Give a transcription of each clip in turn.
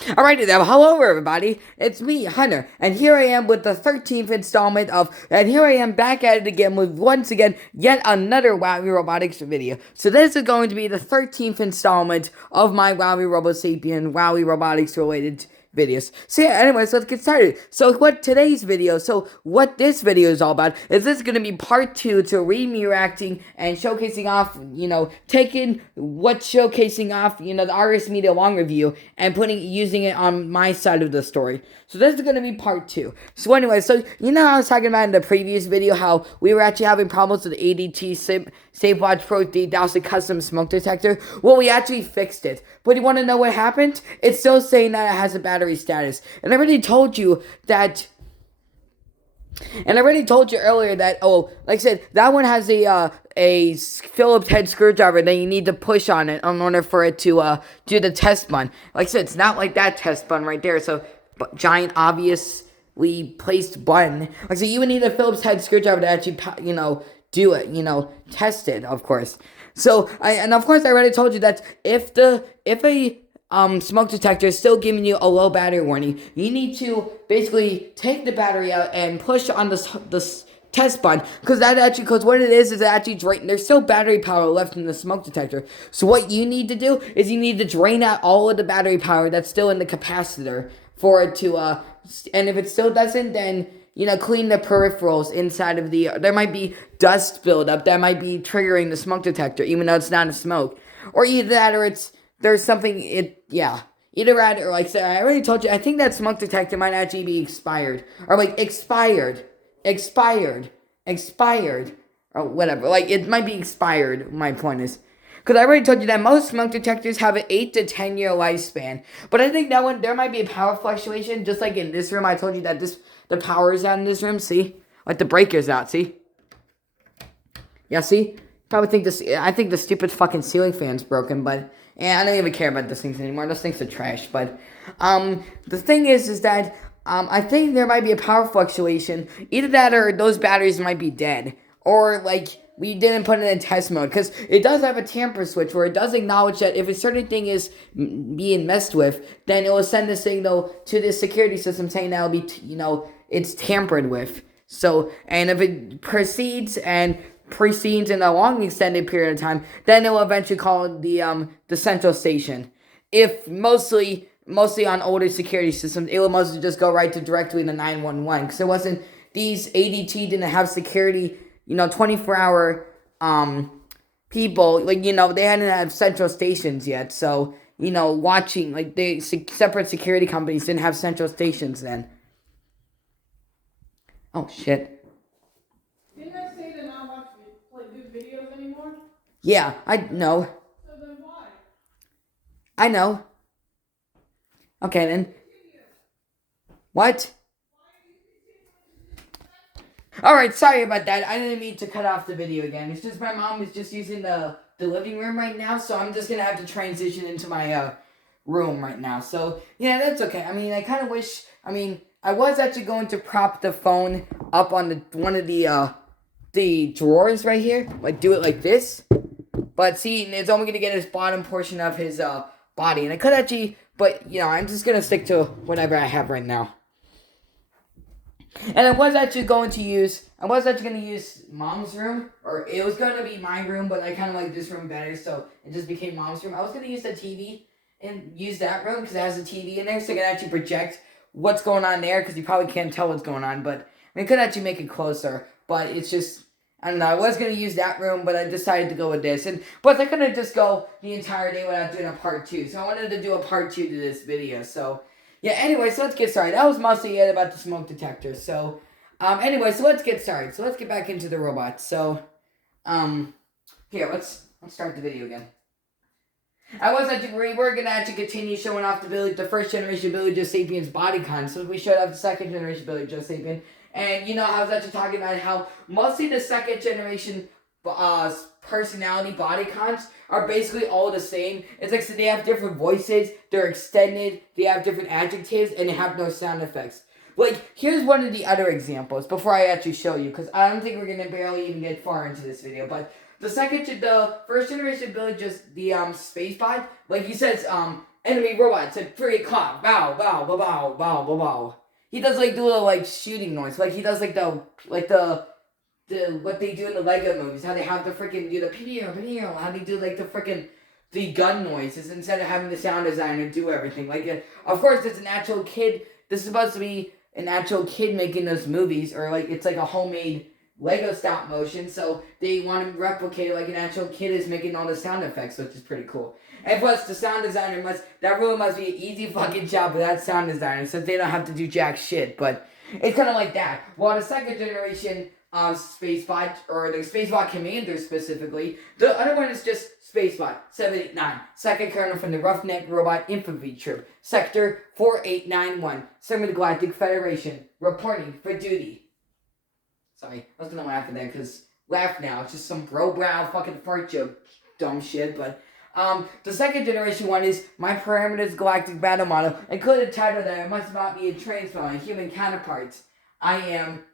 Alrighty then, hello everybody, it's me, Hunter, and here I am with the 13th installment and here I am back at it again with, once again, yet another WowWee Robotics video. So this is going to be the 13th installment of my WowWee RoboSapien, WowWee Robotics related videos. So yeah, anyways, let's get started. So what this video is all about is this is going to be part 2 to me reacting and showcasing off, taking what's showcasing off, the artist media long review and using it on my side of the story. So this is going to be part 2. So anyway, I was talking about in the previous video how we were actually having problems with the ADT SafeWatch Pro 3000 custom smoke detector. Well, we actually fixed it. But you want to know what happened? It's still saying that it has a battery status. And I already told you that... And I already told you earlier that, like I said, that one has a Phillips head screwdriver that you need to push on it in order for it to do the test button. Like I said, it's not like that test button right there. So, giant, obviously placed button. Like I said, you would need a Phillips head screwdriver to actually, do it, test it, of course. So, of course, I already told you that if a smoke detector is still giving you a low battery warning, you need to basically take the battery out and push on this test button, because what it is actually drain. There's still battery power left in the smoke detector. So what you need to do is you need to drain out all of the battery power that's still in the capacitor for it to and if it still doesn't, then clean the peripherals inside of there might be dust buildup that might be triggering the smoke detector, even though it's not a smoke, or either that or there's something, either that, or like I said, I already told you, I think that smoke detector might actually be expired, or like expired, or whatever, like it might be expired, my point is. Because I already told you that most smoke detectors have an 8 to 10 year lifespan. But I think that one, there might be a power fluctuation, just like in this room, I told you that the power is out in this room, see? Like the breaker's out, see? Yeah, see? Probably think I think the stupid fucking ceiling fan's broken, but I don't even care about those things anymore. Those things are trash. But the thing is that I think there might be a power fluctuation. Either that or those batteries might be dead, or like we didn't put it in test mode, because it does have a tamper switch where it does acknowledge that if a certain thing is being messed with, then it will send a signal to the security system saying that it'll be it's tampered with. So, and if it precedes in a long extended period of time, then it will eventually call the central station. If mostly on older security systems, it will mostly just go directly to 911, because it wasn't, these ADT didn't have security, 24-hour people, like, they hadn't had central stations yet. So, watching, like, separate security companies didn't have central stations then. Oh, shit. Didn't I say to not watch good videos anymore? Yeah, I know. So then why? I know. Okay, then. What? Alright, sorry about that. I didn't mean to cut off the video again. It's just my mom is just using the living room right now, so I'm just gonna have to transition into my room right now. So, yeah, that's okay. I mean, I kind of wish, I was actually going to prop the phone up on one of the drawers right here. Like, do it like this. But see, it's only gonna get his bottom portion of his body. And I could actually, but, I'm just gonna stick to whatever I have right now. And I was actually going to use Mom's room, or it was going to be my room, but I kind of like this room better, so it just became Mom's room. I was going to use the TV and use that room, because it has a TV in there, so I can actually project what's going on there, because you probably can't tell what's going on, but I could actually make it closer, but it's just, I don't know, I was going to use that room, but I decided to go with this, and plus I couldn't just go the entire day without doing a part 2, so I wanted to do a part 2 to this video, so... Yeah, anyway, so let's get started. That was mostly it about the smoke detector. So, anyway, so let's get started. So let's get back into the robot. So, here, let's start the video again. We're gonna actually continue showing off the first generation WowWee bodycon. So we showed off the second generation WowWee. And, I was actually talking about how mostly the second generation personality bodycons are basically all the same. It's like, so they have different voices, they're extended, they have different adjectives, and they have no sound effects. Like, here's one of the other examples before I actually show you, because I don't think we're gonna barely even get far into this video. But the first generation Billy, just the space pod, like he says, enemy robots at 3 o'clock. Bow, bow, bow, bow, bow, bow, bow. He does like the little like shooting noise. Like he does like the what they do in the Lego movies. How they have the freaking do the pew. How they do like the gun noises instead of having the sound designer do everything. Like of course it's an actual kid. This is supposed to be an actual kid making those movies, or like it's like a homemade Lego stop motion, so they want to replicate like an actual kid is making all the sound effects, which is pretty cool. And plus, the sound designer really must be an easy fucking job for that sound designer, since they don't have to do jack shit. But it's kind of like that. While the second generation Spacebot, or the Spacebot Commander specifically, the other one is just Spacebot 789, second colonel from the Roughneck Robot Infantry Troop, Sector 4891, Summit of the Galactic Federation, reporting for duty. Sorry, I was gonna laugh at that because laugh now. It's just some brow fucking fart joke, dumb shit. But the second generation one is my parameters galactic battle model. Include a title that I must not be a transformer, human counterparts. I am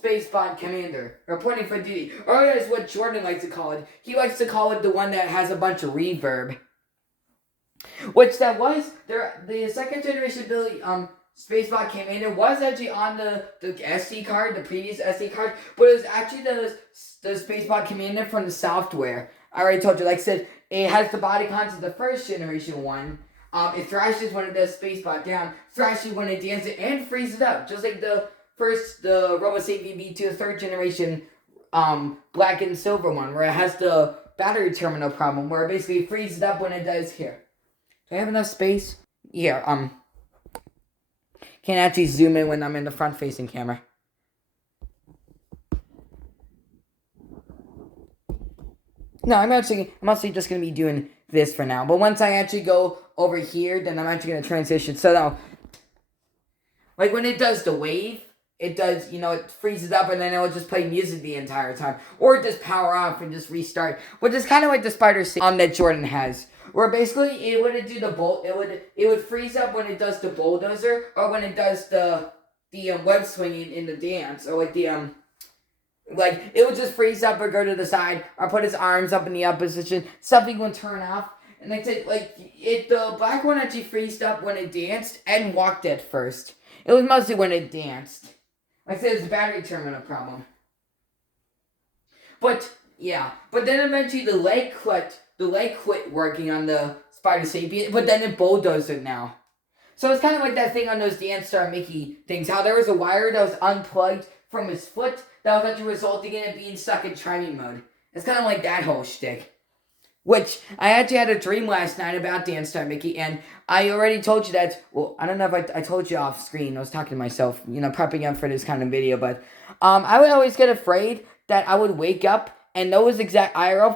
Spacebot Commander, reporting for duty. Or that's what Jordan likes to call it. He likes to call it the one that has a bunch of reverb. Which that was the second generation ability. Spacebot Commander was actually on the SD card, the previous SD card, but it was actually the Spacebot Commander from the software. I already told you, like I said, it has the body cons of the first generation one. It thrashes when it does Spacebot down, thrashes when it dances, and freezes up, just like the RoboSafe VB2 third generation black and silver one, where it has the battery terminal problem, where it basically freezes up when it does here. Do I have enough space? Here, can't actually zoom in when I'm in the front-facing camera. No, I'm actually just going to be doing this for now. But once I actually go over here, then I'm actually going to transition. So now, like when it does the wave, it does, it freezes up and then it will just play music the entire time. Or just power off and just restart. Which is kind of like the spider that Jordan has. Where basically it wouldn't do the it would freeze up when it does the bulldozer, or when it does the web swinging in the dance, or like it would just freeze up or go to the side, or put his arms up in the up position. Something would turn off, and like the black one actually freezed up when it danced and walked at first. It was mostly when it danced. Like I said, it's a battery terminal problem. But yeah, but then eventually the leg quit working on the Spider Sapien, but then it bulldozed it now. So it's kind of like that thing on those Dance Star Mickey things, how there was a wire that was unplugged from his foot that was actually resulting in it being stuck in training mode. It's kind of like that whole shtick. Which, I actually had a dream last night about Dance Star Mickey, and I already told you that, well, I don't know if I told you off screen, I was talking to myself, prepping up for this kind of video, but I would always get afraid that I would wake up and those of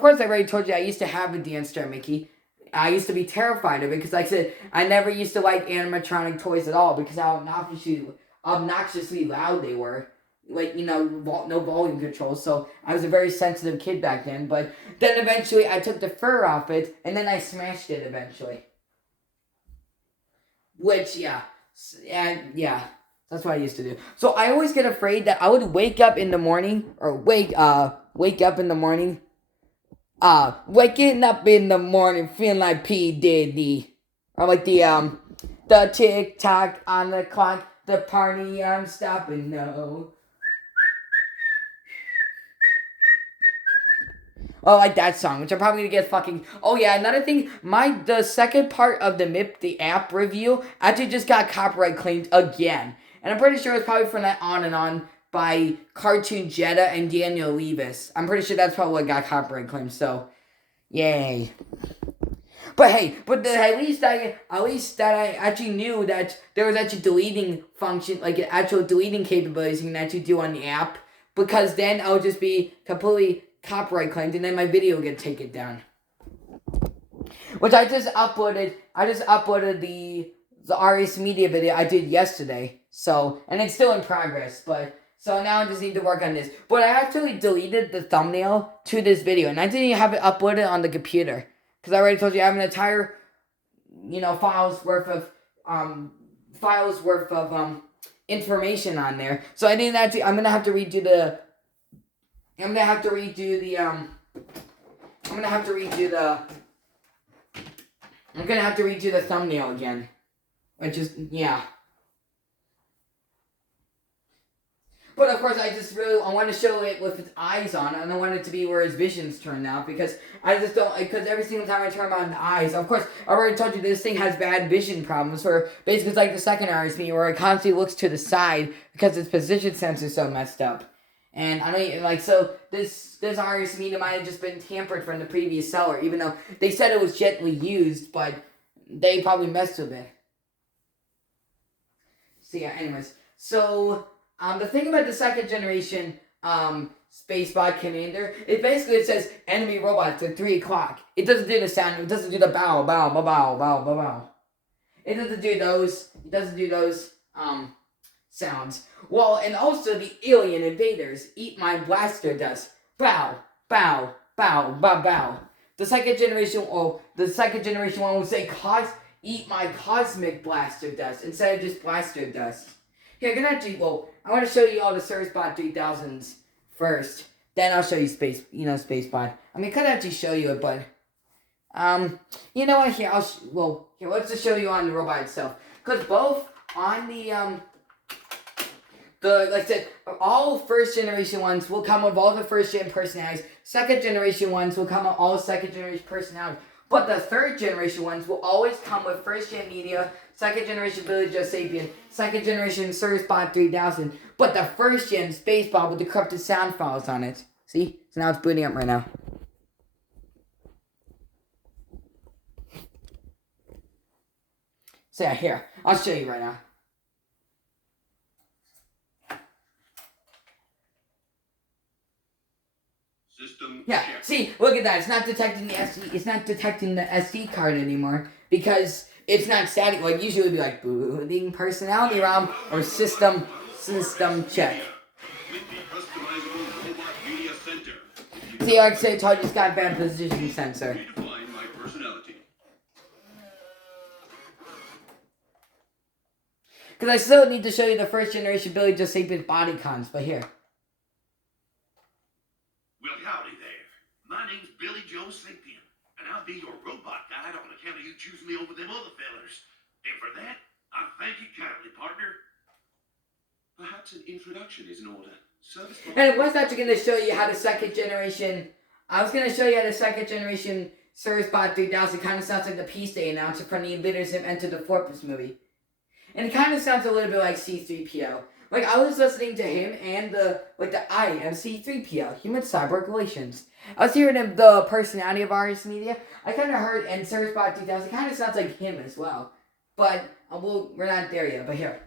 course I already told you I used to have a Dance Star Mickey. I used to be terrified of it because like I said, I never used to like animatronic toys at all because how obnoxiously loud they were. Like, no volume control, so I was a very sensitive kid back then, but then eventually I took the fur off it, and then I smashed it eventually. Which, yeah, that's what I used to do. So I always get afraid that I would wake up in the morning, or waking up in the morning feeling like P. Diddy. Or like the tick-tock on the clock, the party I'm stopping, no. Oh, like that song, which I'm probably gonna get fucking. Oh yeah, another thing, the second part of the app review actually just got copyright claimed again, and I'm pretty sure it's probably from that On and On by Cartoon Jetta and Daniel Levis. I'm pretty sure that's probably what got copyright claimed. So, yay. But hey, at least that I actually knew that there was actually deleting function, like an actual deleting capabilities you can actually do on the app, because then I would just be completely copyright claimed and then my video would get taken down. Which I just uploaded the RS Media video I did yesterday. So, and it's still in progress, but so now I just need to work on this. But I actually deleted the thumbnail to this video, and I didn't even have it uploaded on the computer. Because I already told you I have an entire, files worth of information on there. So I didn't actually, I'm gonna have to redo the I'm gonna have to redo the thumbnail again. Which is, yeah. But of course, I want to show it with its eyes on, and I want it to be where his vision's turned out, because I just don't, because every single time I turn on the eyes, of course, I already told you this thing has bad vision problems, where basically it's like the second iris me, where it constantly looks to the side, because its position sensor's so messed up. And I mean, like, so this iris meter might have just been tampered from the previous seller, even though they said it was gently used, but they probably messed with it. So yeah, anyways, so the thing about the second generation Spacebot Commander, it says enemy robots at 3 o'clock. It doesn't do the sound. It doesn't do the bow, bow, bow, bow, bow, bow, bow. It doesn't do those. It doesn't do those sounds. Well, and also the alien invaders eat my blaster dust. Bow, bow, bow, bow, bow. The second generation one will say eat my cosmic blaster dust instead of just blaster dust. Here, I want to show you all the Servicebot 3000s first. Then I'll show you Spacebot. I mean, I could actually show you it, but you know what? Here, let's just show you on the robot itself. Because both on like I said, all first generation ones will come with all the first gen personalities. Second generation ones will come with all second generation personalities. But the third generation ones will always come with first gen media, second generation Billy Joe Sapien, second generation Servicebot 3000. But the first gen Spacebot with the corrupted sound files on it. See? So now it's booting up right now. So yeah, here. I'll show you right now. Yeah, see, look at that. It's not detecting the SD. It's not detecting the SD card anymore because it's not static. Like usually, it would be like booting personality ROM or system check. See, like I said, I told you it's got bad position sensor. Because I still need to show you the first generation Billy Joe Sapien body cons, but here. Well, howdy there. My name's Billy Joe Sapien, and I'll be your robot guide on account of you choosing me over them other fellers. And for that, I thank you kindly, partner. Perhaps an introduction is in order. And I was actually going to show you how the second generation... I was going to show you how the second generation Servicebot 3000 kind of sounds like the Peace Day announcer from the Invaders of Enter the Fortress movie. And it kind of sounds a little bit like C-3PO. Like, I was listening to him and I am C-3PO, Human Cyborg Relations. I was hearing the personality of Arius Media. I kind of heard, and Servicebot 3000 kind of sounds like him as well. But, we're not there yet, but here.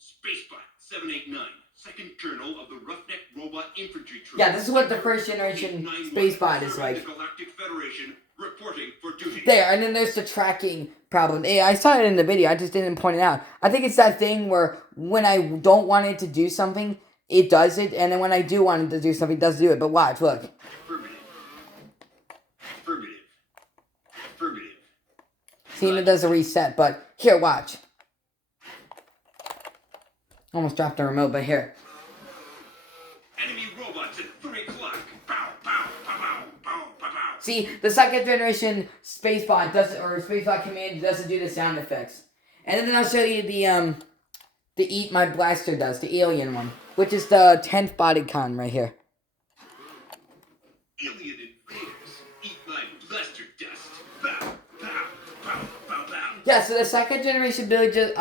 Spacebot 789, second colonel of the Roughneck Robot Infantry Troop. Yeah, this is what the first generation Spacebot is like. The Galactic Federation reporting for duty. There, and then there's the tracking problem. I saw it in the video, I just didn't point it out. I think it's that thing where when I don't want it to do something, it does it, and then when I do want it to do something, it does do it. But watch, look. Affirmative. See, it does a reset, but here, watch. Almost dropped the remote, but here. Enemy robots at 3 o'clock. Pow, pow, pow, pow, pow, pow, pow. See, the second generation Spacebot Spacebot Commander doesn't do the sound effects. And then I'll show you the Eat My Blaster does, the alien one, which is the 10th body con right here. Alien invaders, eat my blaster dust. Pow, pow, pow, pow, pow. Yeah, so the second generation Billy Joe,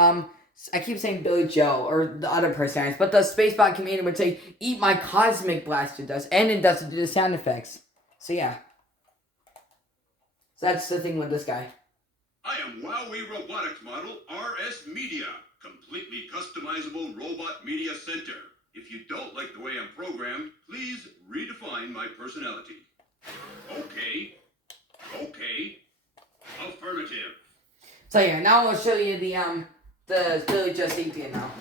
I keep saying Billy Joe, or the other personalities, but the Spacebot Commander would say, eat my cosmic blaster dust, and it doesn't do the sound effects. So yeah. So that's the thing with this guy. I am WowWee Robotics Model RS Media, completely customizable robot media center. If you don't like the way I'm programmed, please redefine my personality. Okay. Affirmative. So yeah, now I'll show you the Billy Joe Sapien now.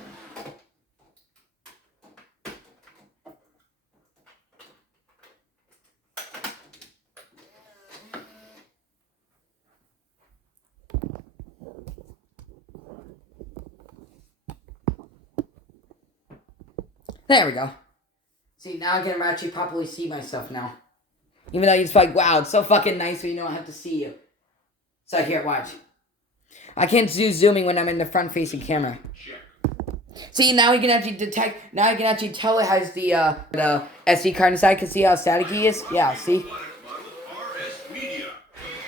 There we go. See, now I can actually properly see myself now. Even though it's like, wow, it's so fucking nice when you don't have to see you. So here, watch. I can't do zooming when I'm in the front-facing camera. Check. See, now we can actually detect. Now I can actually tell it has the SD card inside. Can see how staticky he is. Yeah, see. Robotics model RS Media,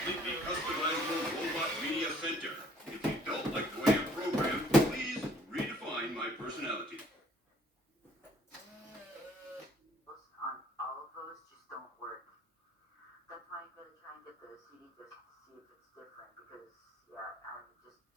completely customizable robot media center. If you don't like the way I'm programmed, please redefine my personality. On all of those just don't work. That's why I'm gonna try and get the CD just to see if it's different because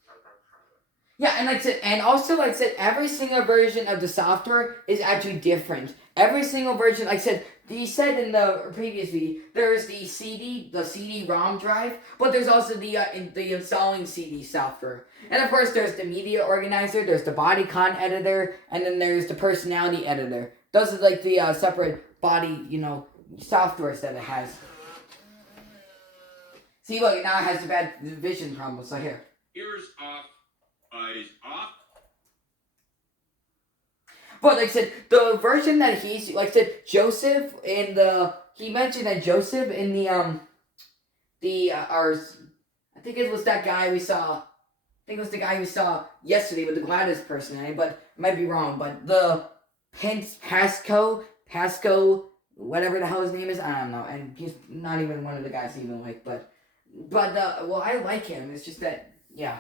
I gotta try it. Yeah, and like I said, and also like I said, every single version of the software is actually different. Every single version, like I said, he said in the previous video, there's the CD-ROM drive, but there's also the installing CD software, and of course there's the media organizer, there's the bodycon editor, and then there's the personality editor. Those are like the separate body, softwares that it has. See, look, now it has the bad vision problem. So here. Ears off, eyes off. But like I said, the version that he mentioned that Joseph in I think it was that guy we saw. I think it was the guy we saw yesterday with the Gladys personality, but I might be wrong. But the Pasco, whatever the hell his name is, I don't know, and he's not even one of the guys I even like, but well, I like him. It's just that, yeah.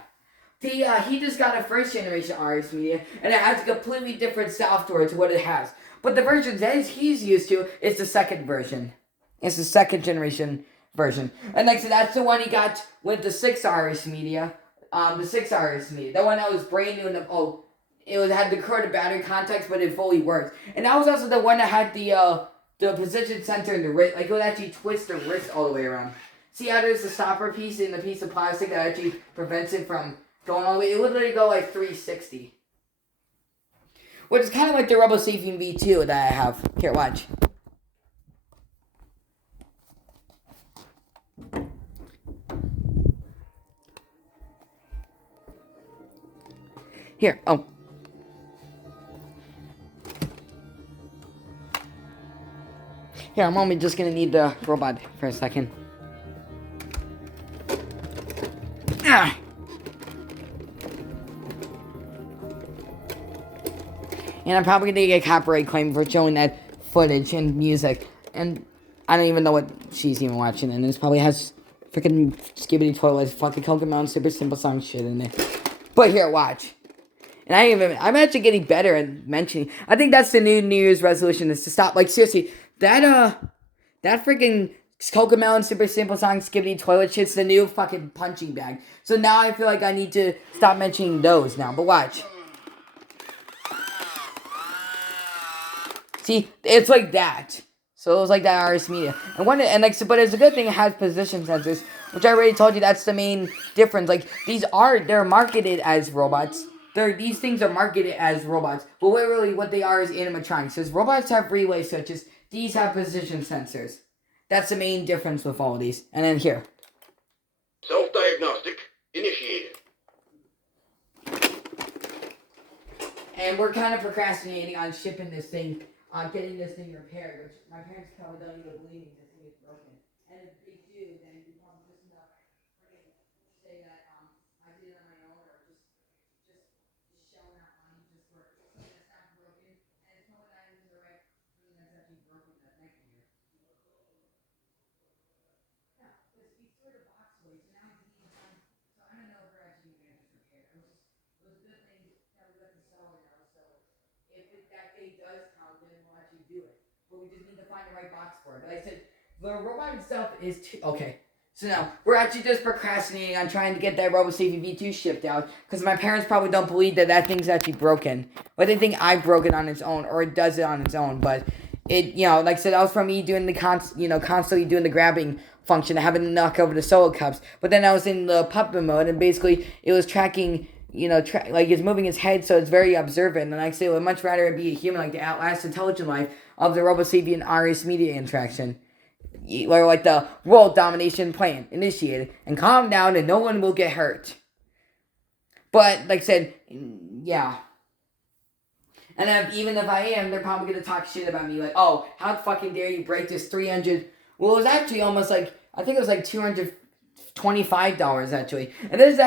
He just got a first generation RS Media, and it has a completely different software to what it has. But the version that he's used to is the second version. It's the second generation version. And like I said, that's the one he got with the 6 RS Media. The 6 RS Media. The one that was brand new and it had the current battery contacts, but it fully worked. And that was also the one that had the position sensor in the wrist. Like, it would actually twist the wrist all the way around. See how there's the stopper piece in the piece of plastic that actually prevents it from going all the way? It would literally go like 360. Which is kind of like the RoboSapien V2 that I have. Here, watch. Here, oh. Here, I'm only just gonna need the robot for a second. Ah! And I'm probably gonna get a copyright claim for showing that footage and music. And I don't even know what she's even watching. And this probably has freaking Skibbity Toilets, fucking Cocomelon, Super Simple Song shit in there. But here, watch. And I'm actually getting better at mentioning. I think that's the New Year's resolution, is to stop. Like, seriously, that freaking Cocomelon, Super Simple Song, Skibbity Toilet shit's the new fucking punching bag. So now I feel like I need to stop mentioning those now. But watch. See, it's like that. So it was like that RS Media. But it's a good thing it has position sensors, which I already told you that's the main difference. Like, they're marketed as robots. These things are marketed as robots, but what they are is animatronics. Because robots have relay switches, these have position sensors. That's the main difference with all of these. And then here. Self-diagnostic initiated. And we're kind of procrastinating on shipping this thing, on getting this thing repaired, which my parents probably don't even believe me this thing is broken. And if they do, then you probably just say that I did it on my own, or just shelling out money just for something that's not broken, and it's probably not even the right thing that's actually broken that next year. Yeah, because we threw the box away, so now it's being done. So I don't know if we're actually going to get this repaired. It was a good thing that we let the seller know. So if that day does come, then we'll actually do it. But we just need to find the right box for it. But like I said, the robot itself is okay. So now, we're actually just procrastinating on trying to get that RoboSapien V2 shipped out, because my parents probably don't believe that thing's actually broken. But they think I broke it on its own, or it does it on its own. But it, like I said, that was from me doing the constantly doing the grabbing function, having to knock over the solo cups. But then I was in the puppet mode, and basically it was tracking, like it's moving its head, so it's very observant. And I say I would much rather it be a human, like the Outlast Intelligent Life of the RoboSapien RS Media interaction. Or like the world domination plan initiated, and calm down and no one will get hurt. But like I said, yeah. And even if I am, they're probably gonna talk shit about me, like, oh, how fucking dare you break this 300? Well, it was actually almost like, I think it was like 200. $25 actually. And this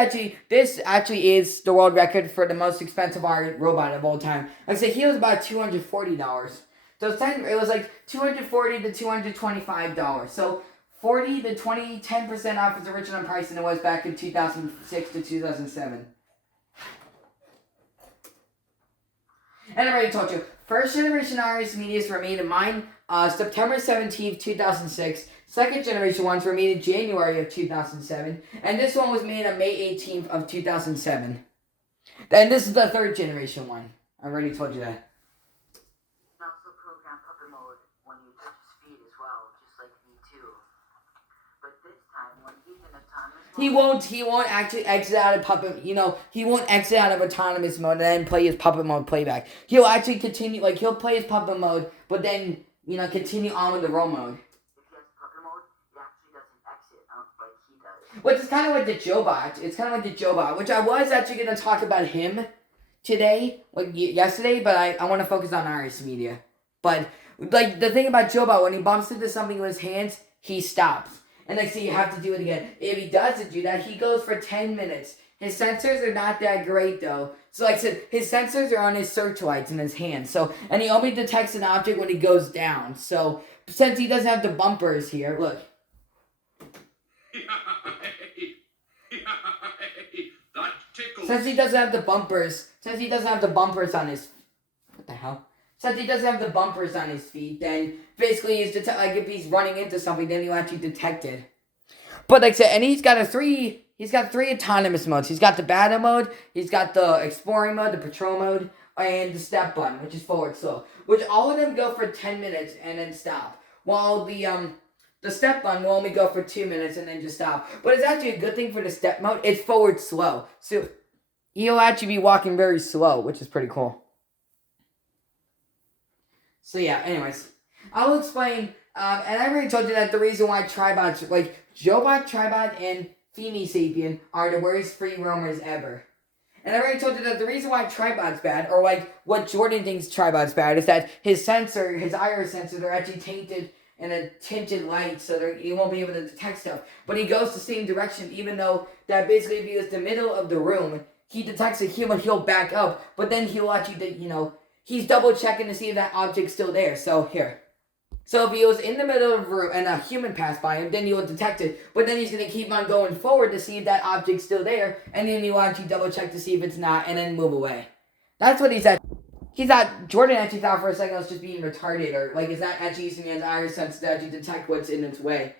actually is the world record for the most expensive robot of all time. Like I said, he was about $240. So it was like $240 to $225. So 40 to 10% off his original price than it was back in 2006 to 2007. And I already told you, first generation iris medias were made in mine September 17th, 2006. Second generation ones were made in January of 2007. And this one was made on May 18th of 2007. And this is the third generation one. I already told you that. You can also program puppet mode when you touch his feet as well, just like V2. But this time, when he's in autonomous mode, He won't actually exit out of puppet, he won't exit out of autonomous mode and then play his puppet mode playback. He'll actually continue, he'll play his puppet mode, but then, continue on with the roll mode. if he has puppet mode, he actually doesn't exit like he does. Which is kind of like the Joe-Bot. It's kind of like the Joe-Bot, which I was actually going to talk about him today, yesterday, but I want to focus on Iris Media. But, the thing about Joe-Bot, when he bumps into something with his hands, he stops. And so you have to do it again. If he doesn't do that, he goes for 10 minutes. His sensors are not that great, though. So like I said, his sensors are on his searchlights in his hands. And he only detects an object when he goes down. So, since he doesn't have the bumpers here, look. That tickles. Since he doesn't have the bumpers on his... What the hell? Since he doesn't have the bumpers on his feet, then basically if he's running into something, then he'll actually detect it. But like I said, and he's got three autonomous modes. He's got the battle mode, he's got the exploring mode, the patrol mode, and the step button, which is forward slow. Which all of them go for 10 minutes and then stop. While the step button will only go for 2 minutes and then just stop. But it's actually a good thing for the step mode. It's forward slow. So he'll actually be walking very slow, which is pretty cool. So yeah, anyways, I'll explain, and I already told you that the reason why tribots, like Joe-Bot, Tribot, and Femi Sapien are the worst free roamers ever. And I already told you that the reason why Tribot's bad, or what Jordan thinks Tribot's bad, is that his iris sensors are actually tainted in a tinted light, so he won't be able to detect stuff. But he goes the same direction, even though that basically if he was the middle of the room, he detects a human, he'll back up, but then he'll actually, he's double checking to see if that object's still there. So here. So if he was in the middle of a room and a human passed by him, then he will detect it. But then he's going to keep on going forward to see if that object's still there. And then he'll actually double check to see if it's not and then move away. That's what he said. Jordan actually thought for a second it was just being retarded. Or is not actually using his iris sense to actually detect what's in its way.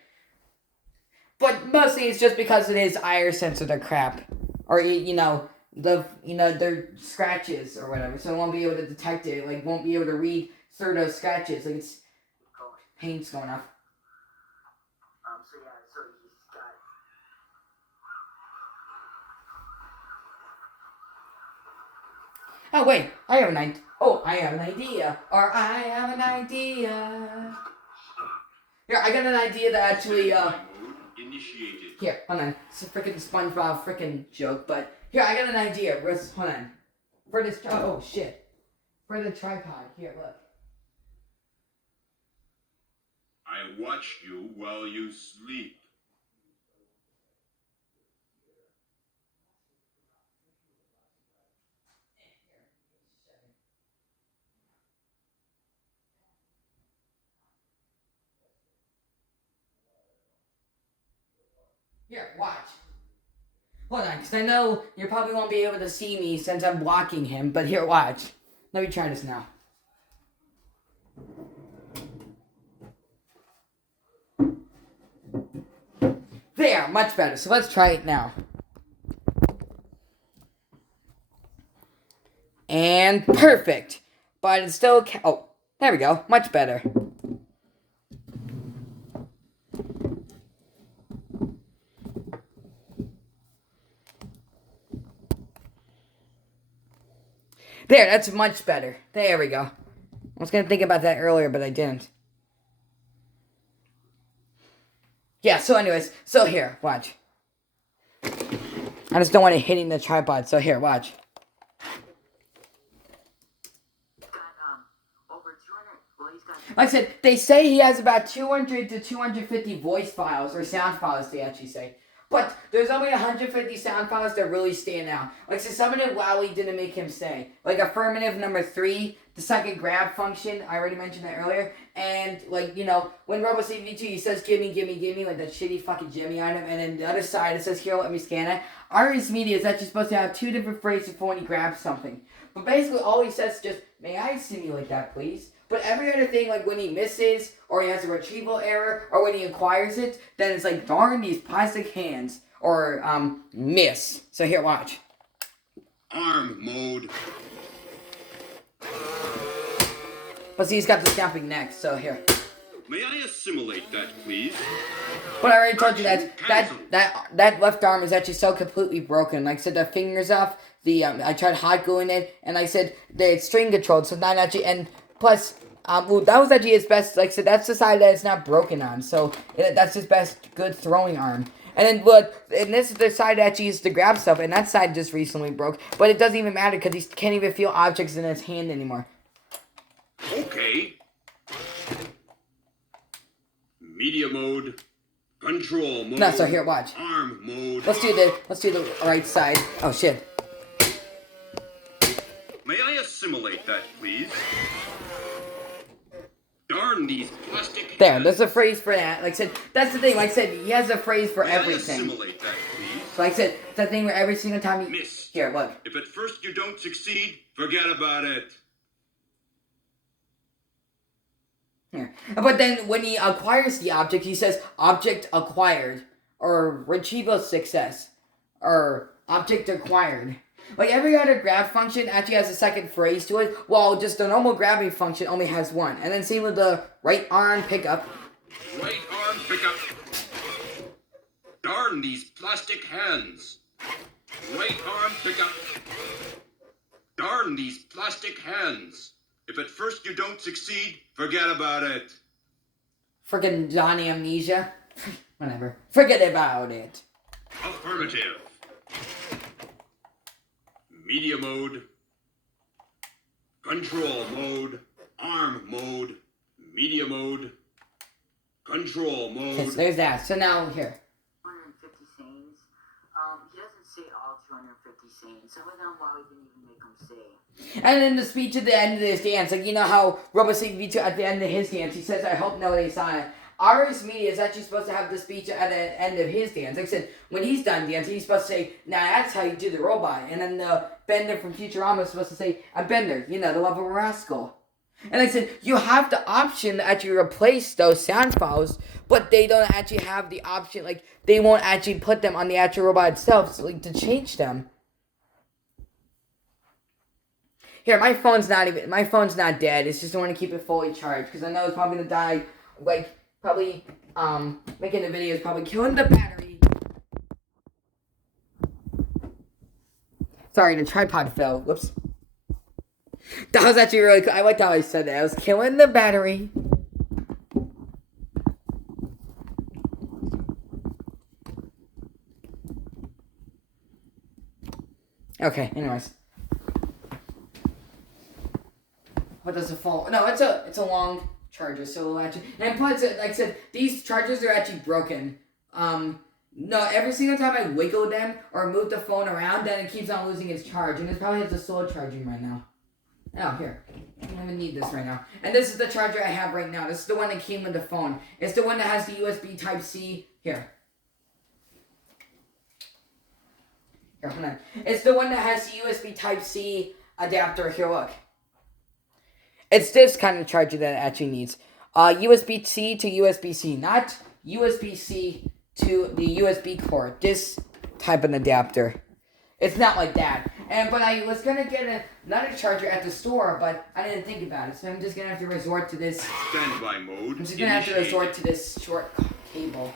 But mostly it's just because of his iris sensors are crap. Or, they're scratches or whatever, so it won't be able to detect it, won't be able to read through those scratches, it's paint's going off. So he's got... Oh wait, I have an idea. I have an idea. Here, I got an idea that actually, Initiated. Here, hold on, it's a freaking SpongeBob freaking joke, but here, I got an idea. Hold on. For this, oh shit. For the tripod. Here, look. I watch you while you sleep. Here, watch. Hold on, because I know you probably won't be able to see me since I'm blocking him, but here, watch. Let me try this now. There, much better. So let's try it now. And perfect. But it's still... Oh, there we go. Much better. There, that's much better. There we go. I was going to think about that earlier, but I didn't. Yeah, so anyways. So here, watch. I just don't want it hitting the tripod, so here, watch. Like I said, they say he has about 200 to 250 voice files, or sound files, they actually say. But there's only 150 sound files that really stand out. Like, so some of the WowWee didn't make him say. Like, affirmative number 3, the second grab function, I already mentioned that earlier. And, like, you know, when RoboCV2, he says, gimme, like that shitty fucking Jimmy item. And then the other side, it says, here, let me scan it. RS Media is actually supposed to have 2 different phrases for when he grabs something. But basically, all he says is just, may I simulate that, please? But every other thing, like when he misses, or he has a retrieval error, or when he acquires it, then it's like, darn these plastic hands, or, miss. So here, watch. Arm mode. But see, he's got the snapping neck, so here. May I assimilate that, please? But I already told you that left arm is actually so completely broken. Like I said, the fingers off, I tried hot gluing it, and I said that it's string controlled, so not actually, and plus, well, that was actually his best, like I said, that's the side that it's not broken on, so that's his best good throwing arm. And then, and this is the side that actually used to grab stuff, and that side just recently broke, but it doesn't even matter, because he can't even feel objects in his hand anymore. Okay. Media mode. Control mode. No, so here, watch. Arm mode. Let's do the right side. Oh, shit. May I assimilate that, please? Darn these plastic There, hands. there's a phrase for that. Like I said, that's the thing. Like I said, he has a phrase for May everything. I assimilate that, please? So like I said, it's that thing where every single time you... Miss. Here, look. If at first you don't succeed, forget about it. Here. But then when he acquires the object, he says, object acquired. Or retrieval success. Or object acquired. Like every other grab function actually has a second phrase to it, while just the normal grabbing function only has one. And then same with the right arm pickup. Right arm pickup. Darn these plastic hands. Right arm pickup. Darn these plastic hands. If at first you don't succeed, forget about it. Friggin' Johnny Amnesia. Whatever. Forget about it. Affirmative. Media mode. Control mode. Arm mode. Media mode. Control mode. Okay, so there's that. So now, here. 250 scenes. He doesn't say all 250 scenes. Some of them, WowWee didn't even make him say. And then the speech at the end of this dance, like, you know how RoboCV2 at the end of his dance, he says, I hope nobody saw it. RS Media is actually supposed to have the speech at the end of his dance. Like I said, when he's done dancing, he's supposed to say, now that's how you do the robot. And then Bender from Futurama is supposed to say, I'm Bender, you know, the lovable rascal. And like I said, you have the option to actually replace those sound files, but they don't actually have the option, like, they won't actually put them on the actual robot itself, so, like, to change them. Here, my phone's not dead. It's just I want to keep it fully charged, because I know it's probably going to die, like, probably, making the video is probably killing the battery. Sorry, the tripod fell. Whoops. That was actually really cool. I liked how I said that. I was killing the battery. Okay, anyways. What does it fall? No, it's a long charger, so it'll actually, and plus, like I said, these chargers are actually broken. No, every single time I wiggle them or move the phone around, then it keeps on losing its charge, and it probably has a slow charging right now. Oh, here. I don't even need this right now. And this is the charger I have right now. This is the one that came with the phone. It's the one that has the USB Type-C. Here. Here, hold on. It's the one that has the USB Type-C adapter. Here, look. It's this kind of charger that it actually needs. USB-C to USB-C. Not USB-C to the USB port. This type of adapter. It's not like that. But I was going to get another charger at the store, but I didn't think about it. So I'm just going to have to resort to this. Standby mode. I'm just going to have to resort to this short cable.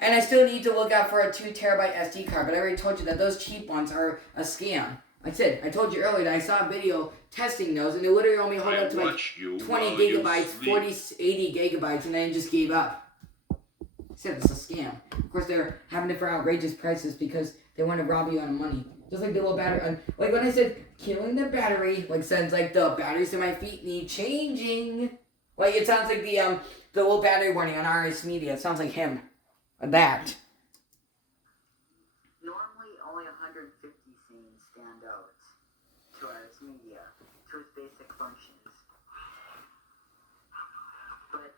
And I still need to look out for a 2 terabyte SD card, but I already told you that those cheap ones are a scam. Like I said, I told you earlier that I saw a video testing those, and they literally only hold up to like 20 gigabytes, 40, 80 gigabytes, and then just gave up. I said it's a scam. Of course, they're having it for outrageous prices because they want to rob you out of money. Just like the little battery. Like when I said killing the battery, like sounds like the batteries in my feet need changing. Like it sounds like the little battery warning on RS Media. It sounds like him. That. media to its basic functions. But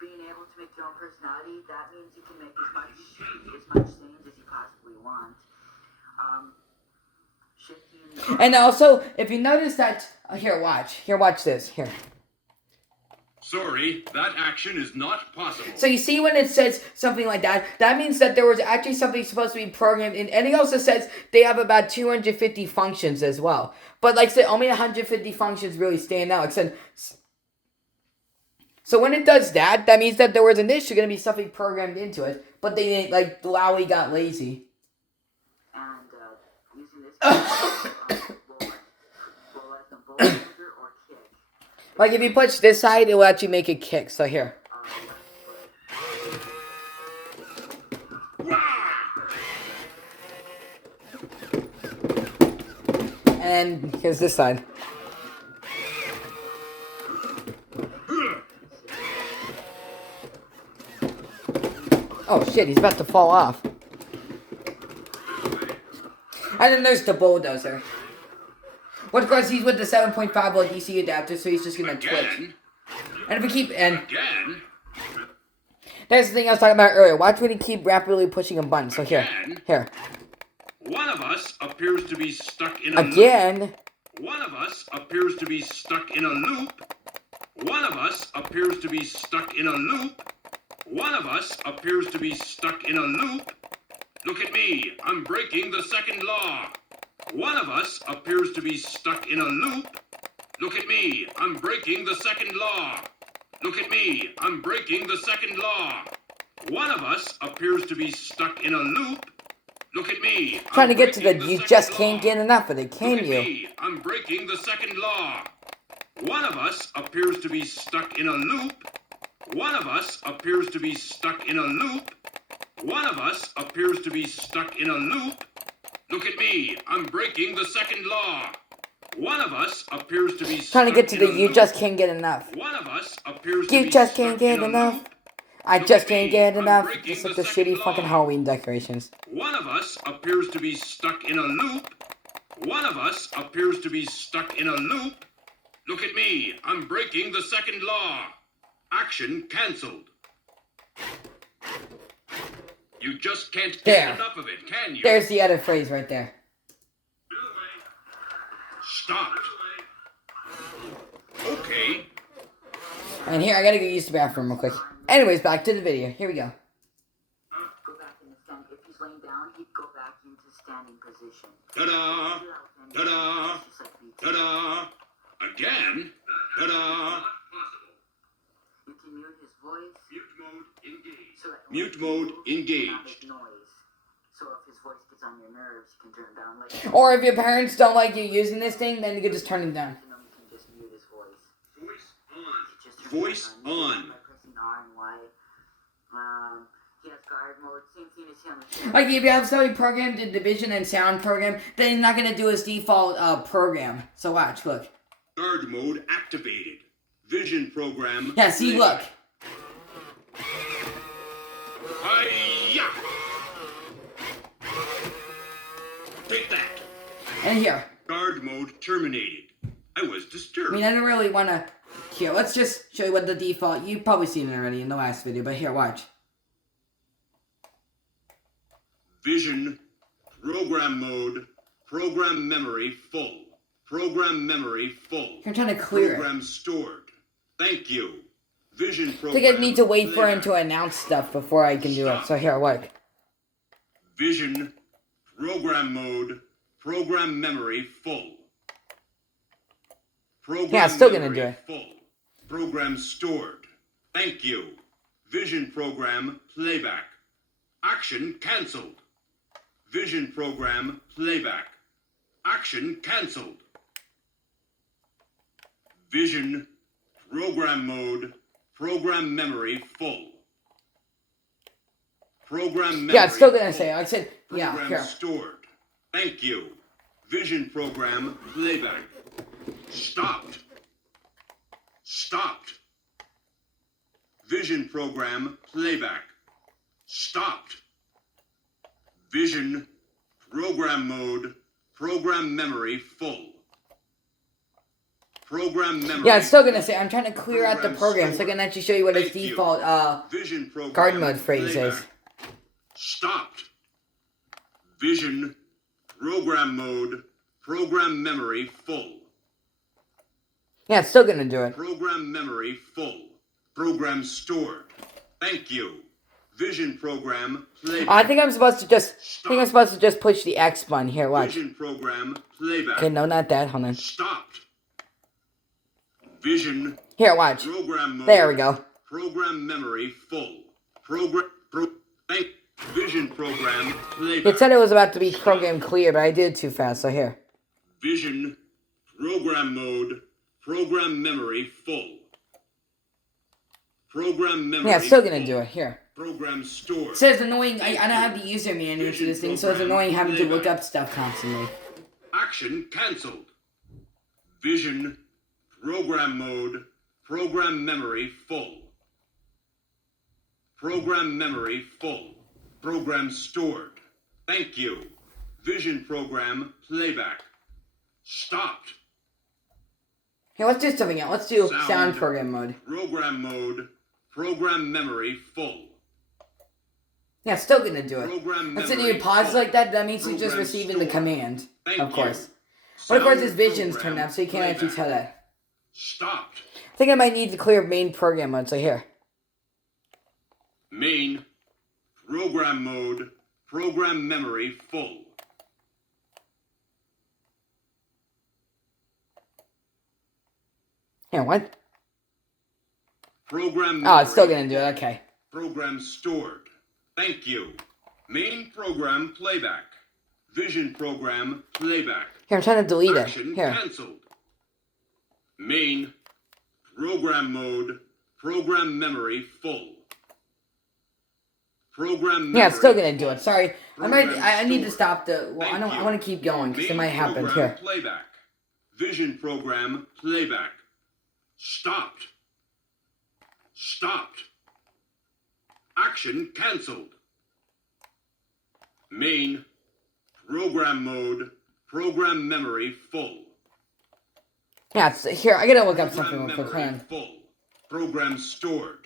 being able to make your own personality, that means you can make as much change as you possibly want. Shifting. And also, if you notice that, here, watch this, here. Sorry, that action is not possible. So you see when it says something like that, that means that there was actually something supposed to be programmed in, and it also says they have about 250 functions as well. But like I said, only 150 functions really stand out. So when it does that, that means that there was initially going to be something programmed into it, but they didn't, like, WowWee got lazy. And using this roll or kick. Like, if you push this side, it will actually make it kick. So here. And here's this side. Oh shit, he's about to fall off. And then there's the bulldozer. Well, of course, he's with the 7.5 volt DC adapter, so he's just gonna twitch. And if we keep, Again? There's the thing I was talking about earlier. Watch when he keep rapidly pushing a button. So here. One of us appears to be stuck in Again. One of us appears to be stuck in a loop. One of us appears to be stuck in a loop. One of us appears to be stuck in a loop. Look at me, I'm breaking the second law. One of us appears to be stuck in a loop. Look at me, I'm breaking the second law. Look at me, I'm breaking the second law. One of us appears to be stuck in a loop. Look at me. Trying to get to the you just can't get enough of it, can you? Look at me, I'm breaking the second law. One of us appears to be stuck in a loop. One of us appears to be stuck in a loop. One of us appears to be stuck in a loop. Look at me, I'm breaking the second law. One of us appears to be trying to get to the you just can't get enough. One of us appears to be You just can't get enough. I just can't get enough. Just like the shitty fucking Halloween decorations. One of us appears to be stuck in a loop. One of us appears to be stuck in a loop. Look at me, I'm breaking the second law. Action cancelled. You just can't get enough of it, can you? There's the other phrase right there. Stop. Okay. And here, I gotta go use the bathroom real quick. Anyways, back to the video. Here we go. Go back in the stand. If he's laying down, he'd go back into standing position. Ta-da! Ta-da! Ta-da! Again? Ta-da! You can mute his voice. Mute mode engaged. So that Mute mode engaged. not make noise. So if his voice gets on your nerves, you can turn it down. Like Or if your parents don't like you using this thing, then you can just turn it down. you can just mute his voice. Voice on. You just turn Voice it on. by pressing R and Y. He has guard mode. Same thing as him. Like, if you have somebody programmed in the vision and sound program, then he's not gonna do his default program. So watch, look. Guard mode activated. Vision program. Yeah, see, look. Hi-ya! Take that. And here. Guard mode terminated. I was I disturbed. mean, I don't really wanna... Here, let's just show you what the default... You've probably seen it already in the last video, but here, watch. Vision. Program mode. Program memory full. Program memory full. I'm trying to clear Program stored. Thank you. Vision I program. think I need to wait for him playback. to announce stuff before I can do it. So here, look. Vision. Program mode. Program memory full. Program Yeah, it's still gonna memory do it. Full. Program stored. Thank you. Vision program playback. Action cancelled. Vision program playback. Action cancelled. Vision. Program mode. Program memory full. Program memory Yeah, it's still gonna full. say, I said, yeah, Program here. stored. Thank you. Vision program playback. Stopped. Stopped. Vision program playback. Stopped. Vision program mode. Program memory full. Program memory. Yeah, it's still gonna say I'm trying to clear out the program so I stored. can actually show you what its Thank you. default Vision program garden mode phrase playback. is. Stopped. Vision program mode. Program memory full. Yeah, it's still gonna do it. Program memory full. Program stored. Thank you. Vision program playback. I think I'm supposed to just push the X button here. Watch. Vision program playback. Okay, no, not that. Hold on. Stopped. Vision Here, watch. program mode. There we go. Program memory full. Vision program playback. It said it was about to be program clear, but I did it too fast. So here. Vision program mode. Program memory full. Program memory. Yeah, it's still gonna full. do it. Here. Program stored. It says annoying. I don't have the user manual to this thing, so it's annoying having to look up stuff constantly. Action cancelled. Vision program mode. Program memory full. Program memory full. Program stored. Thank you. Vision program playback. Stopped. Here, let's do something else. Let's do sound program mode. Program mode. Program memory full. Yeah, it's still gonna do it. Program Let's say memory you pause full. like that. That means you're just Program receiving the stored. command, Thank of you. course. But of course, Sound his vision's program turned up, so you can't actually playback. tell that. Stopped. I think I might need to clear main program mode. So here. Main program mode. Program memory full. Here, what? Program Oh, it's still memory gonna do it. Okay. Program stored. Thank you. Main program playback. Vision program playback. Here, I'm trying to delete it. Action Here. cancelled. Main program mode. Program memory full. Program memory Yeah, it's still gonna full. do it. Sorry, I need to stop the. Well, Thank I you. want to keep going because it might Main happen. program Here. Playback. Vision program playback. Stopped. Stopped. Action cancelled. Main program mode. Program memory full. Yeah, it's here. I gotta look up Program something real quick. memory Hold on. full. Program stored.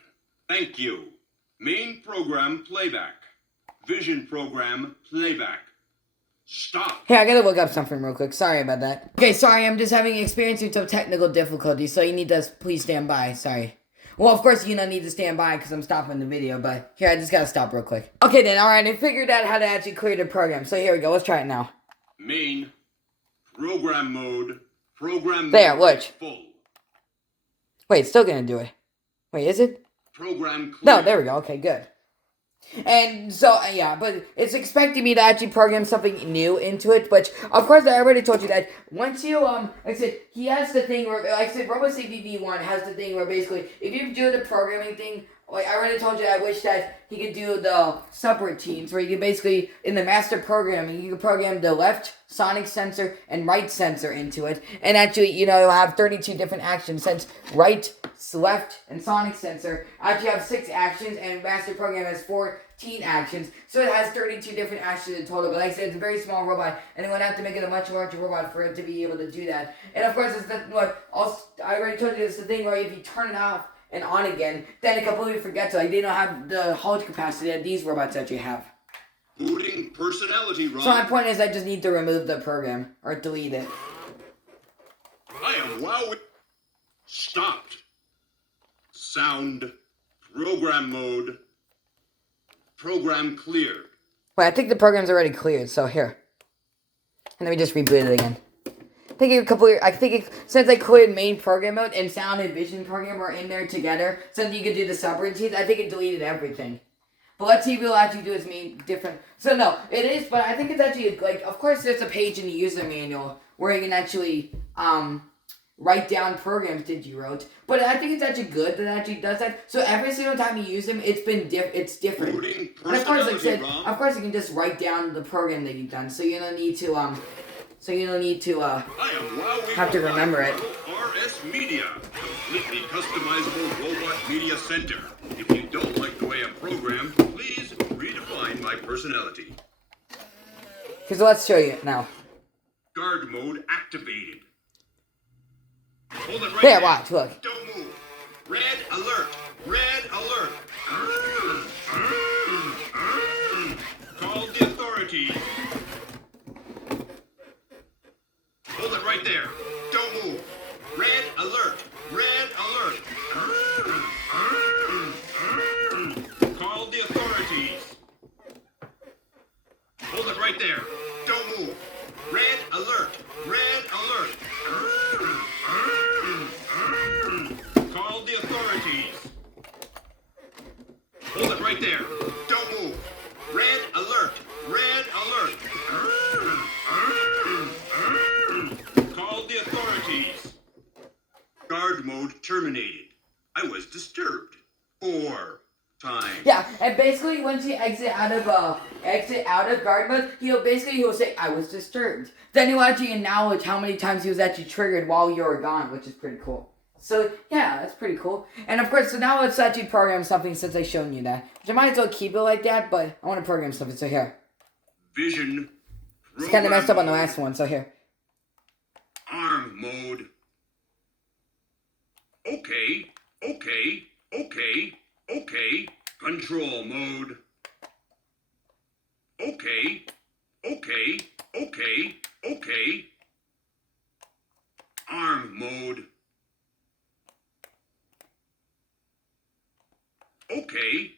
Thank you. Main program playback. Vision program playback. Stop. Hey, I gotta look up something real quick. Sorry about that. Okay, sorry, I'm just experiencing some technical difficulties, so you need to please stand by. Sorry. Well, of course, you don't need to stand by because I'm stopping the video, but here, I just gotta stop real quick. Okay, then, alright, I figured out how to actually clear the program, so here we go. Let's try it now. Main program mode. Program There, memory look. full. Wait, it's still gonna do it. Wait, is it? Program clear. No, there we go. Okay, good. And so, yeah, but it's expecting me to actually program something new into it, but of course, I already told you that once you, like I said, he has the thing where, like I said, RoboSafe V1 has the thing where basically, if you do the programming thing, like I already told you, I wish that he could do the subroutines where you can basically, in the master programming, you can program the left sonic sensor and right sensor into it, and actually, you know, you'll have 32 different actions, since right, left, and sonic sensor actually have 6 actions, and master program has 14 actions, so it has 32 different actions in total, but like I said, it's a very small robot, and it would have to make it a much larger robot for it to be able to do that, and of course, it's the, what, also, I already told you, it's the thing where if you turn it off and on again, then it completely forgets it. Like, they don't have the hold capacity that these robots actually have. Booting personality, Ron. So my point is, I just need to remove the program, or delete it. I am WowWee. Stopped. Sound. Program mode. Program cleared. Wait, I think the program's already cleared, so here. And let me just reboot it again. Since I cleared main program mode and sound and vision program are in there together, so you could do the subroutines, I think it deleted everything. But let's see if it'll actually do its main different. So no, it is, but I think it's actually, like, of course there's a page in the user manual where you can actually, write down programs that you wrote. But I think it's actually good that it actually does that. So every single time you use them, it's different. Booting And of course, like I personality, said, Ron. of course you can just write down the program that you've done, so you don't need to, I am WowWee have to remember it. RS Media, completely customizable robot media center. If you don't like the way I'm programmed, please redefine my personality. Because let's show you now. Guard mode activated. Hold it right There, watch, look. Don't move. Red alert. Red alert. Call the authorities. Hold it right there. Don't move. Red alert. Red alert. Call the authorities. Hold it right there. Don't move. Red alert. Red alert. Call the authorities. Hold it right there. Don't move. Red alert. Red alert. Call the authorities. Guard mode terminated. I was disturbed. 4 times. Yeah, and basically once you exit out of guard mode, he'll say, I was disturbd. Then he'll actually acknowledge how many times he was actually triggered while you were gone, which is pretty cool. So yeah, that's pretty cool. And of course, so now let's actually program something since I've shown you that. Which I might as well keep it like that, but I want to program something, so here. Vision. It's kind of messed up on the last one, so here. Arm mode. Okay. Control mode. Okay. Arm mode. Okay.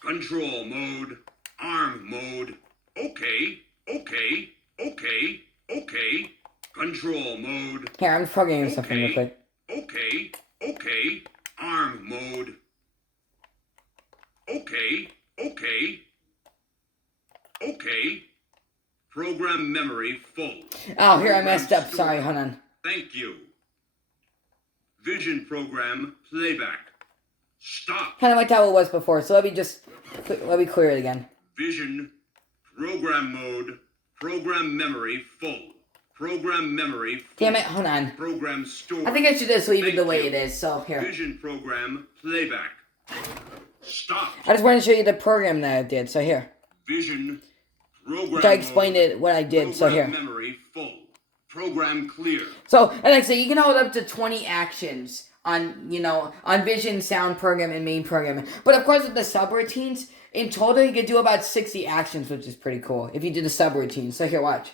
Control mode. Arm mode. Okay. Control mode. Here, I'm programming something real quick. Okay. Arm mode. Okay. Program memory full. Oh, here I messed up. Sorry, hold on. Thank you. Vision program playback. Stop. Kind of like how it was before, so let me clear it again. Vision program mode. Program memory full. Program memory full. Damn it, hold on. Program store. I think I should just leave it the way Thank it is, so here. Vision program playback. Stop. I just wanted to show you the program that I did, so here. Vision program. I explained it what I did, so here. Program memory full. Program clear. So, and like I say, you can hold up to 20 actions on Vision, Sound Program, and Main Program. But of course, with the subroutines, in total, you could do about 60 actions, which is pretty cool, if you do the subroutines. So here, watch.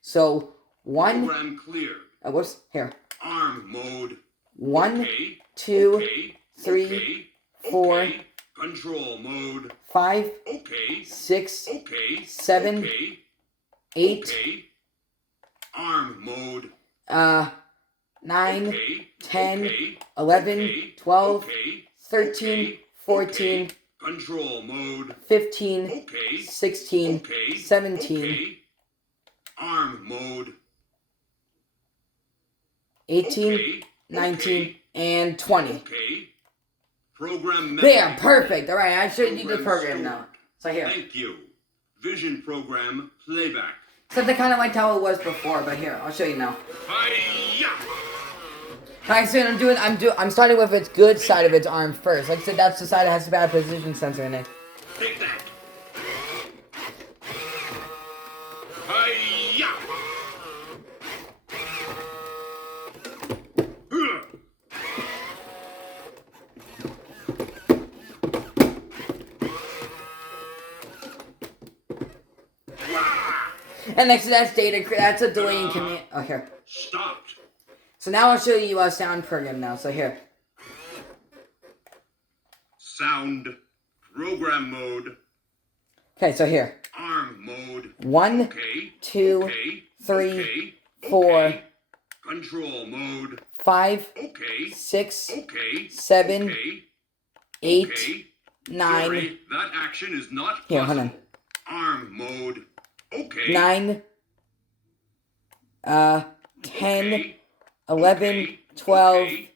So, Program clear. whoops, here. Arm mode. 1, Okay. 2, Okay. 3, Okay. 4, Okay. Control mode. 5, Okay. 6, Okay. 7, Okay. 8, Okay. Arm mode. 9, Okay. 10, Okay. 11, Okay. 12, Okay. 13, Okay. 14, Okay. Control mode. 15, Okay. 16, Okay. 17, Okay. Arm mode. 18, Okay. 19, and 20. Okay. Program memory. There, perfect. Alright, I showed you the program now. So here. Thank you. Vision program playback. So they kind of liked how it was before, but here, I'll show you now. Hi-ya! Alright, so I'm starting with its good side of its arm first. Like I said, that's the side that has a bad position sensor in it. Take that. Hi-ya! And next to that's that's a delaying command. Oh, here. Stopped. So now I'll show you a sound program now. So here. Sound. Program mode. Okay, so here. Arm mode. 1, Okay. 2, Okay. 3, Okay. 4, Okay. Control mode. 5, Okay. 6, Okay. 7, Okay. 8, Okay. 9, Sorry, that action is not Here, hold possible. Arm mode. Okay. 9, 10, Okay. 11, Okay. 12, Okay.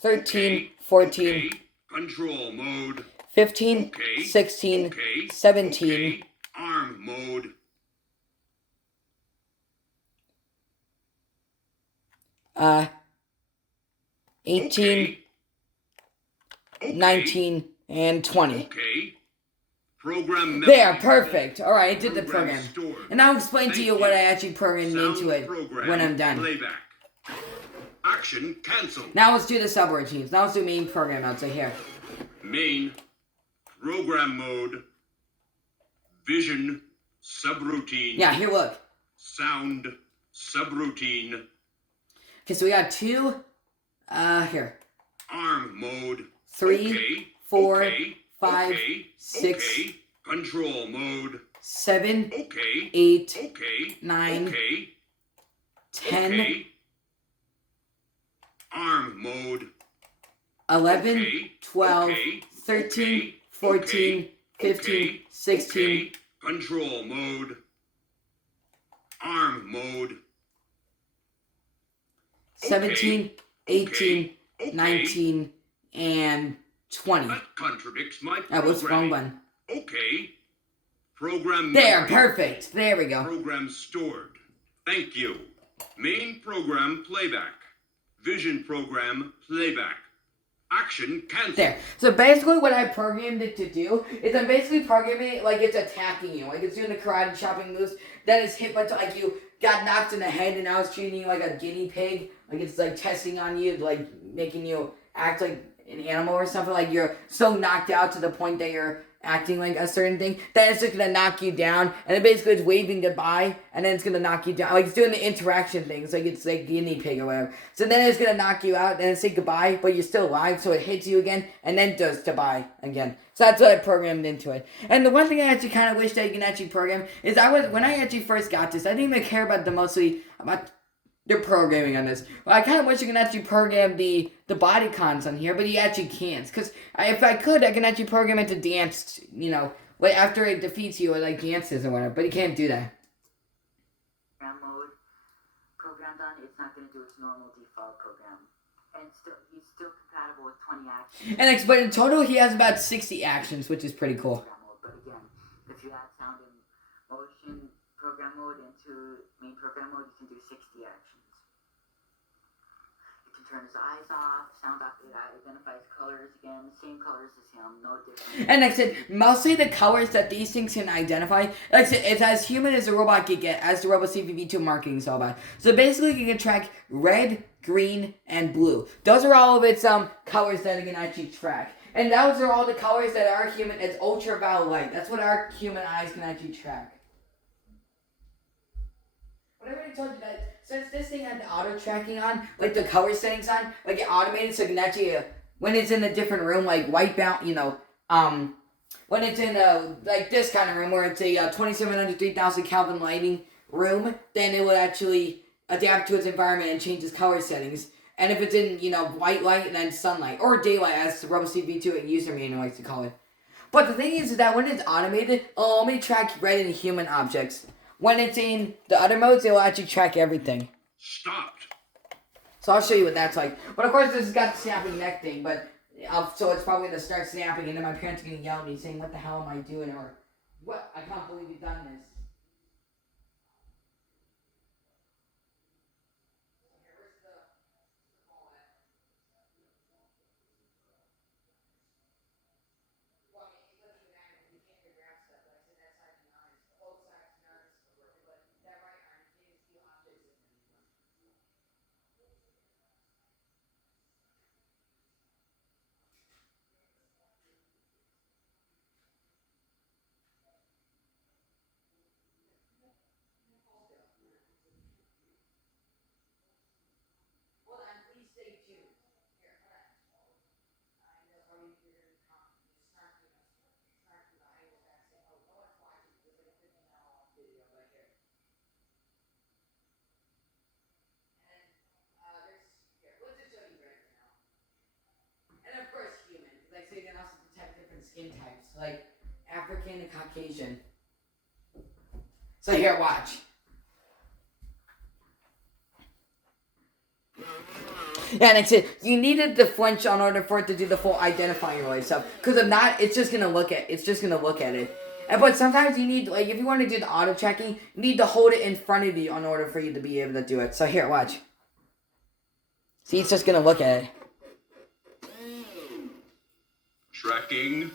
13, Okay. 14, Okay. Control mode. 15, Okay. 16, Okay. 17, Okay. Arm mode. 18, Okay. 19, and 20. Okay. Program There, memory. perfect. Alright, I did the program. stored. And I'll explain to Thank you what you. I actually programmed Sound into it program when I'm done. Playback. Action cancelled. Now let's do the subroutines. Now let's do main program mode. So here. Main program mode. Vision subroutine. Yeah, here, look. Sound subroutine. Okay, so we got 2, here. Arm mode. 3, Okay, 4, okay, 5, okay, 6, okay. Control mode. 7, Okay. 8, Okay. 9, Okay. 10, Okay. Arm mode. 11, Okay, 12, okay, 13, okay, 14, okay, 15, okay, 16. okay. Control mode. Arm mode. 17, 18, Okay, 19, and 20. That contradicts my That was wrong programming. button. Okay. Program There, memory. perfect. There we go. Program stored. Thank you. Main program playback. Vision program playback. Action cancel. There. So basically what I programmed it to do is I'm basically programming it like it's attacking you. Like it's doing the karate chopping moves. Then it's hit by like you got knocked in the head and now it's treating you like a guinea pig. Like it's like testing on you, like making you act like an animal or something. Like you're so knocked out to the point that you're acting like a certain thing, then it's just gonna knock you down, and then basically it's waving goodbye, and then it's gonna knock you down. Like it's doing the interaction things, like it's like guinea pig or whatever. So then it's gonna knock you out, and then say goodbye, but you're still alive, so it hits you again, and then does goodbye again. So that's what I programmed into it. And the one thing I actually kind of wish that you can actually program is when I actually first got this, I didn't even care about about the programming on this. Well, I kind of wish you can actually program the body cons on here, but you actually can't. Because if I could, I can actually program it to dance, like after it defeats you, it like dances or whatever, but you can't do that. Program mode programmed on, it's not going to do its normal default program. And he's still compatible with 20 actions. But in total, he has about 60 actions, which is pretty cool. Program mode. But again, if you add sound and motion program mode into main program mode, you can do 60 actions. Turn his eyes off, sound off, it identifies colors again, same colors as him, no different. And like I said, mostly the colors that these things can identify, like I said, it's as human as a robot can get, as the Robot CVV2 marketing is all about. So basically you can track red, green, and blue. Those are all of its colors that it can actually track. And those are all the colors that our human, it's ultraviolet light. That's what our human eyes can actually track. But I already told you that since this thing had the auto tracking on, like the color settings on, like it automated so it can actually, when it's in a different room, like wipe out, when it's in like this kind of room where it's a 2700, 3000 Kelvin lighting room, then it will actually adapt to its environment and change its color settings. And if it's in, white light and then sunlight, or daylight as the RoboCV2 and user manual likes to call it. But the thing is that when it's automated, it'll only track red and human objects. When it's in the other modes, it will actually track everything. Stopped. So I'll show you what that's like. But of course, this has got the snapping neck thing, but so it's probably going to start snapping, and then my parents are going to yell at me saying, "What the hell am I doing?" Or, "What? I can't believe you've done this." And of course, human. Like, so you can also detect different skin types, like African and Caucasian. So here, watch. Yeah, and I said you needed the flinch in order for it to do the full identifying related stuff. Because if not, it's just gonna look at it. But sometimes you need, like, if you want to do the auto checking, you need to hold it in front of you in order for you to be able to do it. So here, watch. See, it's just gonna look at it. Tracking.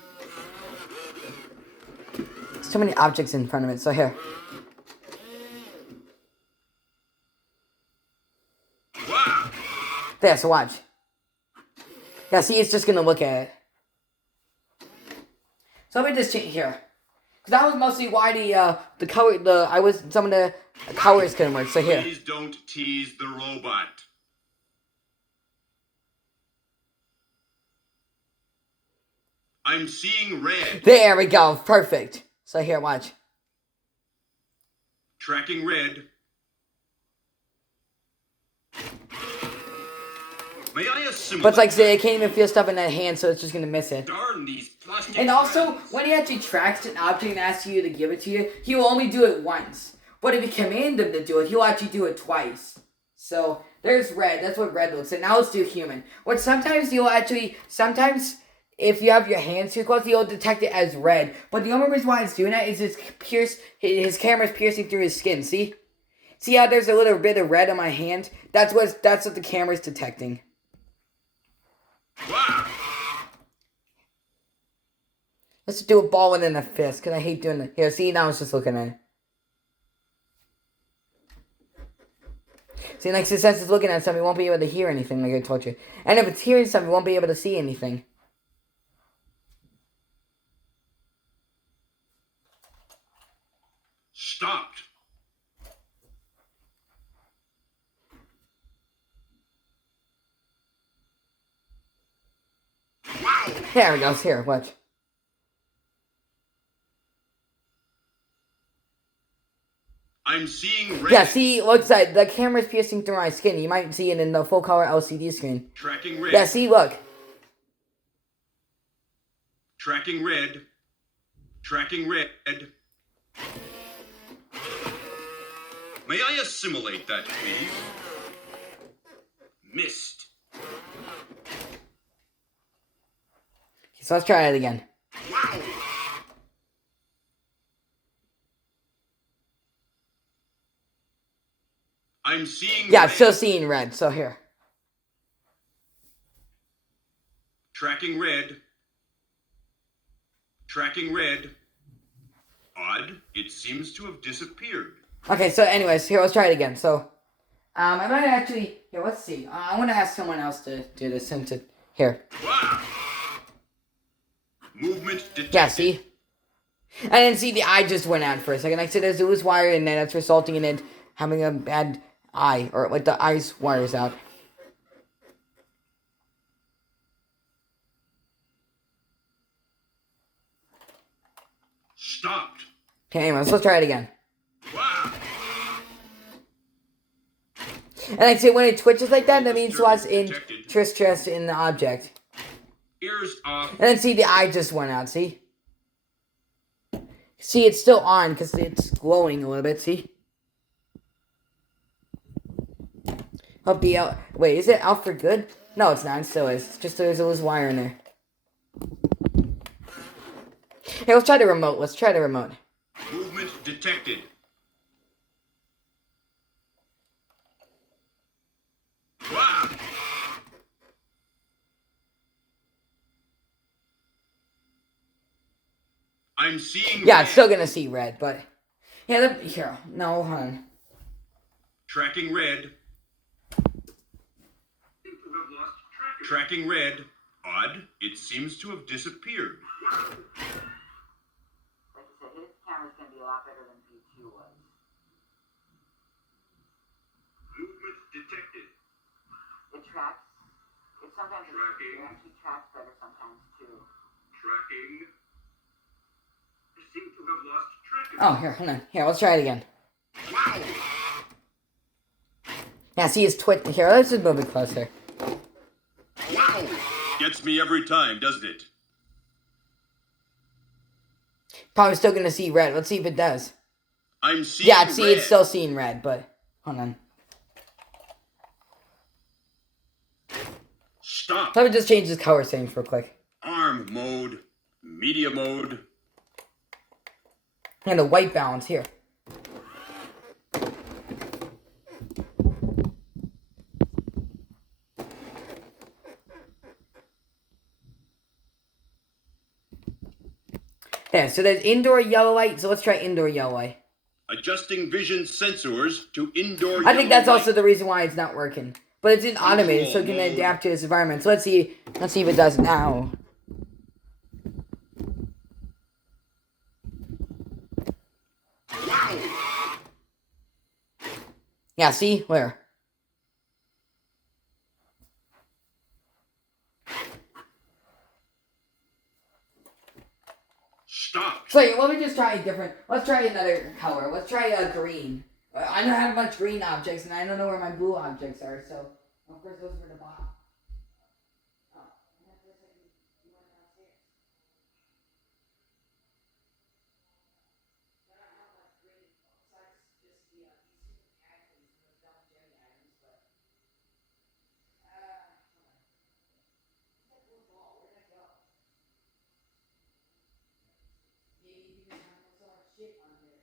So many objects in front of it. So here. Wow. There, so watch. Yeah, see, it's just gonna look at it. So let me just change here. Because that was mostly why some of the colors couldn't work. So here. Please don't tease the robot. I'm seeing red. There we go. Perfect. So here, watch. Tracking red. May I assimilate? But it's like, say, it can't even feel stuff in that hand, so it's just gonna miss it. Darn these plastic And also, threads. when he actually tracks an object and asks you to give it to you, he will only do it once. But if you command him to do it, he'll actually do it twice. So, there's red. That's what red looks like. Now let's do human. What sometimes if you have your hands too close, he'll detect it as red. But the only reason why it's doing that is his camera's piercing through his skin, see? See how there's a little bit of red on my hand? That's what the camera's detecting. Wow. Let's do a ball and then a fist, because I hate doing it. Here, see, now it's just looking at it. See, like, since it's looking at something, it won't be able to hear anything, like I told you. And if it's hearing something, it won't be able to see anything. Stopped. Wow. There it goes, here, watch. I'm seeing red. Yeah, see, looks like the camera's piercing through my skin. You might see it in the full color LCD screen. Tracking red. Yeah, see, look. Tracking red. Tracking red. May I assimilate that, please? Missed. So let's try it again. Wow. I'm seeing Yeah, red. I'm still seeing red, so here. Tracking red. Tracking red. Odd. It seems to have disappeared. Okay, so anyways, here, let's try it again. So, I might actually, here, let's see. I want to ask someone else to do this since it, here. Wow. Movement detected. Yeah, see? And then see, the eye just went out for a second. Like I said, there's a loose wire in there that's resulting in it having a bad eye, or like the eye's wires out. Stopped. Okay, anyways, let's try it again. Wow. And like I say, when it twitches like that, that means lots interest in the object. Ears off. And then see, the eye just went out, see? See, it's still on, because it's glowing a little bit, see? Hope the out. Wait, is it out for good? No, it's not, it still is. It's just there's a loose wire in there. Hey, let's try the remote, Movement detected. Wow. I'm seeing Yeah, red. it's still gonna see red, but... Yeah, here, no, hold on. Tracking red. Tracking red. Odd. It seems to have disappeared. Like I said, his camera's gonna be a lot better than V2 was. Movement detected. It tracks. It sometimes Tracking. it actually tracks better sometimes too. Tracking. I seem to have lost track of Oh, here, hold on. Here, let's try it again. Wow. Yeah, see his twitch. Here, let's just move it closer. Wow. Gets me every time, doesn't it? Probably still gonna see red. Let's see if it does. I'm seeing Yeah, see, red. it's still seeing red, but... Hold on. Stop. Let me just change this color settings real quick. Arm mode. Media mode. And the white balance here. Yeah, so there's indoor yellow light, so let's try indoor yellow light. Adjusting vision sensors to indoor I think that's yellow also the reason why it's not working. but it's in automated, so it can adapt to its environment. So let's see if it does now. Wow! Yeah, see? Where? Stop! So let me just try a different. Let's try another color. Let's try green. I don't have much green objects, and I don't know where my blue objects are. So of course those were the bottom. Oh, and that feels like you went downstairs. I don't have much green besides just the these stupid items and the dumb Jenny items, but hold on. What's that blue ball? Where'd that go? Maybe because I have so much shit on here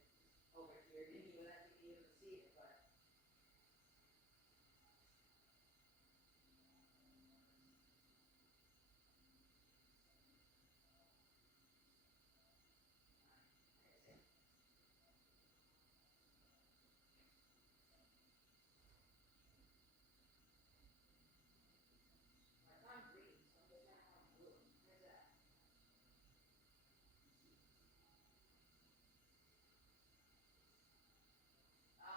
over here, didn't even let me be able to see it, but.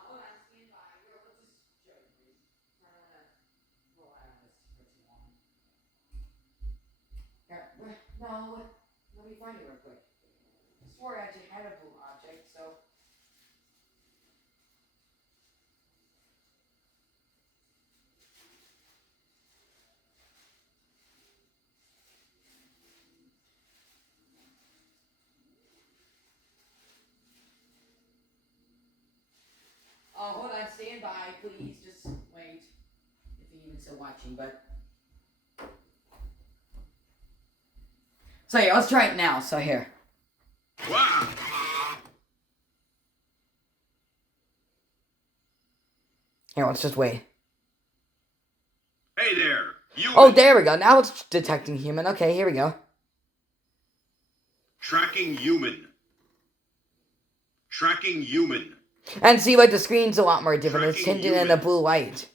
Hold on, stand by. Here, let's just show you, please. I don't want to rely on this for too long. Here, no, let me find it real quick. I swore I actually had a blue object, so. Oh, hold on, stand by, please. Just wait. If you're even still watching, but. So, yeah, let's try it now. So, here. Wow! Here, let's just wait. Hey there! You. Oh, there we go. Now it's detecting human. Okay, here we go. Tracking human. Tracking human. And see, like, the screen's a lot more different. It's Tracking tinted in a human. blue light.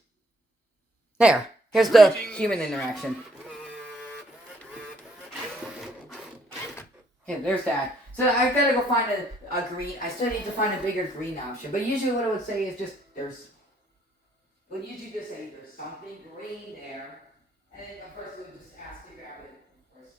There. Here's the Greetings. human interaction. Here, there's that. So I've got to go find a green. I still need to find a bigger green option. But usually what it would say is just, there's... It would usually just say there's something green there. And then, of course, it would just ask to grab it, of course.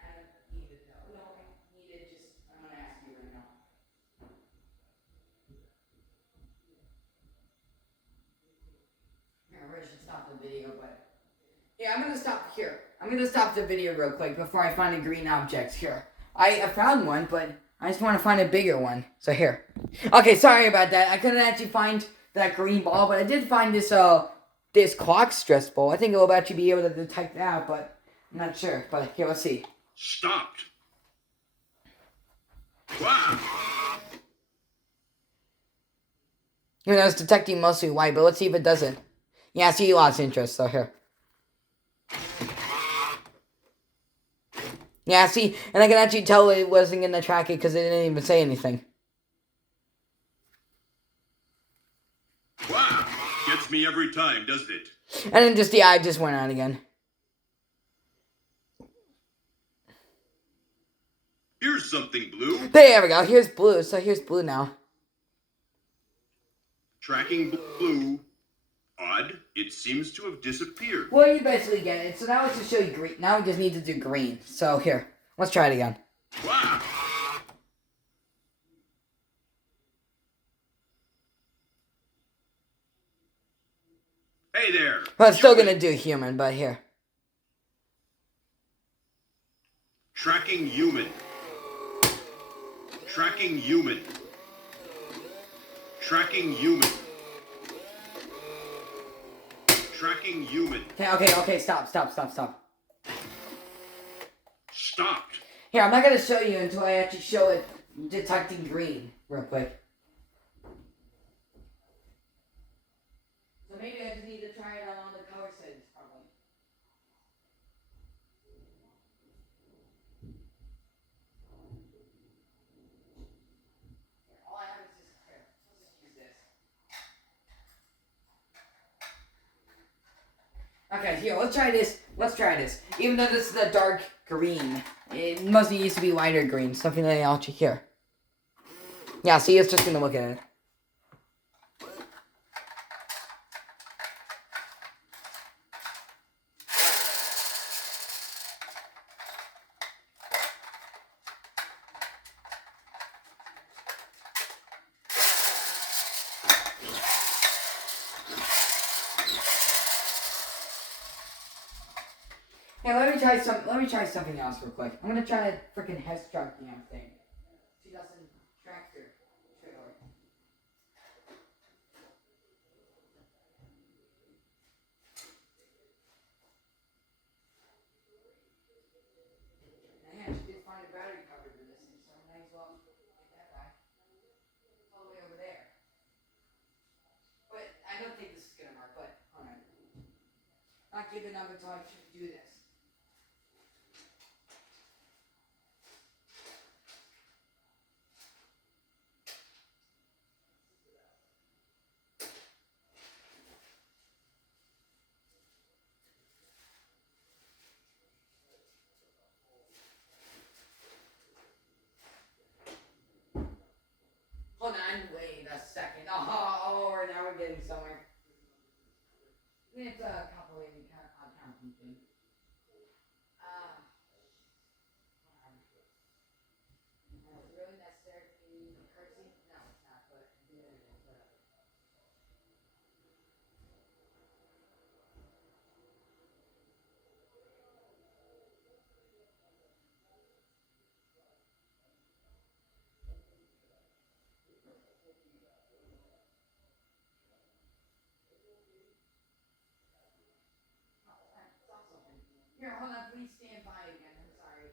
I don't need it though. No, I need it just, I'm going to ask you right now. I really should stop the video, but... Yeah, I'm going to stop here. I'm going to stop the video real quick before I find a green object. Here. I found one, but I just want to find a bigger one. So here. Okay, sorry about that. I couldn't actually find that green ball, but I did find this clock stress ball. I think it will actually be able to detect that, but I'm not sure. But here, let's see. Stopped. Wow! Even though it's detecting mostly white, but let's see if it doesn't. Yeah, see, you lost interest, so here. Yeah, see, and I can actually tell it wasn't going to track it because it didn't even say anything. Wow! Gets me every time, doesn't it? And then just the eye just went out again. Here's something blue. There we go, here's blue, so here's blue now. Tracking blue. Odd. It seems to have disappeared. Well, you basically get it. So now let's just show you green. Now we just need to do green. So here, let's try it again. Wow! Hey there! Well, it's still Human. going to do human, but here. Tracking human. Tracking human. Tracking human. tracking human. Okay, stop. Stopped. Here, I'm not gonna show you until I actually show it detecting green real quick. So maybe I just need to try it out on the color settings probably. Here, all I have is this. Here, let's just use this. Okay, here, let's try this. Even though this is a dark green, it must used to be lighter green. Something that I'll check here. Yeah, see, it's just gonna look at it. Hey, let me try something else real quick. I'm gonna try to freaking head struck damn thing. 2000 tractor trailer. And I actually did find a battery cover for this thing, so I might as well get that back. It's all the way over there. But I don't think this is gonna work, but alright. Not giving up until I do this. Hold on, wait a second. Oh, now we're getting somewhere. It's a couple of accounting thing. Is it really necessary to be cursing? No, it's not, but yeah, it is, whatever. Here, hold on, please stand by again. I'm sorry.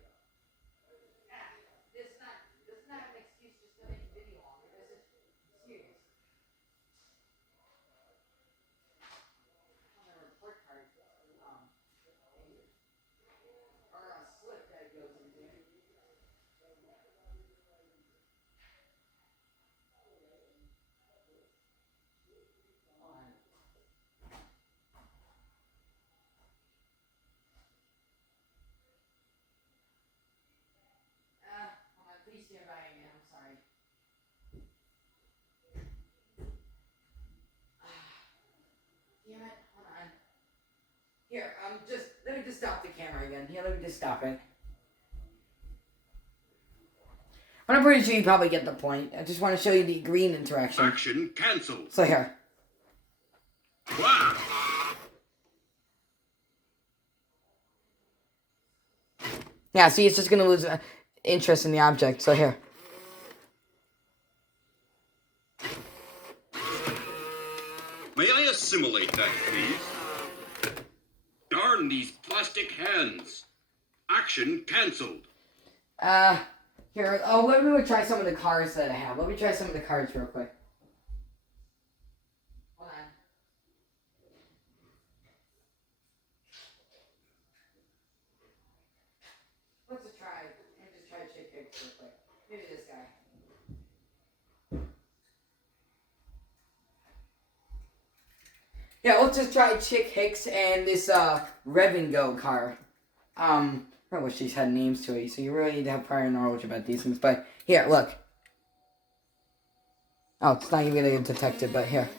This is not an excuse just to make a video longer. This is serious. On the report card, or a slip that it goes into. Hold on. Hold on, please stand by again. I'm sorry. Damn it, hold on. Here, let me just stop the camera again. Here, let me just stop it. I'm pretty sure you probably get the point. I just want to show you the green interaction. Action cancelled. So here. Wow. Yeah, see, it's just going to lose interest in the object. So here. May I assimilate that, please? Darn these plastic hands. Action cancelled. Here, let me try some of the cards that I have. Let me try some of the cards real quick. Hold on. Let's just try. Let me just try Chick Hicks real quick. Maybe this guy. Yeah, let's just try Chick Hicks and this Rev and Go card. I wish these had names to it, so you really need to have prior knowledge about these things. But here, look. Oh, it's not even gonna detect it, but here.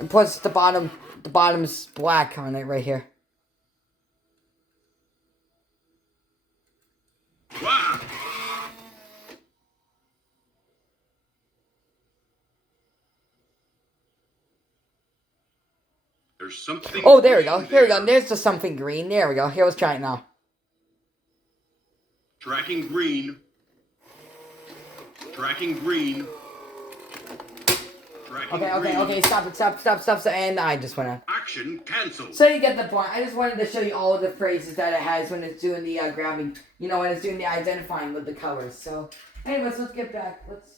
And plus the bottom's black on it right here. Wow. There's something. Oh, there we go. Here we go. There's the something green. There we go. Here, let's try it now. Tracking green. Tracking green. Tracking green. Okay. Stop it. Stop. And I just went out. Action canceled. So you get the point. I just wanted to show you all of the phrases that it has when it's doing the grabbing. You know, when it's doing the identifying with the colors. So, anyways, let's get back. Let's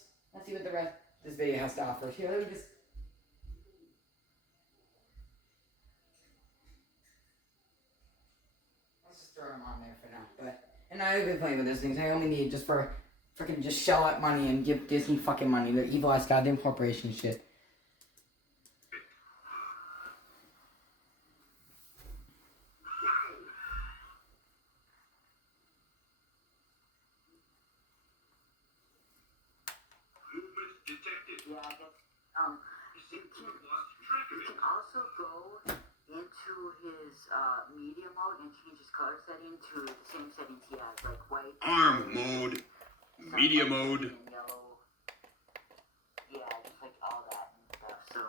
see what the rest of this video has to offer. Here, let me just. Let's just throw them on there for now. And I've been playing with those things. I only need it just for freaking just shell out money and give Disney fucking money. They're evil ass goddamn corporation shit. Yeah, I guess, you can also go into his media mode and change his color setting to the same settings he has, like white, Arm mode, media mode. and yellow. Yeah, just like all that and stuff. So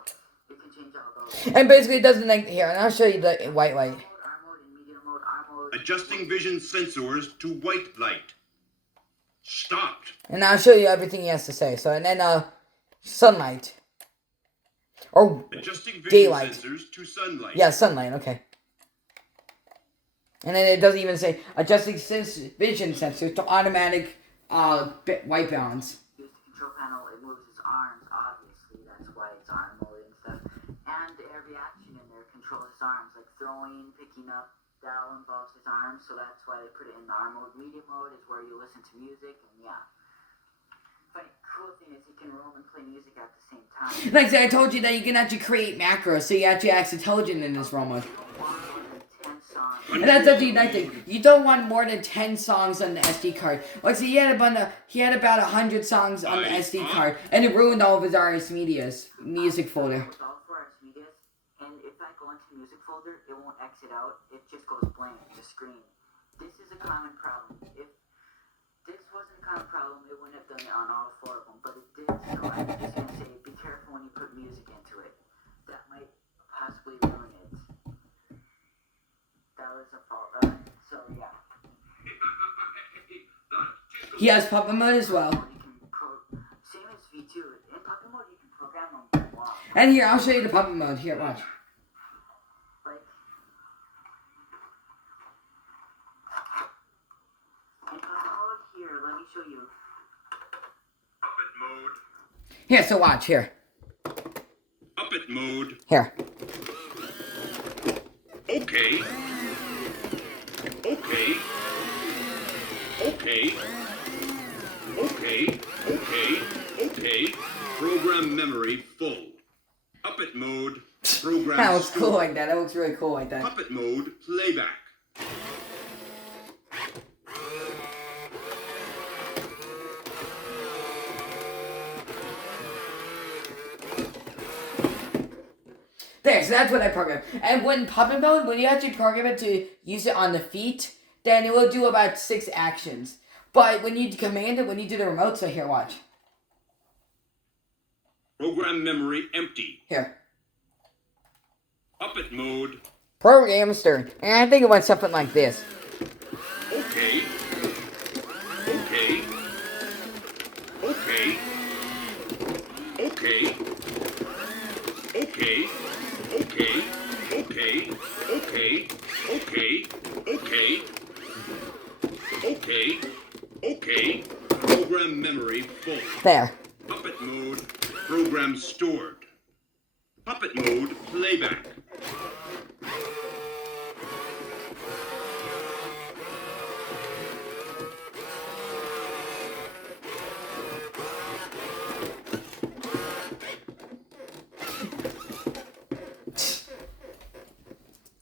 you can change all those. And basically it doesn't like here, and I'll show you the white light. Arm mode and media mode, arm mode. Adjusting vision sensors to white light. Stopped. And I'll show you everything he has to say. So and then sunlight. Or Adjusting vision daylight. sensors to sunlight. Yeah, sunlight, okay. And then it doesn't even say adjusting vision sensors to automatic white balance. Use the control panel, it moves his arms, obviously, that's why it's arm mode and stuff. And every action in there controls his arms, like throwing, picking up, that all involves his arms, so that's why they put it in the arm mode. Media mode is where you listen to music, and yeah. Funny, cool thing is he can roam and play music at the same time. Like I said, I told you that you can actually create macros, so you actually act intelligent in this ROM mode. 10 songs. And that's actually the nice thing. You don't want more than 10 songs on the SD card. Like, so he had about 100 songs on the SD card, and it ruined all of his RS Media's music folder. It's all for RS Medias, and if I go into music folder, it won't exit out. It just goes blank, the screen. This is a common problem. If this wasn't a common problem, it wouldn't have done it on all 4 of them, but it did, so I'm just gonna say, be careful when you put music into it. That might possibly ruin it. That was a fault, so yeah. He has puppet mode as well. Same as V2. In puppet mode, you can program them a lot. And here, I'll show you the puppet mode. Here, watch. Like, in puppet mode, here, let me show you. Puppet mode. Here, so watch, here. Puppet mode. Here. Okay. Okay. Okay. Okay. Okay. Okay. Program memory full. Puppet mode. Program That looks stored. cool like that. That looks really cool like that. Puppet mode playback. There, so that's what I programmed. And when puppet mode, when you actually program it to use it on the feet, then it will do about 6 actions. But when you command it, when you do the remote, so here, watch. Program memory empty. Here. Puppet mode. Program start. And I think it went something like this. Okay. Okay. Okay. Okay. Okay. Okay. Okay. Okay. Okay. Okay. Okay. Okay. Program memory full. There. Puppet mode. Program stored. Puppet mode playback.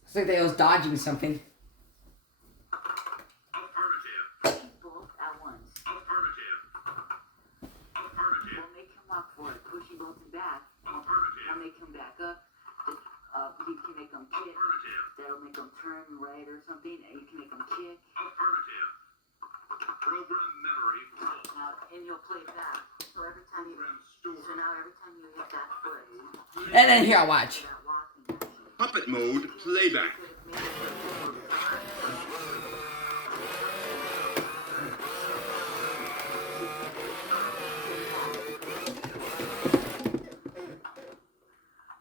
Looks like they was dodging something. Affirmative. Both at once. Affirmative. Affirmative. We'll make him walk forward, pushing both and back. We'll Affirmative. make him back up. You can make him kick. Affirmative. That'll make him turn right or something, and you can make him kick. Affirmative. Program memory full. Now, and you'll play back. So every time you, Program so stored. now every time you hit that foot, And then here, watch. that walking motion. Puppet mode playback.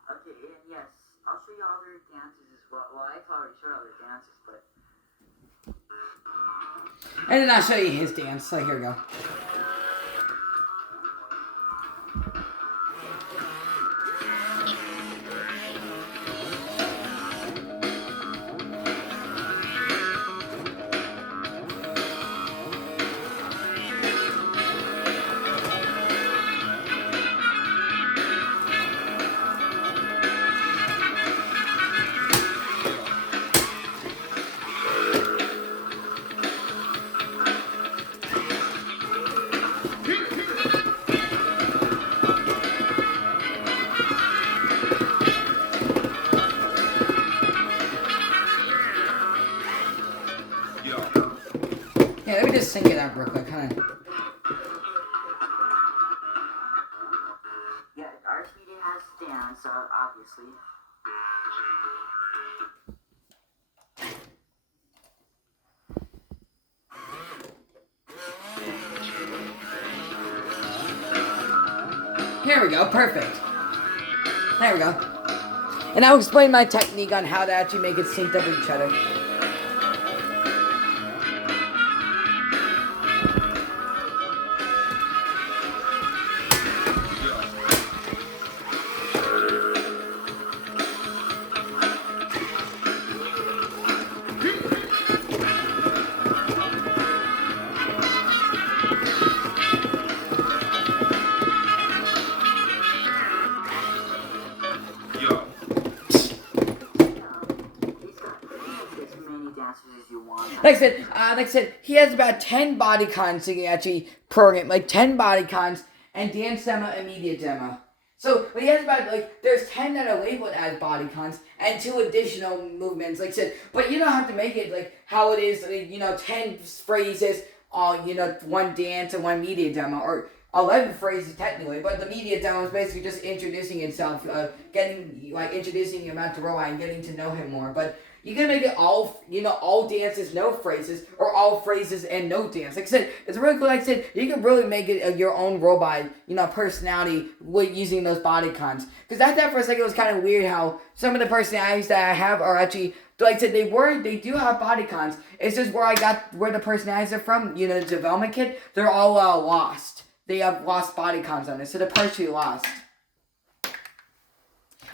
Okay, and yes, I'll show you all their dances as well. Well, I've already showed all their dances, but... And then I'll show you his dance. So here we go. Yeah, let me just sing it out real quick, huh? Yeah, Ars Media has dance, obviously. Here we go, perfect. There we go. And I'll explain my technique on how to actually make it synced up with each other. Like I said, he has about 10 body cons so you can actually program, like 10 body cons and dance demo and media demo. So, but he has about, like, there's 10 that are labeled as body cons and 2 additional movements, like I said, but you don't have to make it, like, how it is, like, 10 phrases, all, 1 dance and 1 media demo, or 11 phrases technically, but the media demo is basically just introducing itself, introducing him out to Roy and getting to know him more, but you can make it all, all dances, no phrases, or all phrases and no dance. Like I said, it's really cool. Like I said, you can really make it your own robot, personality with using those body cons. Because I thought for a second it was kind of weird how some of the personalities that I have are actually, like I said, they do have body cons. It's just where the personalities are from, the development kit, they're all lost. They have lost body cons on it, so they're partially lost.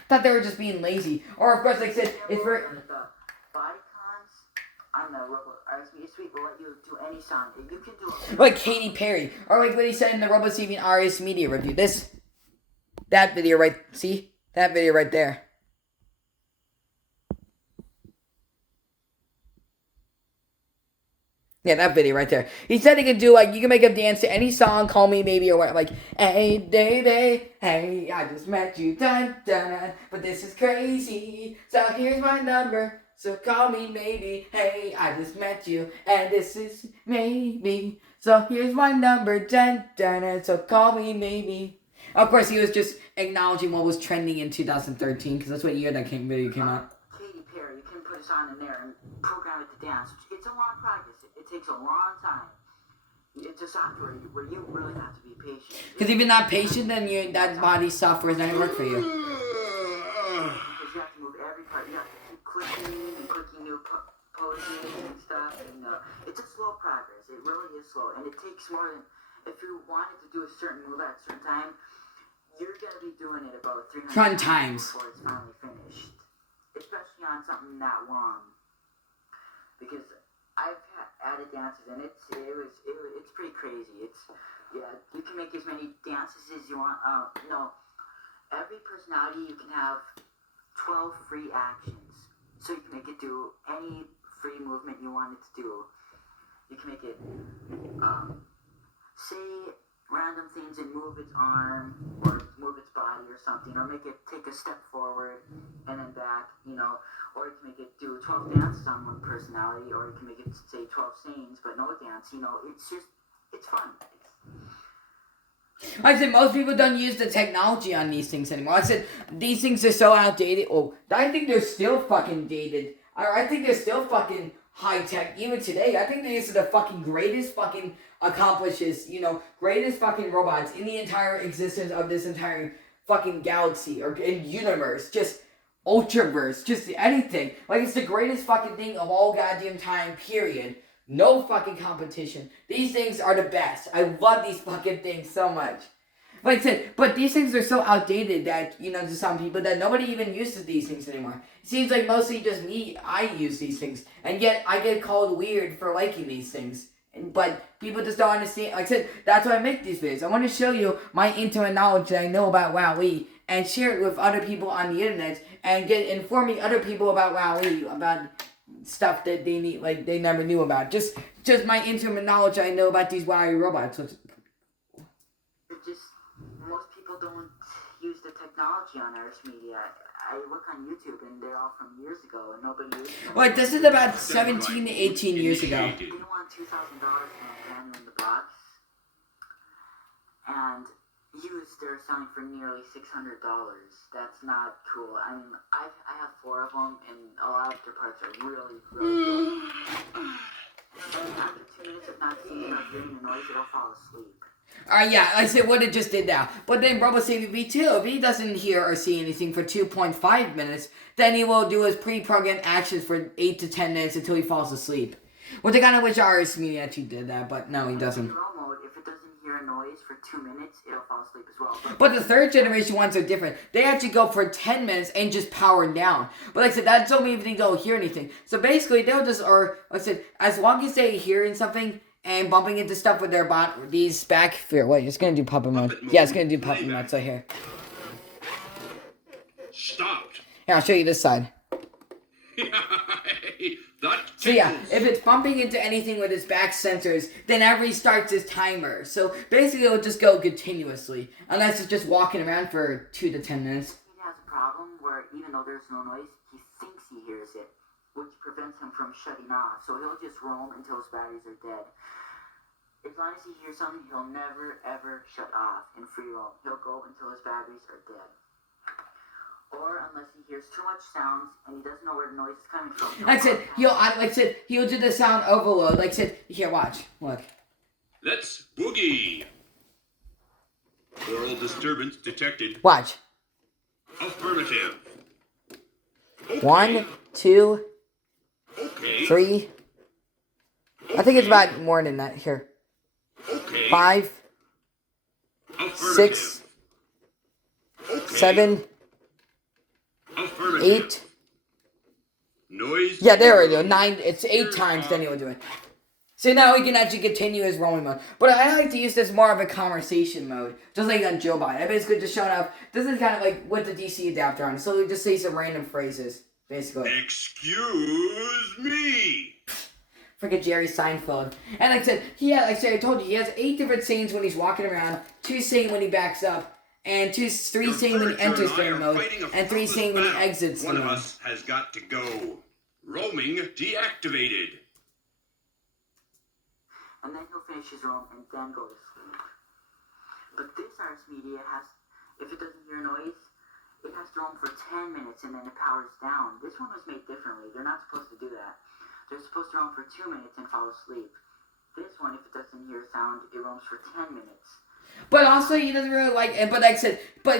Thought they were just being lazy. Or, of course, like I said, it's very... Body cons on the Robo Ars Media Suite will let you do any song. You can do it. Like Katy Perry. Or like what he said in the Robo CV Ars Media review. That video right... See? That video right there. Yeah, that video right there. He said he could do, you can make him dance to any song, Call Me Maybe, or what, hey, baby, hey, I just met you, dun, dun, dun, but this is crazy, so here's my number, so call me maybe, hey, I just met you, and this is maybe, so here's my number, dun, dun, dun, so call me maybe. Of course, he was just acknowledging what was trending in 2013, because that's what year that video came out. Katy Perry, you can put a song in there and program it to dance. It's a long process. It takes a long time. It's a software where you really have to be patient. Because if you're not patient, then that body software is not going to work for you. Because you have to move every part. You have to keep clicking and clicking new poses and stuff. And it's a slow progress. It really is slow. And it takes more than... If you wanted to do a certain move at a certain time, you're going to be doing it about 300 times before it's finally finished. Especially on something that long. Because I've added dances and it's pretty crazy. You can make as many dances as you want. Every personality you can have 12 free actions. So you can make it do any free movement you want it to do. You can make it say random things and move its arm or move its body or something, or make it take a step forward and then back, or you can make it do 12 dances on one personality, or you can make it say 12 sayings but no dance, it's fun. I said most people don't use the technology on these things anymore. I said these things are so outdated. Oh, I think they're still fucking dated. I think they're still fucking high tech even today. I think these are the fucking greatest fucking accomplishes, greatest fucking robots in the entire existence of this entire fucking galaxy or in universe. Just Ultraverse, just anything. Like, it's the greatest fucking thing of all goddamn time, period. No fucking competition. These things are the best. I love these fucking things so much. Like I said, but these things are so outdated that, to some people, that nobody even uses these things anymore. It seems like mostly just me, I use these things. And yet, I get called weird for liking these things. But people just don't understand. Like I said, that's why I make these videos. I want to show you my intimate knowledge that I know about WowWee and share it with other people on the internet and informing other people about WowWee, about stuff that they need, like they never knew about. Just my intimate knowledge I know about these WowWee robots. Most people don't use the technology on Earth Media. I look on YouTube and they're all from years ago and nobody uses them. Like, this is about 17 to 18 years ago. They want $2,000 from a brand new in the box. And used, they're selling for nearly $600. That's not cool. I mean, I have 4 of them and a lot of their parts are really, really good. After 2 minutes of not seeing or hearing the noise, it'll fall asleep. Yeah, I said what it just did now. But then RoboSaviV2, if he doesn't hear or see anything for 2.5 minutes, then he will do his pre-programmed actions for 8 to 10 minutes until he falls asleep. Which I kind of wish RS Media actually did that, but no, he doesn't. In raw mode, if it doesn't hear a noise for 2 minutes, it'll fall asleep as well. But the third generation ones are different. They actually go for 10 minutes and just power down. But like I said, that's only if they don't hear anything. So basically, they'll just, or like I said, as long as they hearing something and bumping into stuff with their these back, here, wait, it's gonna do puppet mode. Yeah, it's gonna do puppet mode, so here. Stopped. Here, I'll show you this side. That So yeah, if it's bumping into anything with its back sensors, then that restarts its timer. So basically, it'll just go continuously, unless it's just walking around for 2 to 10 minutes. He has a problem where even though there's no noise, he thinks he hears it, which prevents him from shutting off. So he'll just roam until his batteries are dead. As long as he hears something, he'll never ever shut off in free roam. He'll go until his batteries are dead. Or unless he hears too much sounds and he doesn't know where the noise is coming from. Like I said, he'll do the sound overload. Like I said, here, watch, look. Let's boogie. Oral disturbance detected. Watch. Affirmative. Okay. 1, 2, Okay. 3. I think it's about more than that. Here. Okay. 5, Affirmative. 6, Okay. 7, Affirmative. 8. Noise. Yeah, there we go. 9. It's 8 times. Then he'll do it. So now he can actually continue his roaming mode. But I like to use this more of a conversation mode, just like on JoeBot. I basically just showing off. This is kind of like with the DC adapter on, so we just say some random phrases, basically. Excuse me. Freaking Jerry Seinfeld. And like I said, I told you, he has 8 different sayings when he's walking around, 2 saying when he backs up, and 3 saying when he enters game mode, and 3 saying when he exits the One of mode. us has got to go. Roaming deactivated. And then he'll finish his roam and then go to sleep. But this RS Media has, if it doesn't hear noise, it has to roam for 10 minutes and then it powers down. This one was made differently. They're not supposed to do that. They're supposed to roam for 2 minutes and fall asleep. This one, if it doesn't hear sound, it roams for 10 minutes. But also, he doesn't really like it. But like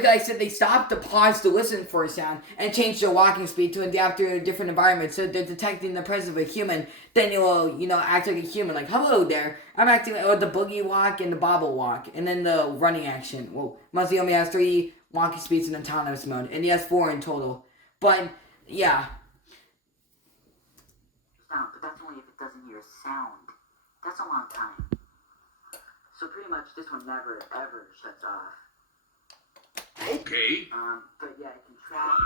I said, they stopped to pause to listen for a sound and changed their walking speed to adapt to a different environment. So they're detecting the presence of a human. Then it will, act like a human. Like, hello there. I'm acting like the boogie walk and the bobble walk. And then the running action. Well, Muzzy only has 3 walking speeds in autonomous mode. And he has 4 in total. But, yeah. Sound, but that's only if it doesn't hear sound. That's a long time. So pretty much this one never ever shuts off. Okay. But yeah, it can track.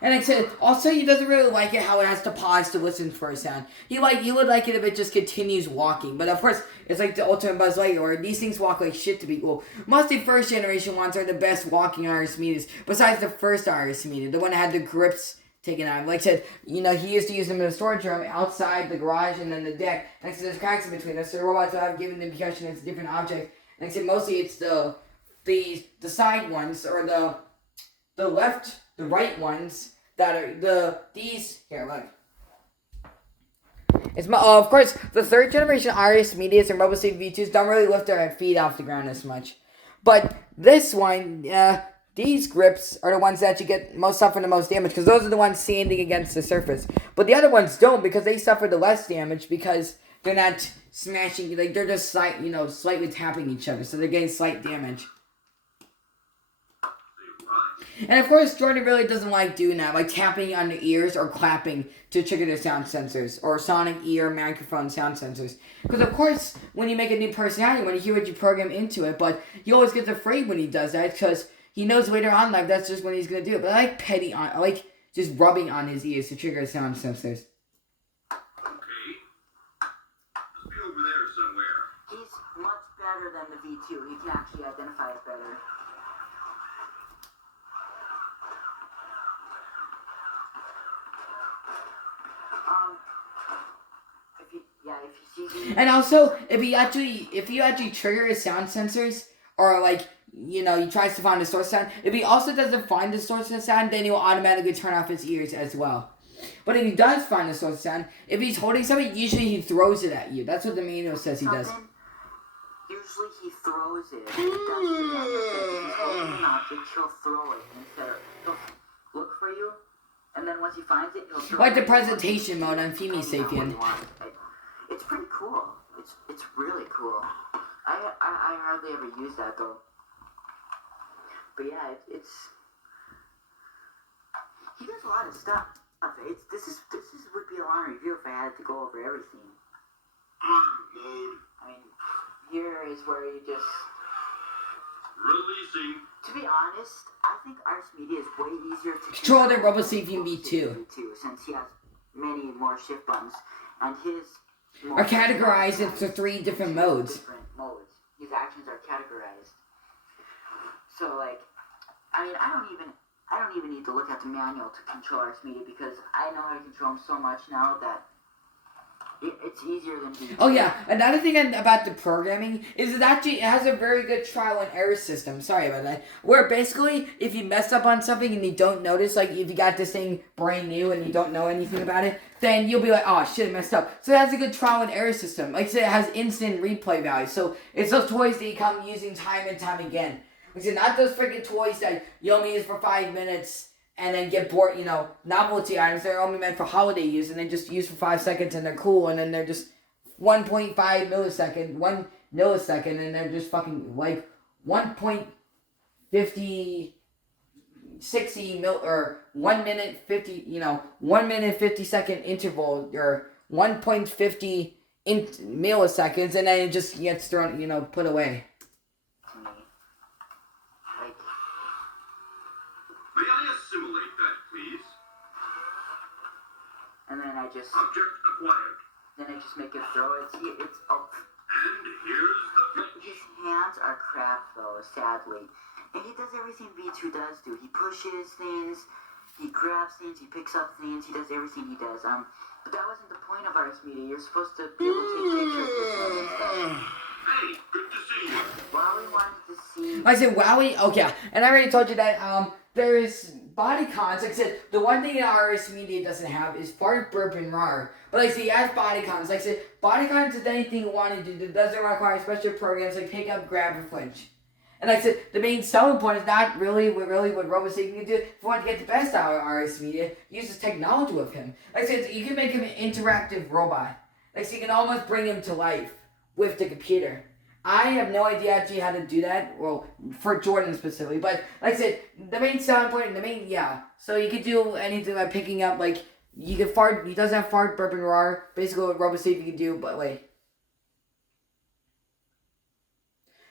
And like I said, also he doesn't really like it how it has to pause to listen for a sound. He would like it if it just continues walking. But of course, it's like the ultimate Buzz Lightyear, where these things walk like shit to be cool. Most of the first generation ones are the best walking RS Medias, besides the first RS Media, the one that had the grips taken out. Like I said, he used to use them in the storage room, outside the garage, and then the deck. And like I said, there's cracks in between us, so the robots will have given the impression it's a different object. And like I said, mostly it's the side ones, or the left, the right ones, that are these, here, look. It's of course, the third generation RS Medias and RoboSaviV2s don't really lift their feet off the ground as much. But this one, these grips are the ones that you get suffer the most damage because those are the ones sanding against the surface. But the other ones don't because they suffer the less damage because they're not smashing. Like they're just slightly tapping each other, so they're getting slight damage. And of course, Jordan really doesn't like doing that, like tapping on the ears or clapping to trigger their sound sensors or sonic ear microphone sound sensors. Because of course, when you make a new personality, when you hear what you program into it, but he always gets afraid when he does that because he knows later on in life that's just when he's gonna do it. But I like just rubbing on his ears to trigger sound sensors. Okay. Must be over there somewhere. He's much better than the V2. He can actually identify it better. And also, if you actually trigger his sound sensors, or like, he tries to find the source sound, if he also doesn't find the source of sound, then he will automatically turn off his ears as well. But if he does find the source of sound, if he's holding something, usually he throws it at you. That's what the manual says he does. Usually he throws it. If he's holding an object, he'll throw it instead of he'll look for you, and then once he finds it, he'll throw it. Like the presentation mode on Femi Sapien. It's pretty cool. It's really cool. I hardly ever use that though. But yeah, it's he does a lot of stuff. This would be a long review if I had to go over everything. I mean, here is where you just Releasing. To be honest, I think Ars Media is way easier to control than RoboSapien V2. Since he has many more shift buttons and his are categorized into 3 different modes. His actions are categorized. So like, I mean, I don't even need to look at the manual to control Ars Media because I know how to control him so much now that it's easier than V2. Oh yeah, another thing about the programming is it has a very good trial and error system. Sorry about that. Where basically, if you mess up on something and you don't notice, like if you got this thing brand new and you don't know anything about it, then you'll be like, oh shit, I messed up. So it has a good trial and error system. Like I said, it has instant replay value. So it's those toys that you come using time and time again. Like I said, not those freaking toys that you only use for 5 minutes and then get bored, novelty items. They're only meant for holiday use and they just use for 5 seconds and they're cool and then they're just 1.5 millisecond, 1 millisecond, and they're just fucking like 1.50, 60 or 1 minute 50, 1 minute 50 second interval or 1.50 milliseconds and then it just gets thrown, put away. May I assimilate that, please? And then I just... Object acquired. Then I just make it throw it. See, it's up. And here's the... His hands are crap, though, sadly. And he does everything V2 does do. He pushes things, he grabs things, he picks up things, he does everything he does. But that wasn't the point of Ars Media. You're supposed to be able to take pictures of this and stuff. Hey, good to see you. WowWee wanted to see... I said WowWee? Okay. And I already told you that, there's body cons. Like I said, the one thing that Ars Media doesn't have is fart, burp, and rar. But like I said, he has body cons. Like I said, body cons is anything you want to do that doesn't require special programs like pick up, grab, or flinch. And like I said, the main selling point is not really what RoboSapien can do. If you want to get the best out of Ars Media, use this technology with him. Like I said, you can make him an interactive robot. Like so you can almost bring him to life with the computer. I have no idea actually how to do that, well, for Jordan specifically, but like I said, the main selling point, so you could do anything like picking up, like, you can fart, he doesn't have fart, burp, and roar, basically what RoboSapien can do, but wait.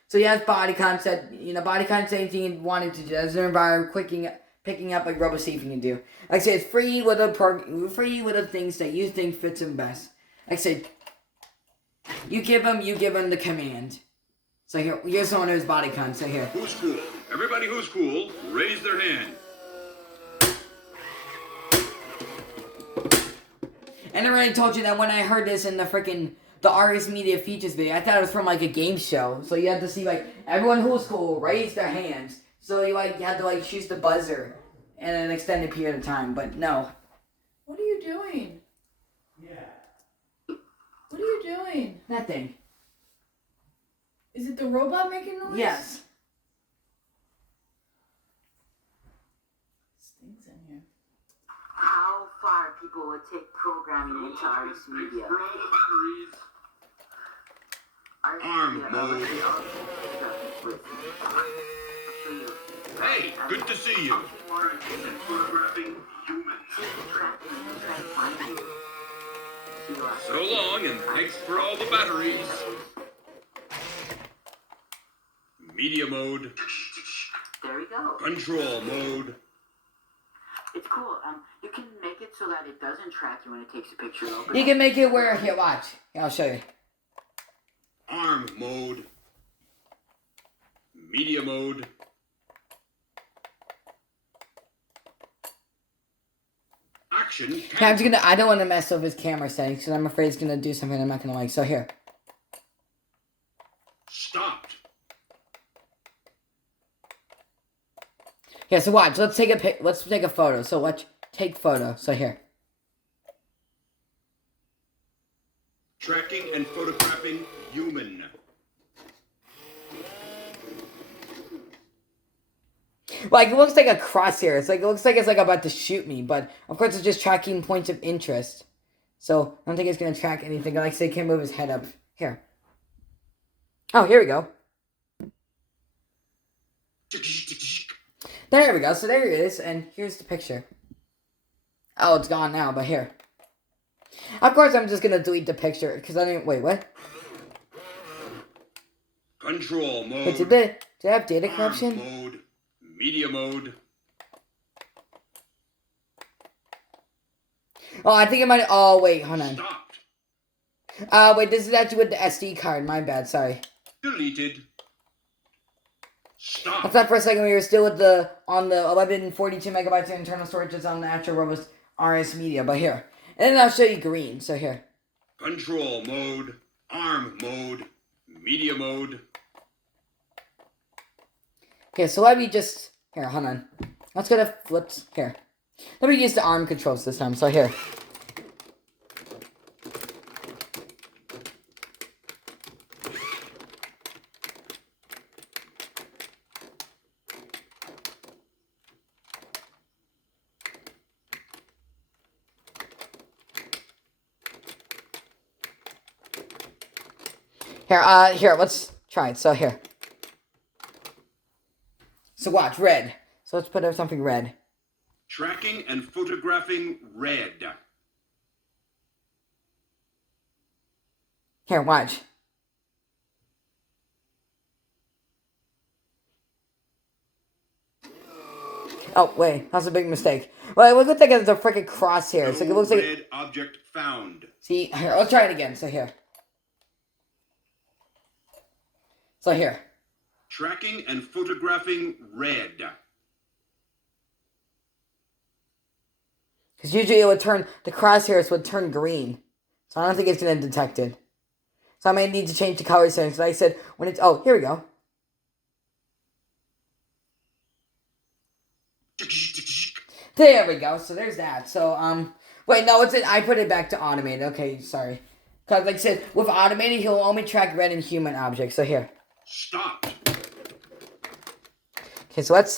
So he has body concept, body concept, anything you wanted to do, as an environment, picking up like RoboSapien can do. Like I said, it's free with the things that you think fits him best. Like I said, you give him the command. So here's one of his body cons. So here. Who's cool? Everybody who's cool, raise their hand. And I already told you that when I heard this in the Ars Media features video, I thought it was from like a game show. So you had to see like everyone who's cool raise their hands. So you had to choose the buzzer in an extended period of time. But no. What are you doing? What are you doing? Nothing. Is it the robot making noise? Yes. people would take programming into RS Media. For all the batteries. RS Arm Media mode. already stuff with. I'll show you. Hey, good to see you. More Tracking and photographing humans. So long, and thanks for all the batteries. Media mode. There we go. Control mode. It's cool. You can make it so that it doesn't track you when it takes a picture. Though, You can make it where, here, watch. Here, I'll show you. Arm mode. Media mode. Action. Yeah, I don't want to mess up his camera settings because I'm afraid it's gonna do something I'm not gonna like. So here. Stopped. Yeah, so watch. Let's take a photo. So watch. Take photo. So here. Tracking and photographing human. Like, it looks like a crosshair. It looks like it's like about to shoot me, but of course it's just tracking points of interest. So I don't think it's gonna track anything. Like I say, can't move his head up. Here. Oh, here we go. There we go. So there it is, and here's the picture. Oh, it's gone now, but here. Of course, I'm just gonna delete the picture because I didn't. Wait, what? Control mode. Wait, did I have data Arm corruption? mode. Media mode. Oh, I think it might. Oh, wait, hold on. Stopped. Wait, this is actually with the SD card. My bad. Sorry. Deleted. I Stopped. thought for a second we were still with on the 1142 megabytes of internal storage that's on the actual robust RS Media, but here. And then I'll show you green. So here. Control mode. Arm mode. Media mode. Okay, so let me just here. Hold on. Let's go to flips here. Let me use the arm controls this time. So here. Here, let's try it. So here. So watch, red. So let's put up something red. Tracking and photographing red. Here, watch. Oh, wait, that's a big mistake. Well, it looks like it's a freaking crosshair. It's like, it looks like... Red object found. See, here, let's try it again. So here. So here. Tracking and photographing red. Because usually it would turn, the crosshairs would turn green. So I don't think it's going to detect it. So I might need to change the color settings. So I said, when it's, oh, here we go. There we go. So there's that. So, wait, no, I put it back to automated. Okay, sorry. Because like I said, with automated, he'll only track red and human objects. So here. Stopped. Okay, so let's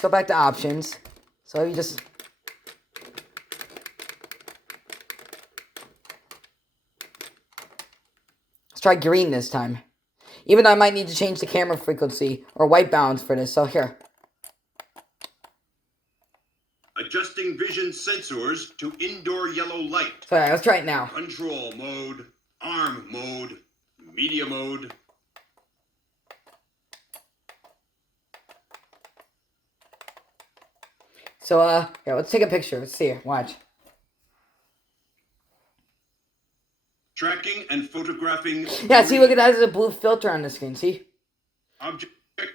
go back to options. So you just... Let's try green this time. Even though I might need to change the camera frequency or white balance for this. So here. Adjusting vision sensors to indoor yellow light. So alright, let's try it now. Control mode. Arm mode. Media mode. So, here, let's take a picture. Let's see here. Watch. Tracking and photographing. Yeah, see, look at that. There's a blue filter on the screen. See? Object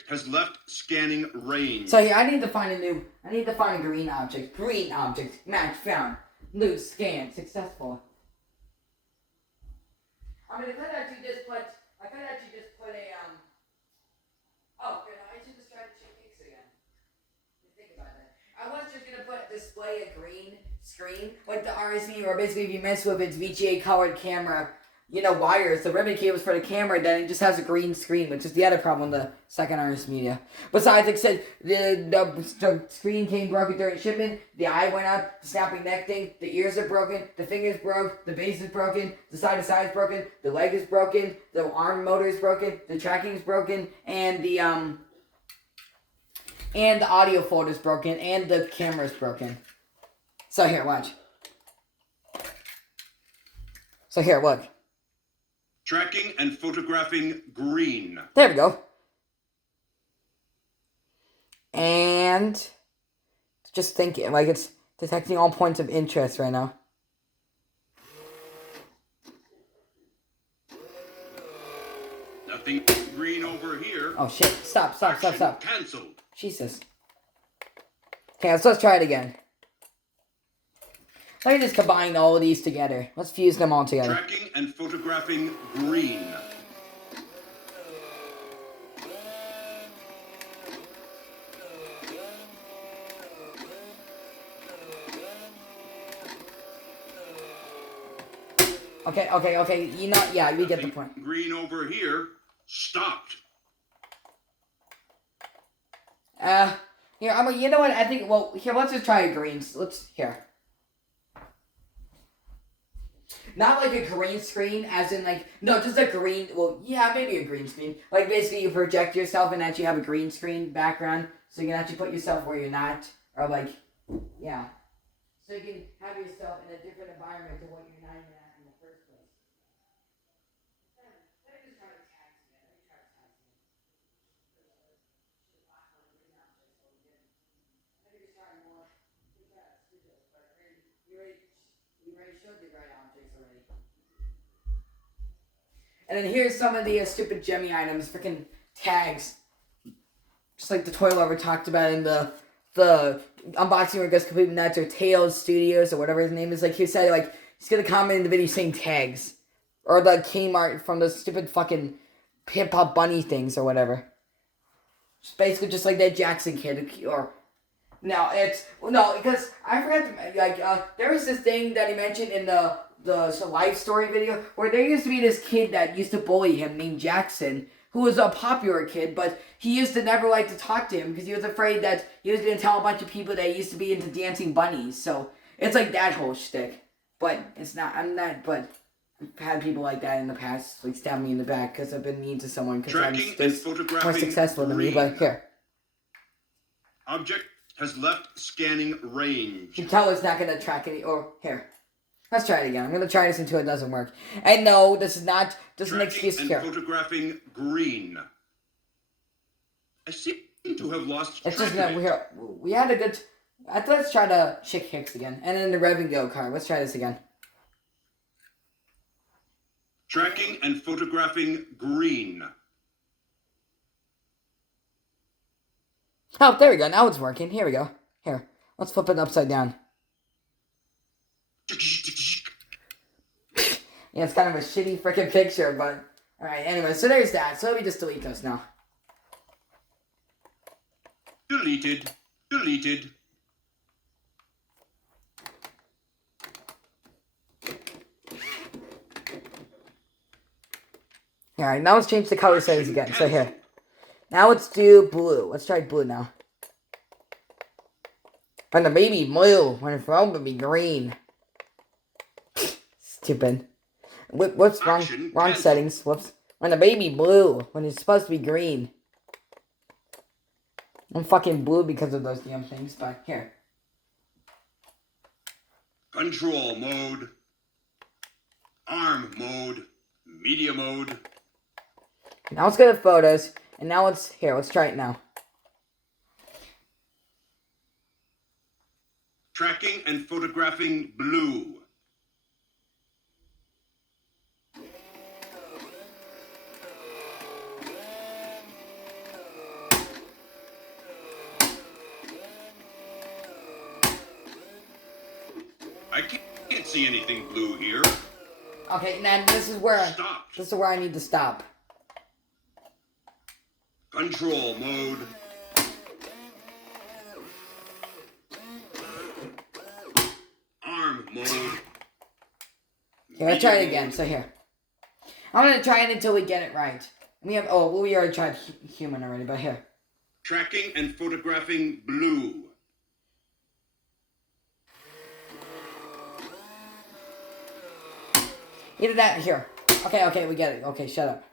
has left scanning range. So here, I need to find a green object. Green object. Match found. Loose. Scan. Successful. I mean, I could actually just put a, oh, good. I should just try to check X again. Think about that. I was just gonna display a green screen like the RSV, or basically if you mess with its VGA colored camera wires, the ribbon cables for the camera, then it just has a green screen, which is the other problem with the second Ernest Media. Besides, like I said, the screen came broken during shipment, the eye went out, the snapping neck thing, the ears are broken, the fingers broke, the base is broken, the side to side is broken, the leg is broken, the arm motor is broken, the tracking is broken, and the audio folder is broken, and the camera is broken. So here, watch. So here, look. Tracking and photographing green. There we go. And just thinking, like it's detecting all points of interest right now. Nothing green over here. Oh shit, stop. Cancelled. Jesus. Okay, let's try it again. Let me just combine all of these together. Let's fuse them all together. Tracking and photographing green. Okay. Yeah, we get the point. Green over here. Stopped. Here, you know what? I think, well, here, let's just try a green. Here. Not like a green screen, as in, like, no, just a green, well, yeah, maybe a green screen. Like, basically, you project yourself and actually have a green screen background, so you can actually put yourself where you're not, or, like, yeah. So you can have yourself in a different environment to what you're not even at in the first place. Let me just try to tag together. We already showed the right objects already. And then here's some of the stupid Gemmy items, freaking tags. Just like the toy lover talked about in the unboxing where it goes completely nuts, or Tails Studios, or whatever his name is. Like, he said, like, he's gonna comment in the video saying tags. Or the Kmart from the stupid fucking hip-hop bunny things, or whatever. Just basically just like that Jackson kid, or... No, because I forgot to, like, there was this thing that he mentioned in the life story video, where there used to be this kid that used to bully him named Jackson, who was a popular kid, but he used to never like to talk to him because he was afraid that he was going to tell a bunch of people that he used to be into dancing bunnies. So it's like that whole shtick. But it's not, but I've had people like that in the past, like, stab me in the back because I've been mean to someone because I'm more successful than me, but here. Object has left scanning range. You can tell it's not going to track any, or here. Let's try it again. I'm going to try this until it doesn't work. And no, this is not just an excuse here. Photographing green. I seem to have lost it's track just not, we had a good, let's try the Chick Hicks again. And then the Rev and Go card. Let's try this again. Tracking and photographing green. Oh, there we go. Now it's working. Here we go. Here. Let's flip it upside down. Yeah, it's kind of a shitty freaking picture, but... Alright, anyway, so there's that. So let me just delete those now. Deleted. Alright, now let's change the color settings again. So here. Now let's do blue. Let's try blue now. When the baby blue, when it's supposed to be green. Stupid. Whoops, wrong settings. Whoops. When the baby blue, when it's supposed to be green. I'm fucking blue because of those damn things, but here. Control mode. Arm mode. Media mode. Now let's go to photos. And now let's try it now. Tracking and photographing blue. I can't see anything blue here. Okay, now this is where I need to stop. Control mode. Arm mode. Here, let's try it again. So here. I'm gonna try it until we get it right. We already tried human already, but here. Tracking and photographing blue. Either that here. Okay, we get it. Okay, shut up.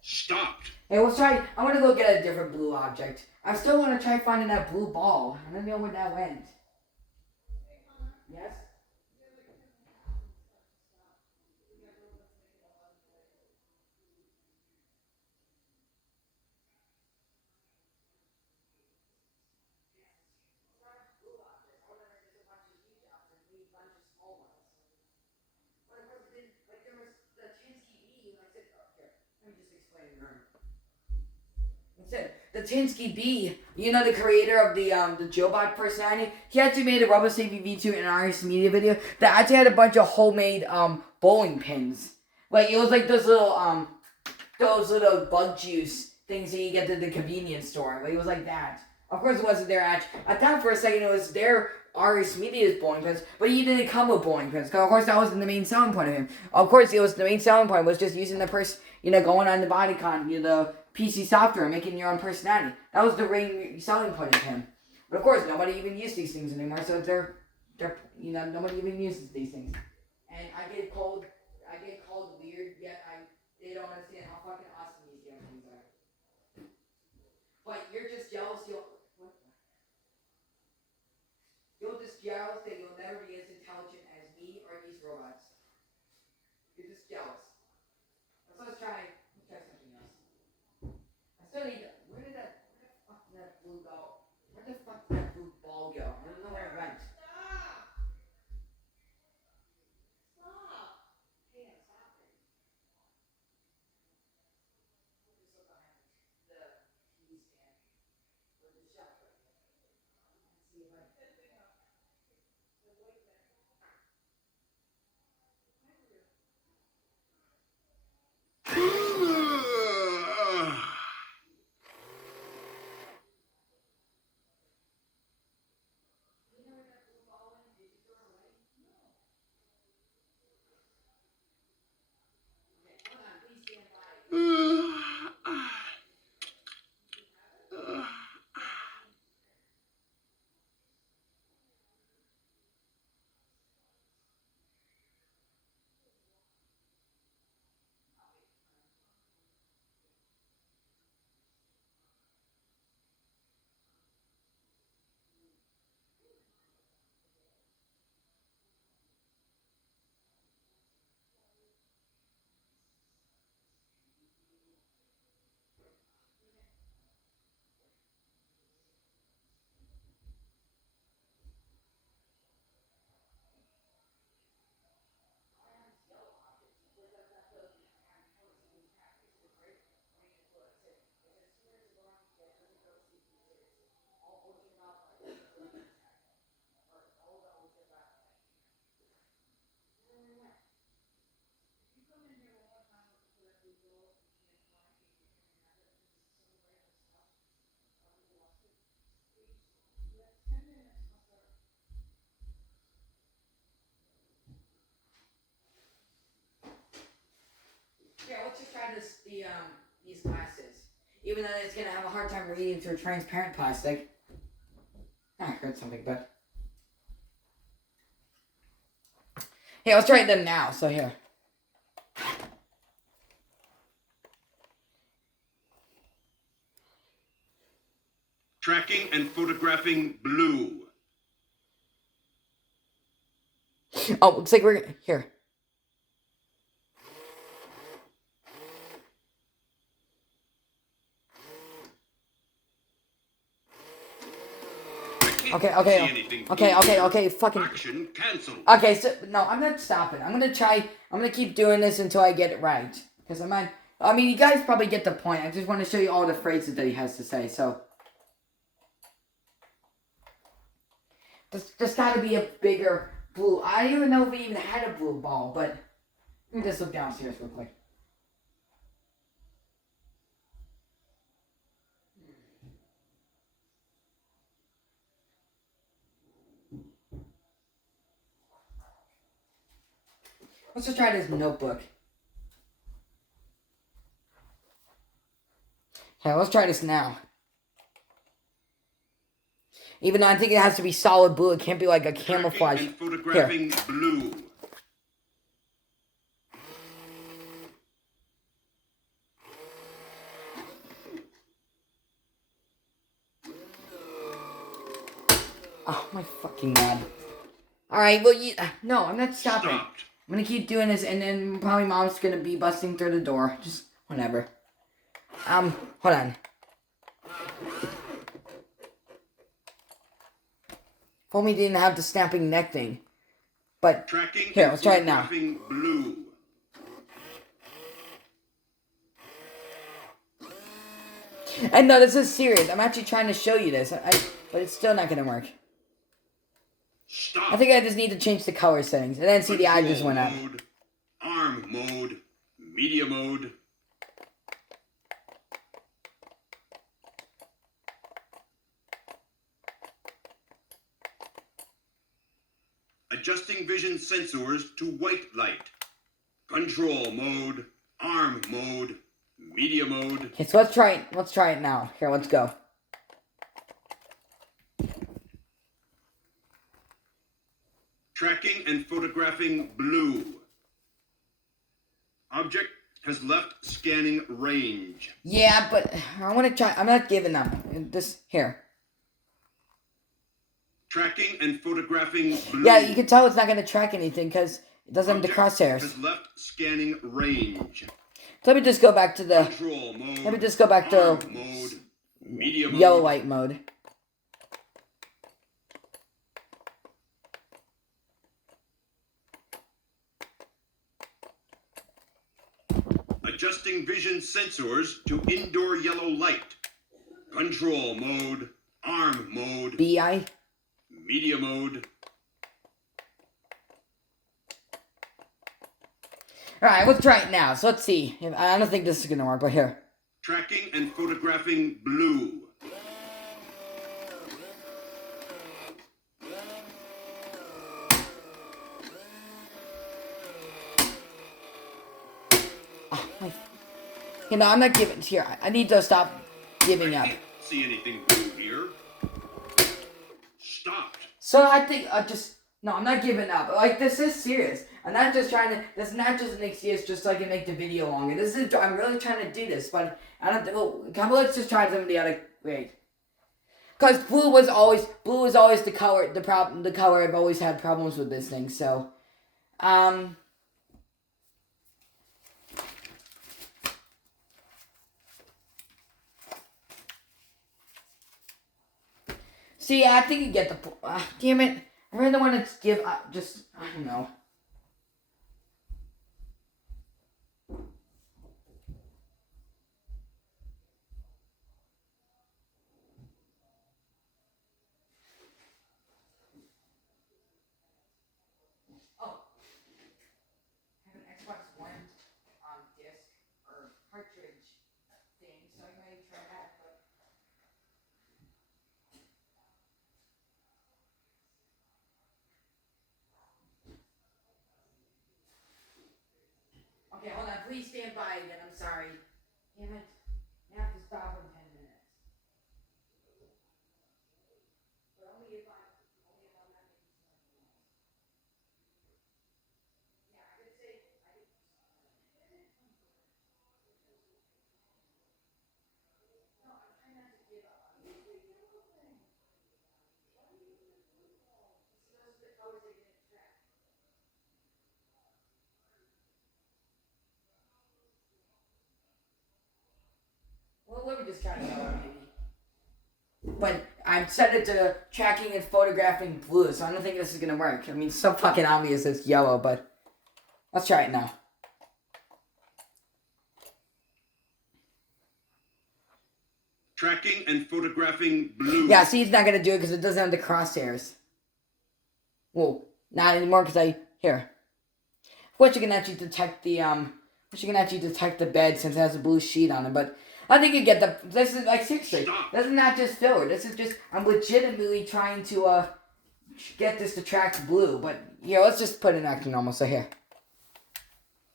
Stopped. Hey, let's try. I'm gonna go get a different blue object. I still want to try finding that blue ball. I don't know where that went. Yes? The Tinsky Bee, you know, the creator of the Jobot personality, he actually made a Rubber Savvy V2 in an RS Media video that actually had a bunch of homemade bowling pins. Like it was like those little bug juice things that you get at the convenience store. Like it was like that. Of course, it wasn't their actual. I thought for a second it was their RS Media's bowling pins, but he didn't come with bowling pins. Cause of course that wasn't the main selling point of him. Of course, it was the main selling point was just using the going on the bodycon, the PC software and making your own personality. That was the main selling point of him. But of course, nobody even uses these things anymore. So they're nobody even uses these things. And I get called weird, yet they don't understand how fucking awesome these damn things are. But you're just jealous. You're just jealous that you'll never be as intelligent as me or these robots. You're just jealous. So let's try something else. I still need to. Where the fuck did that blue go? Where the fuck did that blue ball go? I don't know where it went. Yeah, let's just try these glasses. Even though it's gonna have a hard time reading through transparent plastic. I heard something, but hey, let's try them now. So here. Tracking and photographing blue. Oh, looks like we're here. Okay, fucking. Action canceled. Okay, so, no, I'm not stopping. I'm gonna keep doing this until I get it right. Because I mean, you guys probably get the point. I just want to show you all the phrases that he has to say, so. There's gotta be a bigger blue. I don't even know if we even had a blue ball, but. Let me just look downstairs real quick. Let's just try this notebook. Okay, let's try this now. Even though I think it has to be solid blue, it can't be like a camouflage. And photographing Here. blue. Oh my fucking god. Alright, well, no, I'm not stopping. Stopped. I'm gonna keep doing this, and then probably mom's gonna be busting through the door. Just, whatever. Hold on. If only didn't have the snapping neck thing. But, Tracking here, let's try it now. Blue. And no, this is serious. I'm actually trying to show you this, but it's still not gonna work. Stop. I think I just need to change the color settings. And then see, the eye just went up. Mode, arm mode, media mode. Adjusting vision sensors to white light. Control mode, arm mode, media mode. Okay, so let's try it. Let's try it now. Here, let's go. Tracking and photographing blue. Object has left scanning range. Yeah, but I want to try. I'm not giving up. This here. Tracking and photographing blue. Yeah, you can tell it's not going to track anything because it doesn't have the Object crosshairs. has left scanning range. So let me just go back to the Control mode. Let me just go back to arm mode, media mode. yellow light mode. Adjusting vision sensors to indoor yellow light. Control mode, arm mode, BI. media mode. Alright, let's try it now. So let's see. I don't think this is going to work, but here. Tracking and photographing blue. Oh, my. You know, I'm not giving. Here, I need to stop giving up. I can't see anything blue here. Stopped. So I think no, I'm not giving up. Like, this is serious. I'm not just trying to. This is not just an excuse just so I can make the video longer. This is. I'm really trying to do this, but I don't. Well, let's just try some of the other. Wait. Because blue was always the color. The color I've always had problems with this thing. So, See, I think you get the. Damn it! I really want to give. I don't know. Oh, I have an Xbox One disc or cartridge thing, so I might try that. But okay, hold on. Please stand by again. I'm sorry. Damn it. I have to stop in 10 minutes. But only if I'm not making something else. Yeah, I could say. No, I'm trying not to give up. This is those are the colors they didn't track. Well, let me just try yellow, maybe. But I've set it to tracking and photographing blue, so I don't think this is gonna work. I mean, it's so fucking obvious it's yellow, but let's try it now. Tracking and photographing blue. Yeah, see, it's not gonna do it because it doesn't have the crosshairs. Well, not anymore because here. Of course, you can actually detect the bed since it has a blue sheet on it, but I think you get the. This is like seriously. Stop. This is not just filler. This is just. I'm legitimately trying to get this to track blue. But yeah, let's just put it in acting normal. So here.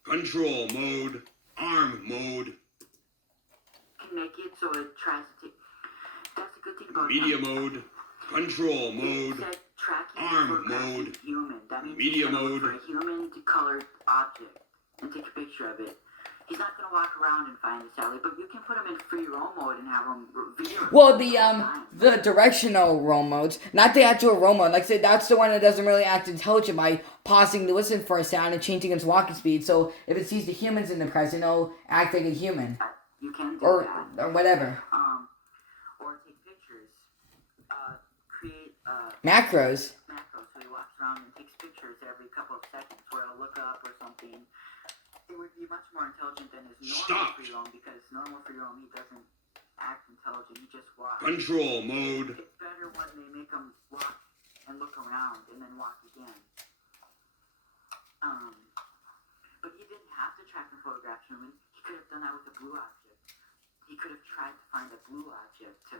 Control mode, arm mode. can make it so it tries to take. That's a good thing about Media mode, control It mode, said tracking arm photography mode, human. That means media he's gonna look mode. for a human-colored object and take a picture of it. He's not gonna walk around and find the Sally, but you can put him in free roam mode and have him video. Well, the directional roam modes, not the actual roam mode. Like I said, that's the one that doesn't really act intelligent by pausing to listen for a sound and changing its walking speed. So if it sees the humans in the present, it'll act like a human. You can do Or that. or whatever. Or take pictures. Create Macros. macros so he walks around and takes pictures every couple of seconds where he'll look up or something. It would be much more intelligent than his normal Stop. free roam, because normal free roam he doesn't act intelligent, he just walks. Control mode. It's better when they make him walk and look around and then walk again. But he didn't have to track and photograph human. He could have done that with a blue object. He could have tried to find a blue object to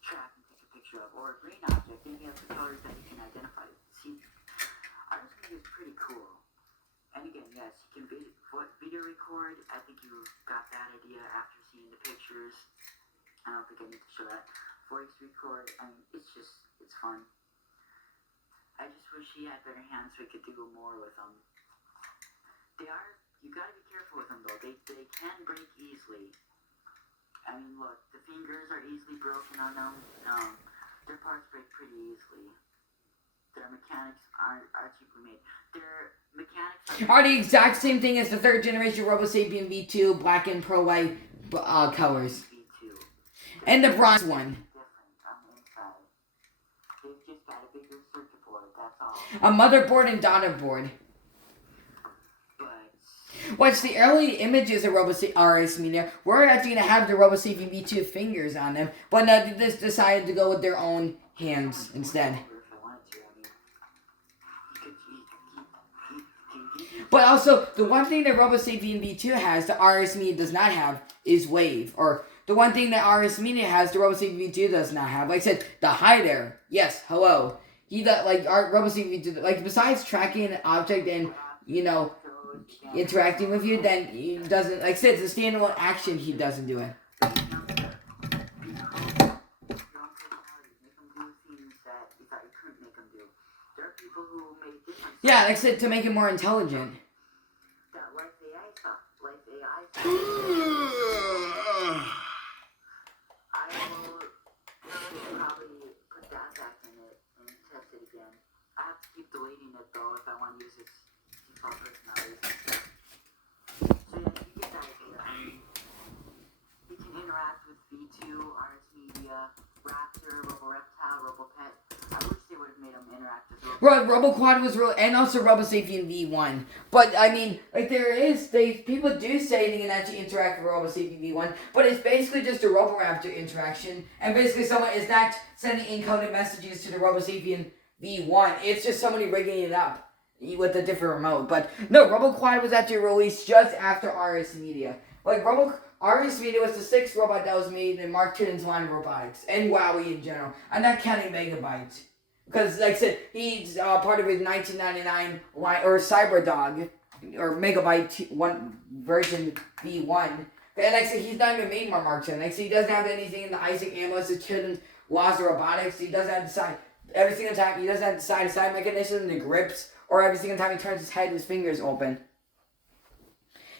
track and take a picture of, or a green object, and he has the colors that he can identify. See, RSV is pretty cool. And again, yes, you can video record. I think you got that idea after seeing the pictures. I don't think I need to show that. Voice record. I mean, it's fun. I just wish he had better hands so we could do more with them. You gotta be careful with them though. They can break easily. I mean, look, the fingers are easily broken on them. Their parts break pretty easily. Their mechanics are cheaply made. Their mechanics Are the exact same thing as the third generation RoboSapien V2 black and pearl white colors. V2. And the bronze one. Different on the inside. They've just got a bigger circuit board, that's all. A motherboard and daughter board. But What's the early images of RS Media were actually going to have the RoboSapien V2 fingers on them, but they just decided to go with their own hands instead. if I wanted to, I mean, you could But also, the one thing that RoboSapien V2 has, the RS Media does not have, is Wave. Or, the one thing that RS Media has, the RoboSapien V2 does not have. Like I said, the hi there. Yes, hello. He does, like, RoboSapien V2, like, besides tracking an object and, interacting with you, then he doesn't, like I said, it's a standalone action, he doesn't do it. Yeah, like I said, to make it more intelligent. That Life AI stuff. Life AI stuff. I will probably put that back in it and test it again. I have to keep deleting it though if I want to use its default personalities and stuff. So yeah, you get that idea. I mean, you can interact with V2, RS Media, Raptor, Robo-Reptile, Robo-Pet. I wish they would have made them interact with RoboQuad was real, and also RoboSapien V1. But I mean, like people do say they can actually interact with RoboSapien V1, but it's basically just a RoboRaptor interaction, and basically someone is not sending encoded messages to the RoboSapien V1. It's just somebody rigging it up with a different remote. But no, RoboQuad was actually released just after RS Media. Like RS Media was the sixth robot that was made in Mark Tuden's line of robotics, and WowWee in general. I'm not counting Megabyte. Because, like I said, he's part of his 1999 line, or Cyberdog, or Megabyte version V1. And like I said, he's not even made more Mark II. Like I said, he doesn't have anything in the Isaac Amos' children's laws of robotics. He doesn't have to decide every single time. He doesn't have to decide a side mechanism, the grips, or every single time he turns his head, his fingers open.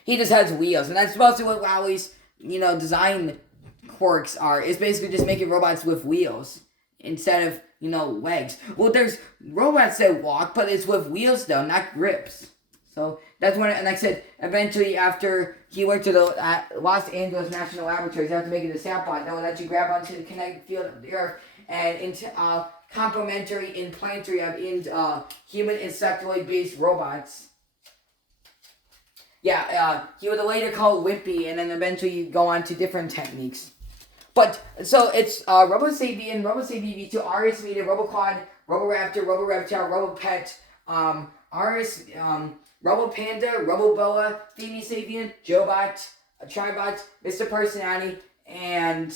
He just has wheels, and that's mostly what WowWee's, design quirks are. Is basically just making robots with wheels instead of legs. Well, there's robots that walk, but it's with wheels though, not grips. So that's when, and like I said, eventually after he went to the Los Angeles National Laboratories after making the Sapbot, that would let you grab onto the kinetic field of the Earth and into complementary implantary of human insectoid-based robots. Yeah, he would later call Wimpy, and then eventually go on to different techniques. But, so it's RoboSapien, RoboSapien V2, RS Media, RoboQuad, RoboRaptor, RoboReptile, RoboPet, RoboPanda, RoboBoa, ThemeSapien, Joebot, Tribot, Mr. Personality, and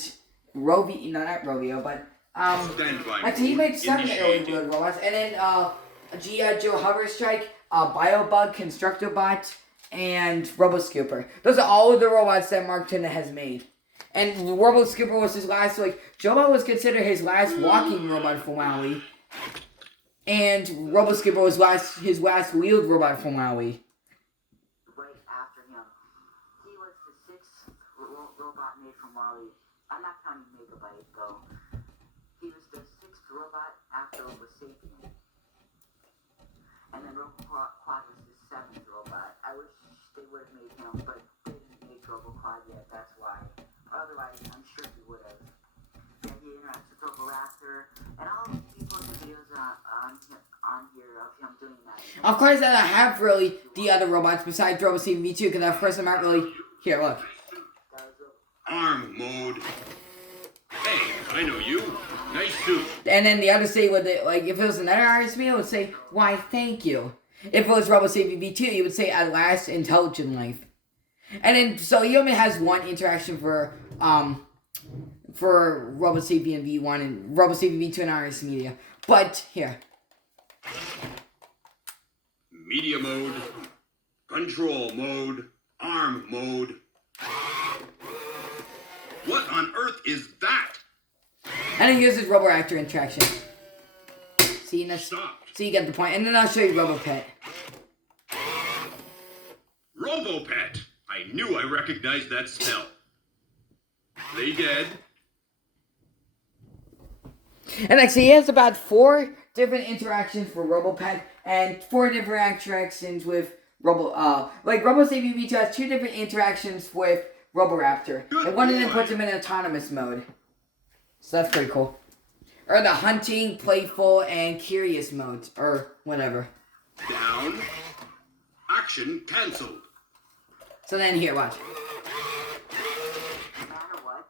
not Rovio, but, actually he made 7 early wheeled robots, and then, G.I. Joe Hoverstrike, BioBug, Constructobot, and RoboScooper. Those are all of the robots that Mark Tuna has made. And Robo Skipper was his last, like, Jobot was considered his last walking robot for WowWee. And Robo Skipper was his last wheeled robot from WowWee. Right after him. He was the sixth robot made from WowWee. I'm not counting Megabyte, though. He was the sixth robot after Sapien. And then RoboQuad was the seventh robot. I wish they would have made him, but they didn't make RoboQuad yet, that's why. Otherwise, I'm sure he would have. Yeah, he interacts with RoboRaptor, and all these people's videos on here of him doing that. Of course, I have really the other robots besides Robo CV2, because of course I'm not really. Here, look. Arm mode. Hey, I know you. Nice suit. And then the other say would like if it was another artist meal, it would say, "Why, thank you." If it was Robo CV2, you would say, "At last, intelligent life." And then so he only has one interaction for Robo Sapien V1 and Robo Sapien V2 and RS Media. But here. Media mode. Control mode. Arm mode. What on earth is that? And then here's his RoboRaptor interaction. See, Stop. so you get the point. And then I'll show you RoboPet. RoboPet. I knew I recognized that smell. Play dead. And actually, he has about 4 different interactions for RoboPet and 4 different interactions with Robo Sapien V2 has 2 different interactions with RoboRaptor. Good And one of them boy. puts him in autonomous mode. So that's pretty cool. Or the hunting, playful, and curious modes. Or whatever. Down. Action cancelled. So then here, watch. No matter what,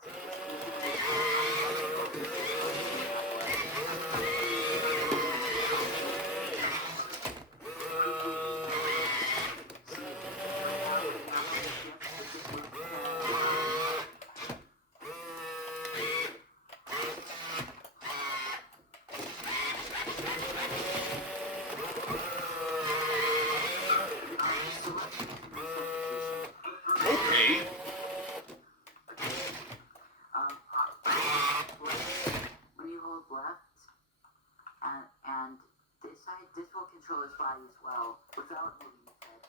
Okay. when you hold left, and this side, this will control his body as well, without moving his head.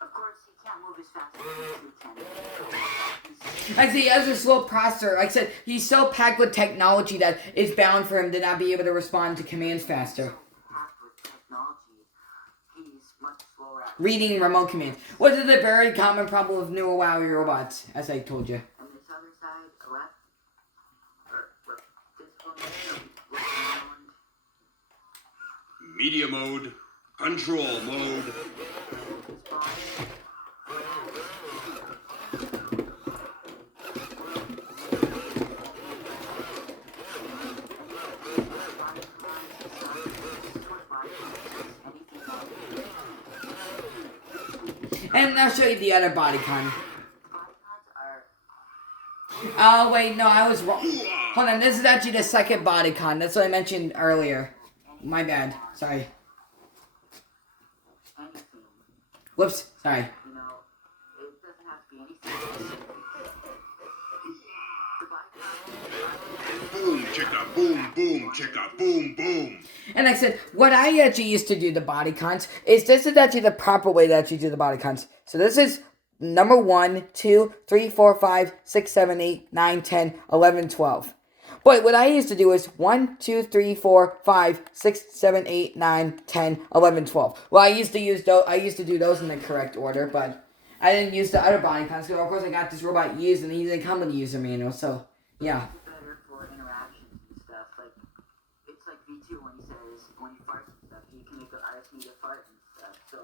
Of course, he can't move as fast as you can. I see, as a slow processor, like I said, he's so packed with technology that it's bound for him to not be able to respond to commands faster. Packed with technology, he's much slower at Reading remote commands. Which is a very common problem with newer WowWee robots, as I told you. And this other side, left, this one will around. Media mode. Control mode. His body. And I'll show you the other bodycon. Bodycons are Oh, wait, no, I was wrong. Hold on, this is actually the second bodycon. That's what I mentioned earlier. My bad. Sorry. anything. Whoops. Sorry. You know, it doesn't have to be anything. The bodycon. Boom chicka boom boom chicka boom boom. And like I said, what I actually used to do the bodycons is this is actually the proper way to actually do the bodycons. So this is number 1, 2, 3, 4, 5, 6, 7, 8, 9, 10, 11, 12. But what I used to do is 1, 2, 3, 4, 5, 6, 7, 8, 9, 10, 11, 12. Well, I used to use those. I used to do those in the correct order, but I didn't use the other bodycons. So of course I got this robot used, and he didn't come with a user manual. So yeah. Better for interactions and stuff. Like, it's like V2 when he says, when he farts and stuff, you can make the RS media fart and stuff. So,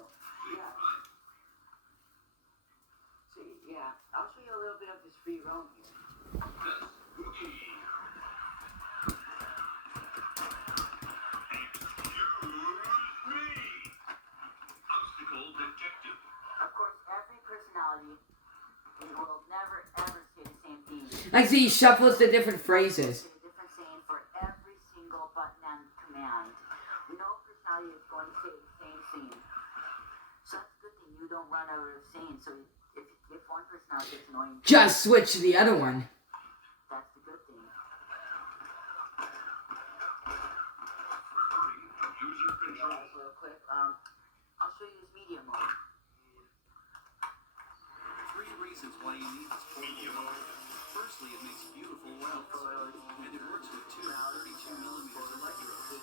yeah. So, yeah. I'll show you a little bit of his free roam here. Obstacle detected. Of course, every personality will never ever say the same thing. I see he shuffles the different phrases. Say a different saying for every single button and command. No personality is going to say the same thing. So that's a good thing you don't run out of saying. So if If one person out gets annoying, just switch to the other one. that's the good thing. User control. Yeah, real quick, I'll show you this media mode. 3 reasons why you need this media mode. Firstly, it makes beautiful wild photos, and it works with two 32mm electrodes.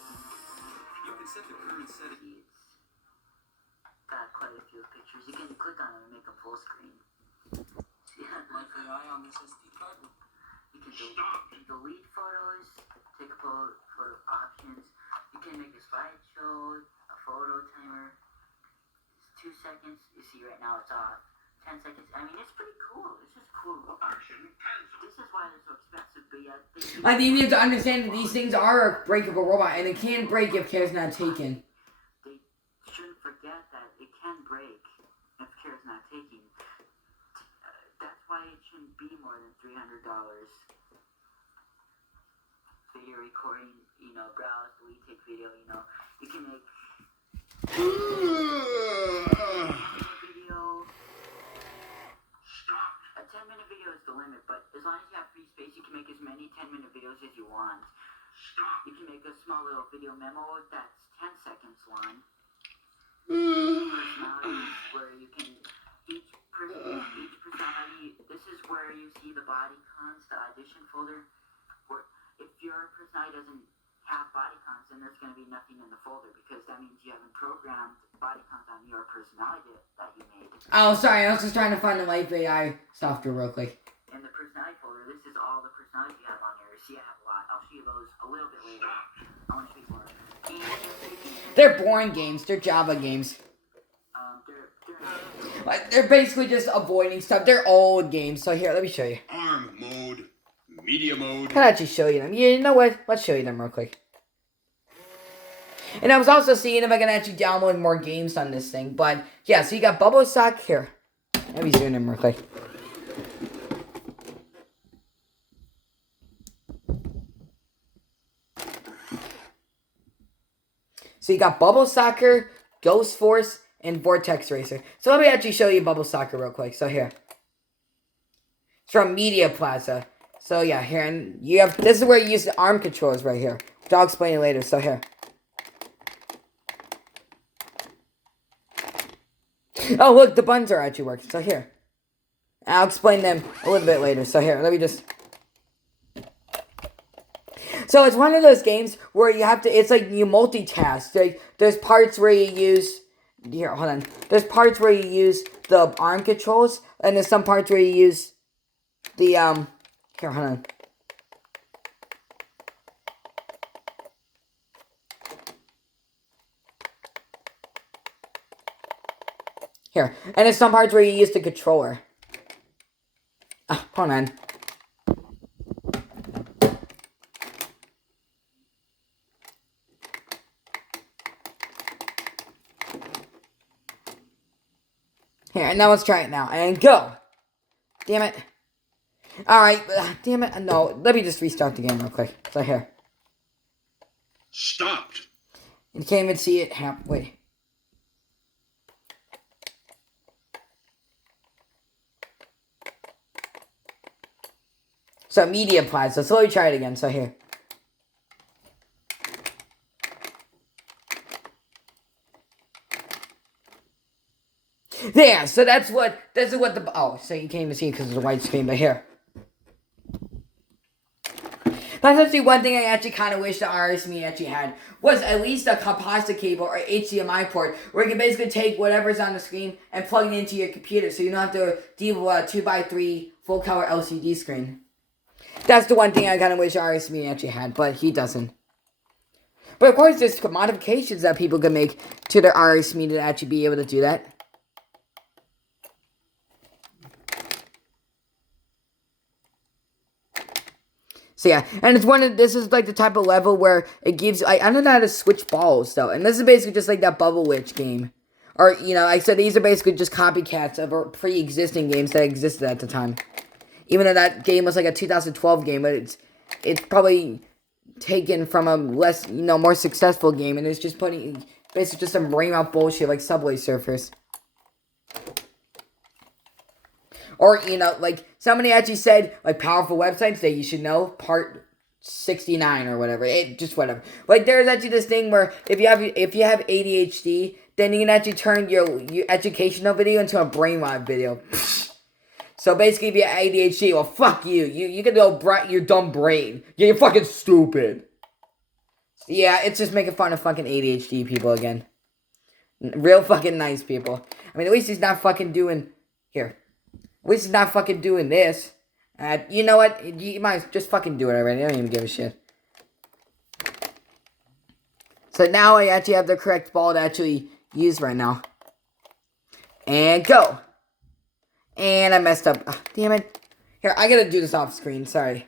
You can set the current setting. Got quite a few pictures. You can click on them and make them full screen. Yeah, Like the eye on this SD card. you can delete photos, take a photo options. You can make a slideshow, a photo timer. It's 2 seconds. You see right now it's off. 10 seconds. I mean, it's pretty cool. It's just cool. Action cancel. This is why they're so expensive, but yeah, I think you need to understand that these things are a breakable robot, and it can break if care's not taken. they shouldn't forget that it can break if care is not taken. That's why it shouldn't be more than $300. Video recording, browse, delete, take video, you can make video. Stop. A 10-minute video is the limit, but as long as you have free space, you can make as many 10-minute videos as you want. Stop. You can make a small little video memo that's 10 seconds long. Personalities where you can each personality. This is where you see the body cons, the audition folder. Where if your personality doesn't have body cons, then there's going to be nothing in the folder because that means you haven't programmed body cons on your personality that you made. Oh, sorry, I was just trying to find the Life AI software real quick. In the personality folder, this is all the personalities you have on there. See, I have a lot. I'll show you those a little bit later. I want to show you more. They're boring games. They're Java games. They're basically just avoiding stuff. They're old games. So here, let me show you. Arm mode, media mode. I'll actually show you them. You know what? Let's show you them real quick. And I was also seeing if I can actually download more games on this thing. But yeah, so you got Bubble Sock here. Let me zoom in real quick. So you got Bubble Soccer, Ghost Force, and Vortex Racer. So let me actually show you Bubble Soccer real quick. So here. It's from Media Plaza. So yeah, here, and you have, this is where you use the arm controls right here. Which I'll explain it later, so here. Oh look, the buttons are actually working, so here. I'll explain them a little bit later, so here, let me just... So it's one of those games where you have to, it's like you multitask. Like, there's parts where you use, here, hold on. There's parts where you use the arm controls, and there's some parts where you use the, here, hold on. Here, and there's some parts where you use the controller. Hold on. Here, and now let's try it now. And go! Damn it. Alright, damn it. No, let me just restart the game real quick. So here. Stopped. You can't even see it halfway. So Media Plaza. So let me try it again. So here. There, so this is what the, oh, so you can't even see it because it's a white screen, but here. That's actually one thing I actually kind of wish the RSME actually had, was at least a composite cable or HDMI port, where you can basically take whatever's on the screen and plug it into your computer, so you don't have to deal with a 2x3 full color LCD screen. That's the one thing I kind of wish RSME actually had, but he doesn't. But of course, there's modifications that people can make to their RSME to actually be able to do that. So yeah, and it's this is like the type of level where it gives, I don't know how to switch balls though, and this is basically just like that Bubble Witch game. Or, like I said, these are basically just copycats of pre-existing games that existed at the time. Even though that game was like a 2012 game, but it's probably taken from a less, more successful game, and it's just putting, basically just some brain out bullshit like Subway Surfers. Or, you know, like, somebody actually said, like, powerful websites that you should know, part 69 or whatever. Just whatever. Like, there's actually this thing where if you have ADHD, then you can actually turn your educational video into a brainwave video. So basically, if you have ADHD, well, fuck you. You can go your dumb brain. You're fucking stupid. Yeah, it's just making fun of fucking ADHD people again. Real fucking nice people. I mean, at least he's not fucking doing... Here. At least he's not fucking doing this. You know what? You might just fucking do it already. I don't even give a shit. So now I actually have the correct ball to actually use right now. And go. And I messed up. Oh, damn it. Here, I gotta do this off screen. Sorry.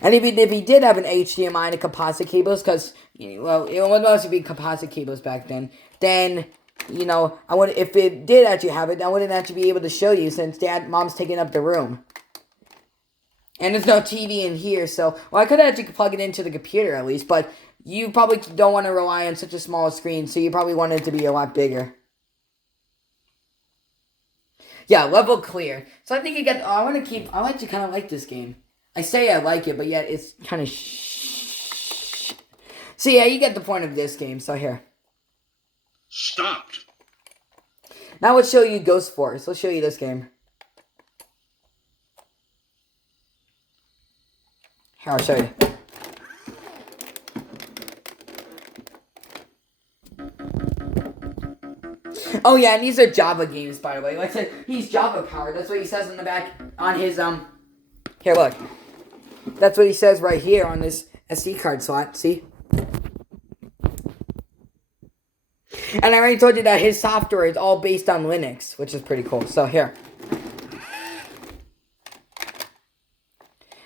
And if he did have an HDMI and a composite cables, because, well, it would mostly be composite cables back then, you know, if it did actually have it, I wouldn't actually be able to show you since mom's taking up the room. And there's no TV in here, so, well, I could actually plug it into the computer at least, but you probably don't want to rely on such a small screen, so you probably want it to be a lot bigger. Yeah, level clear. So I think you get, I actually kind of like this game. I say I like it, but yet it's kind of So yeah, you get the point of this game, so here. Stopped. Now let's show you Ghost Force. Let's show you this game. Here, I'll show you. Oh yeah, and these are Java games, by the way. Like I said, he's Java powered. That's what he says on the back on his Here, look. That's what he says right here on this SD card slot. See? And I already told you that his software is all based on Linux, which is pretty cool. So here.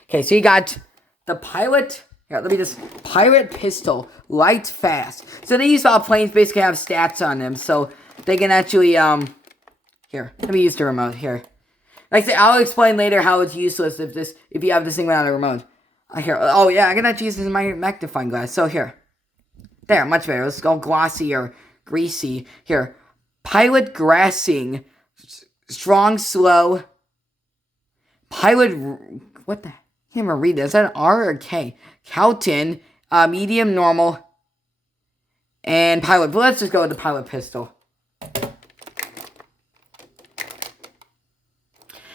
Okay, so you got the pilot. Here, let me just... Pirate pistol. Light fast. So these planes basically have stats on them. So they can actually... Here, let me use the remote. Here. Like I said, I'll explain later how it's useless if you have this thing without a remote. Here. Oh, yeah, I can actually use this in my magnifying glass. So here. There, much better. Let's go glossy or greasy. Here. Pilot grassing. Strong, slow. Pilot... What the... I can't even read this. Is that an R or a K? Calton. Medium, normal. And pilot. But let's just go with the pilot pistol.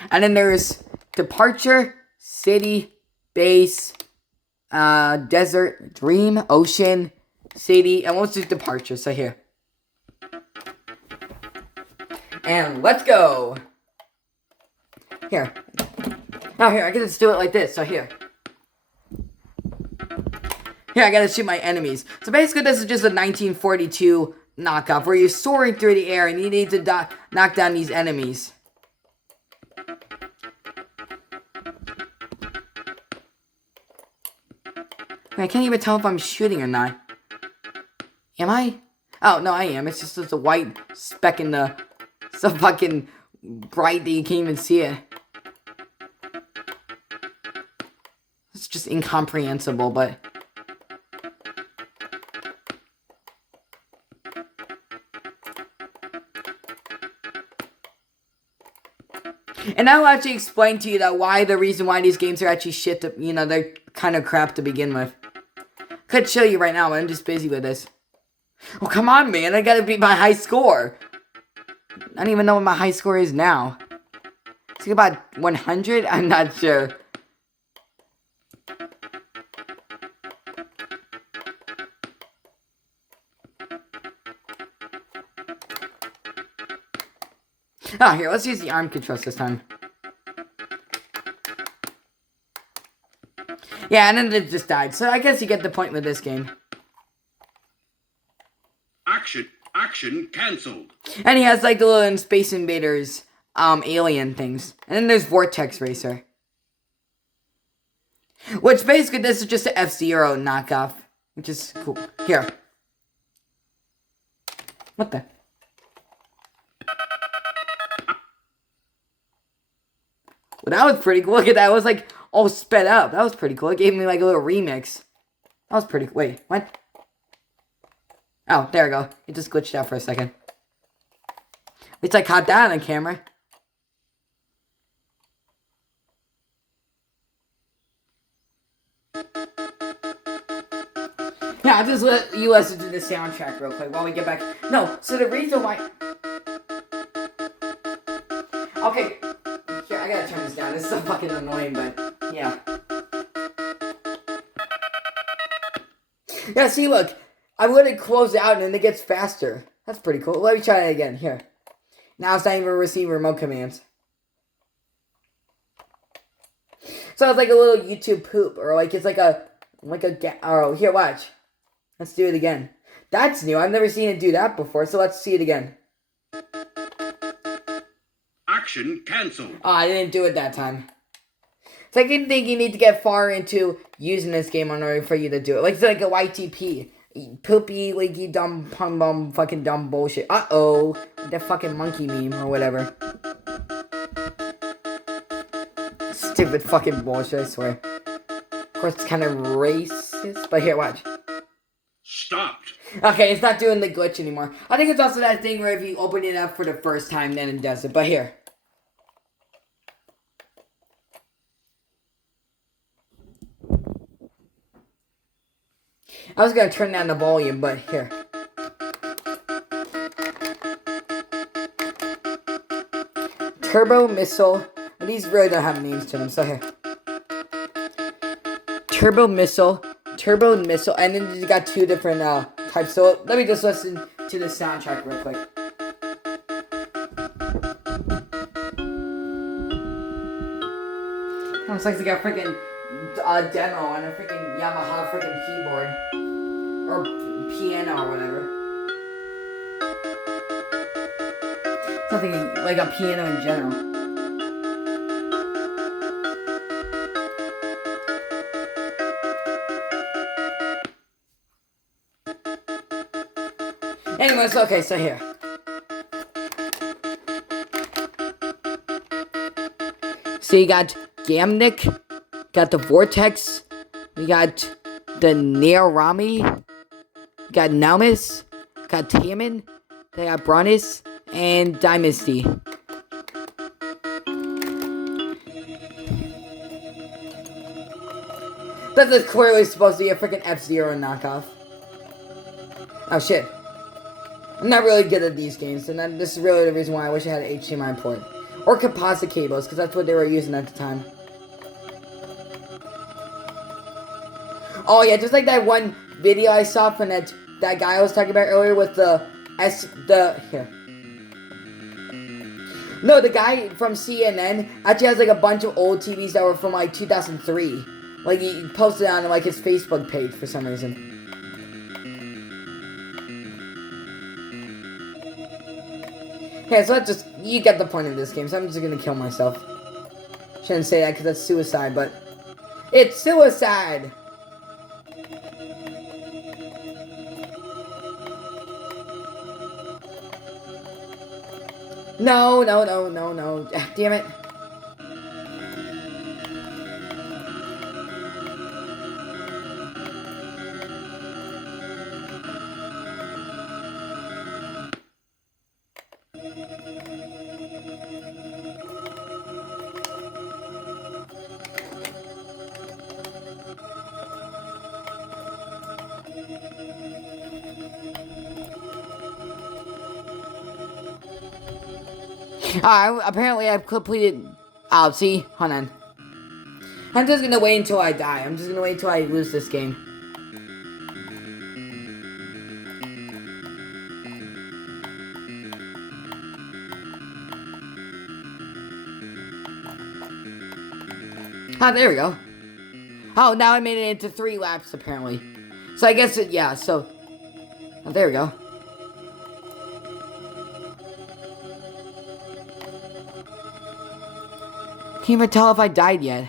And then there's departure, city, base, desert, dream, ocean, city, and let's do departure. So here. And let's go. Here. Now here, I can just do it like this. So here. Here, I gotta shoot my enemies. So basically, this is just a 1942 knockoff where you're soaring through the air and you need to knock down these enemies. I can't even tell if I'm shooting or not. Am I? Oh, no, I am. It's just a white speck in the... So fucking bright that you can't even see it. It's just incomprehensible, but... And I'll actually explain to you that the reason why these games are actually shit to, you know, they're kind of crap to begin with. Could show you right now, but I'm just busy with this. Oh, come on, man. I gotta beat my high score. I don't even know what my high score is now. Is it about 100? I'm not sure. Oh, here, let's use the arm controls this time. Yeah, and then it just died. So I guess you get the point with this game. Action cancelled. And he has like the little Space Invaders alien things. And then there's Vortex Racer. Which basically this is just an F-Zero knockoff. Which is cool. Here. What the? Well, that was pretty cool. Look at that. It was like all sped up. That was pretty cool. It gave me like a little remix. That was pretty... Wait, what? Oh, there we go. It just glitched out for a second. It's like caught that on camera. Yeah, I'll just let you listen to the soundtrack real quick while we get back. No, so the reason why... Okay, here, I gotta turn this down. This is so fucking annoying, but yeah. Yeah, see, look. I let it close out and then it gets faster. That's pretty cool. Let me try that again. Here. Now it's not even receiving remote commands. So it's like a little YouTube poop, or like it's like a oh, here, watch. Let's do it again. That's new. I've never seen it do that before, so let's see it again. Action cancelled. Oh, I didn't do it that time. So I didn't think you need to get far into using this game in order for you to do it. Like it's like a YTP. Poopy, leaky, dumb, pum bum, fucking dumb bullshit. Uh-oh. That fucking monkey meme or whatever. Stupid fucking bullshit, I swear. Of course, it's kind of racist, but here, watch. Stopped. Okay, it's not doing the glitch anymore. I think it's also that thing where if you open it up for the first time, then it does it. But here. I was gonna turn down the volume, but here. Turbo Missile. These really don't have names to them, so here. Turbo Missile, and then you got two different types. So let me just listen to the soundtrack real quick. Looks like they got freaking demo on a freaking Yamaha freaking keyboard or piano or whatever. Something like a piano in general. Anyways, okay, so here. So you got Gamnik, got the Vortex, we got the Neorami, got Naumis, got Taman, they got Bronis, and Dynasty. This is clearly supposed to be a freaking F-Zero knockoff. Oh shit. I'm not really good at these games, and this is really the reason why I wish I had an HDMI port. Or composite cables, because that's what they were using at the time. Oh yeah, just like that one video I saw from that guy I was talking about earlier with here. No, the guy from CNN actually has like a bunch of old TVs that were from like 2003. Like he posted it on like his Facebook page for some reason. Yeah, so that's just, you get the point of this game, so I'm just gonna kill myself. Shouldn't say that because that's suicide, but it's suicide! No. Damn it. Apparently I've completed... Oh, see? Hold on. I'm just gonna wait until I die. I'm just gonna wait until I lose this game. Oh, there we go. Oh, now I made it into 3 laps, apparently. So I guess yeah, so... Oh, there we go. Can't even tell if I died yet.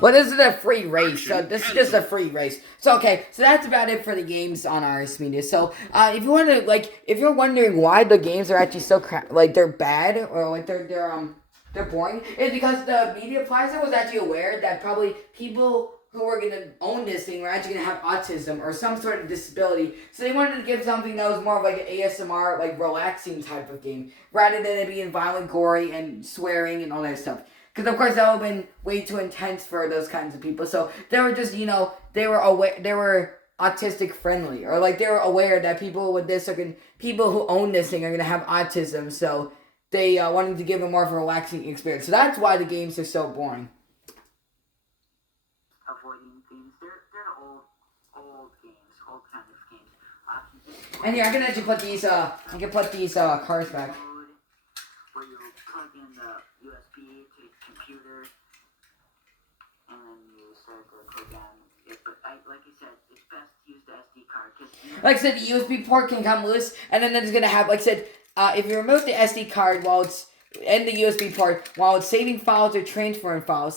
Well, this is a free race, so this is just a free race. So okay, so that's about it for the games on RS Media. So if you want to if you're wondering why the games are actually so they're bad or they're boring, it's because the media plaza was actually aware that probably people who were going to own this thing were actually going to have autism or some sort of disability. So they wanted to give something that was more of like an ASMR, relaxing type of game, rather than it being violent, gory, and swearing and all that stuff. Because of course that would have been way too intense for those kinds of people. So they were just, they were aware, they were autistic friendly, or they were aware that people with this people who own this thing are going to have autism. So they wanted to give them more of a relaxing experience. So that's why the games are so boring. Avoiding themes. They're old games, old kind of games. And here, I can actually put these cars back. Where you plug in the USB to the computer, and then you start the program. But like I said, it's best to use the SD card. Like I said, the USB port can come loose, and then it's gonna have, like I said, if you remove the SD card while it's in the USB port, while it's saving files or transferring files,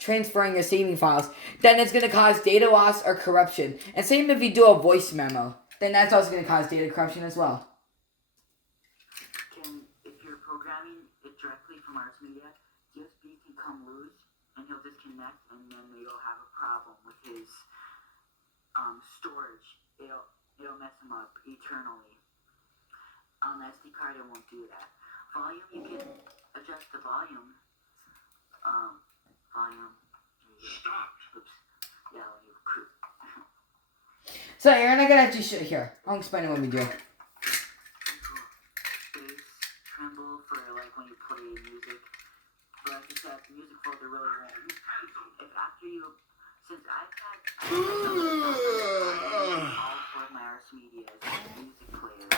transferring or saving files, then it's going to cause data loss or corruption. And same if you do a voice memo, then that's also going to cause data corruption as well. If you're programming it directly from Ars Media, USB can come loose and he'll disconnect, and then you'll have a problem with his storage. It'll mess him up eternally. On the SD card, it won't do that. Volume, you can adjust the volume. Stop. Oops. Yeah, when you So Aaron, I gotta actually show here. I'll explain it when we do. bass tremble for when you play music. But like I said, the music folder really won't. If after you, since I've had all four of my Ars Medias music players,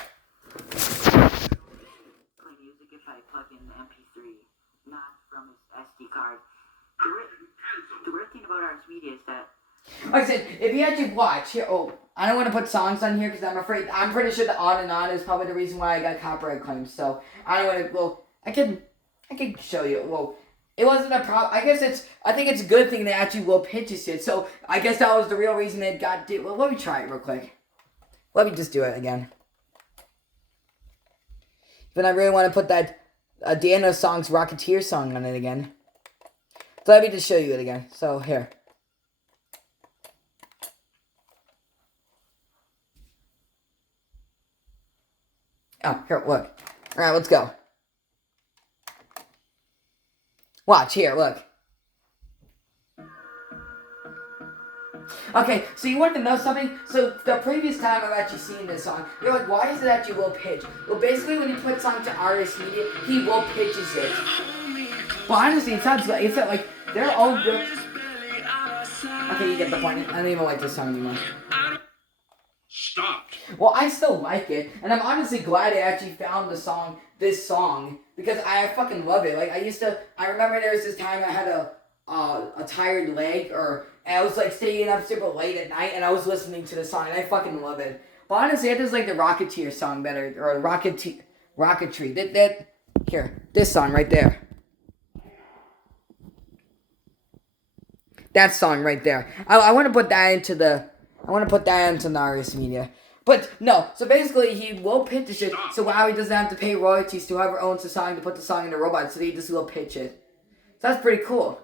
play music if I plug in the MP3, not from his SD card. The weird thing about Ars Media is that, like I said, if you actually watch here, I don't want to put songs on here because I'm pretty sure the on and on is probably the reason why I got copyright claims. So I don't want to. I can show you. It wasn't a problem. I think it's a good thing they actually pitches it. So I guess that was the real reason it got. Well, let me try it real quick. Let me just do it again. But I really want to put that Diana song's Rocketeer song on it again. So let me just show you it again. So here. Oh, here, look. Alright, let's go. Watch, here, look. Okay, so you want to know something? So the previous time I've actually seen this song, you're like, why is it actually low pitch? Well, basically when you put song to RS Media, he low pitches it. Well, honestly, it sounds like they're all good. Okay, you get the point. I don't even like this song anymore. Stop. Well, I still like it, and I'm honestly glad I actually found this song, because I fucking love it. I remember there was this time I had a tired leg, and I was staying up super late at night, and I was listening to the song, and I fucking love it. But honestly, I just like the Rocketeer song better, or Rocketry. This song right there. That song right there. I want to put that into the RS Media. But no, so basically he will pitch the shit, so WowWee doesn't have to pay royalties to whoever owns the song to put the song in the robot, so they just will pitch it. So that's pretty cool.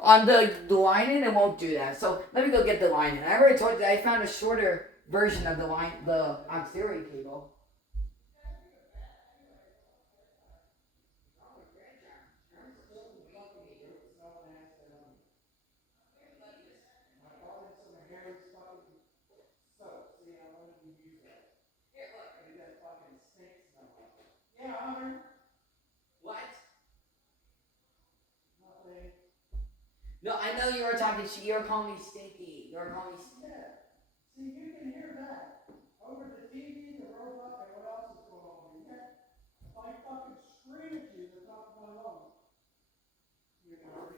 On the line-in, it won't do that. So let me go get the line-in. I already told you that I found a shorter version of the auxiliary cable. What? No, I know you were talking shit. You were calling me stinky. You were calling me stinky. Yeah. See, you can hear that. Over the TV, the robot, and what else is going on? You can't, if I fucking scream at you at the top of my lungs, you never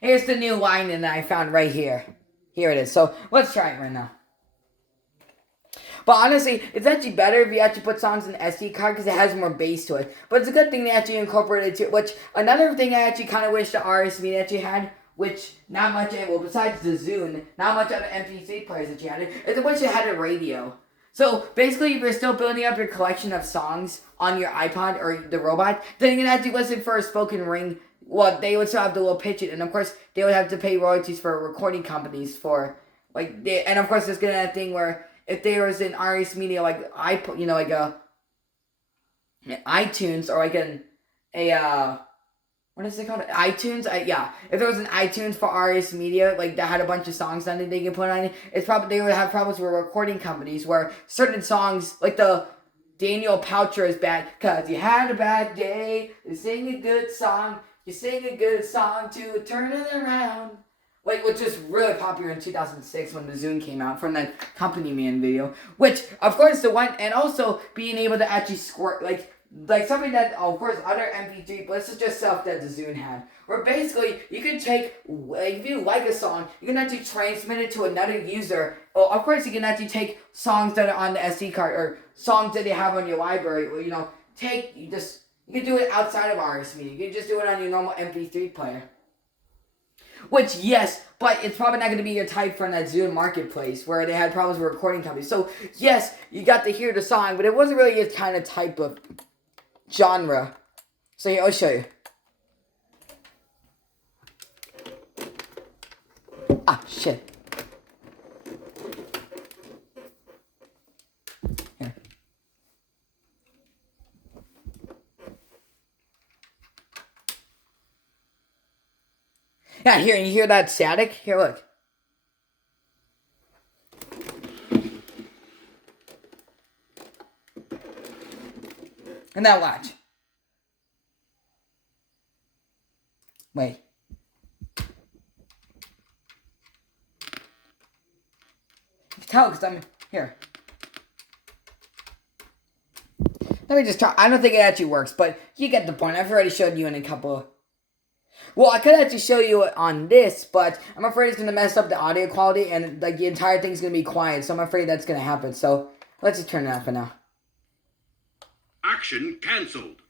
hear. Here's the new line that I found right here. Here it is. So let's try it right now. But honestly, it's actually better if you actually put songs in the SD card because it has more bass to it. But it's a good thing they actually incorporated it too. Which another thing I actually kind of wish the RS Media actually had, which not much, well besides the Zune, not much other MP3 players that you had, is I wish it had a radio. So basically, if you're still building up your collection of songs on your iPod or the robot, then you can actually listen for a spoken ring. Well, they would still have to little pitch it, and of course, they would have to pay royalties for recording companies for and of course, there's gonna be that thing where if there was an RS Media like iPod, like a iTunes or like what is it called? iTunes? Yeah. If there was an iTunes for RS Media, like that had a bunch of songs on it they could put on it, they would have problems with recording companies where certain songs, like the Daniel Poucher is bad, cause you had a bad day, you sing a good song, to turn it around. Which was really popular in 2006 when the Zune came out from that Company Man video. Which, of course, the one, and also being able to actually squirt, like something that, of course, other MP3, but this is just stuff that the Zune had. Where basically, you can take, if you like a song, you can actually transmit it to another user. Well, of course, you can actually take songs that are on the SD card, or songs that you have on your library, or, you can do it outside of RS Media. You can just do it on your normal MP3 player. Which, yes, but it's probably not going to be your type from that Zune marketplace where they had problems with recording companies. So, yes, you got to hear the song, but it wasn't really your kind of type of genre. So, here, I'll show you. Ah, shit. Here. Yeah, here, you hear that static? Here, look. And now watch. Wait. You can tell because I'm here. Let me just try. I don't think it actually works, but you get the point. I've already showed you in a couple. Well, I could actually show you it on this, but I'm afraid it's going to mess up the audio quality and the entire thing's going to be quiet, so I'm afraid that's going to happen. So, let's just turn it off for now. Action cancelled.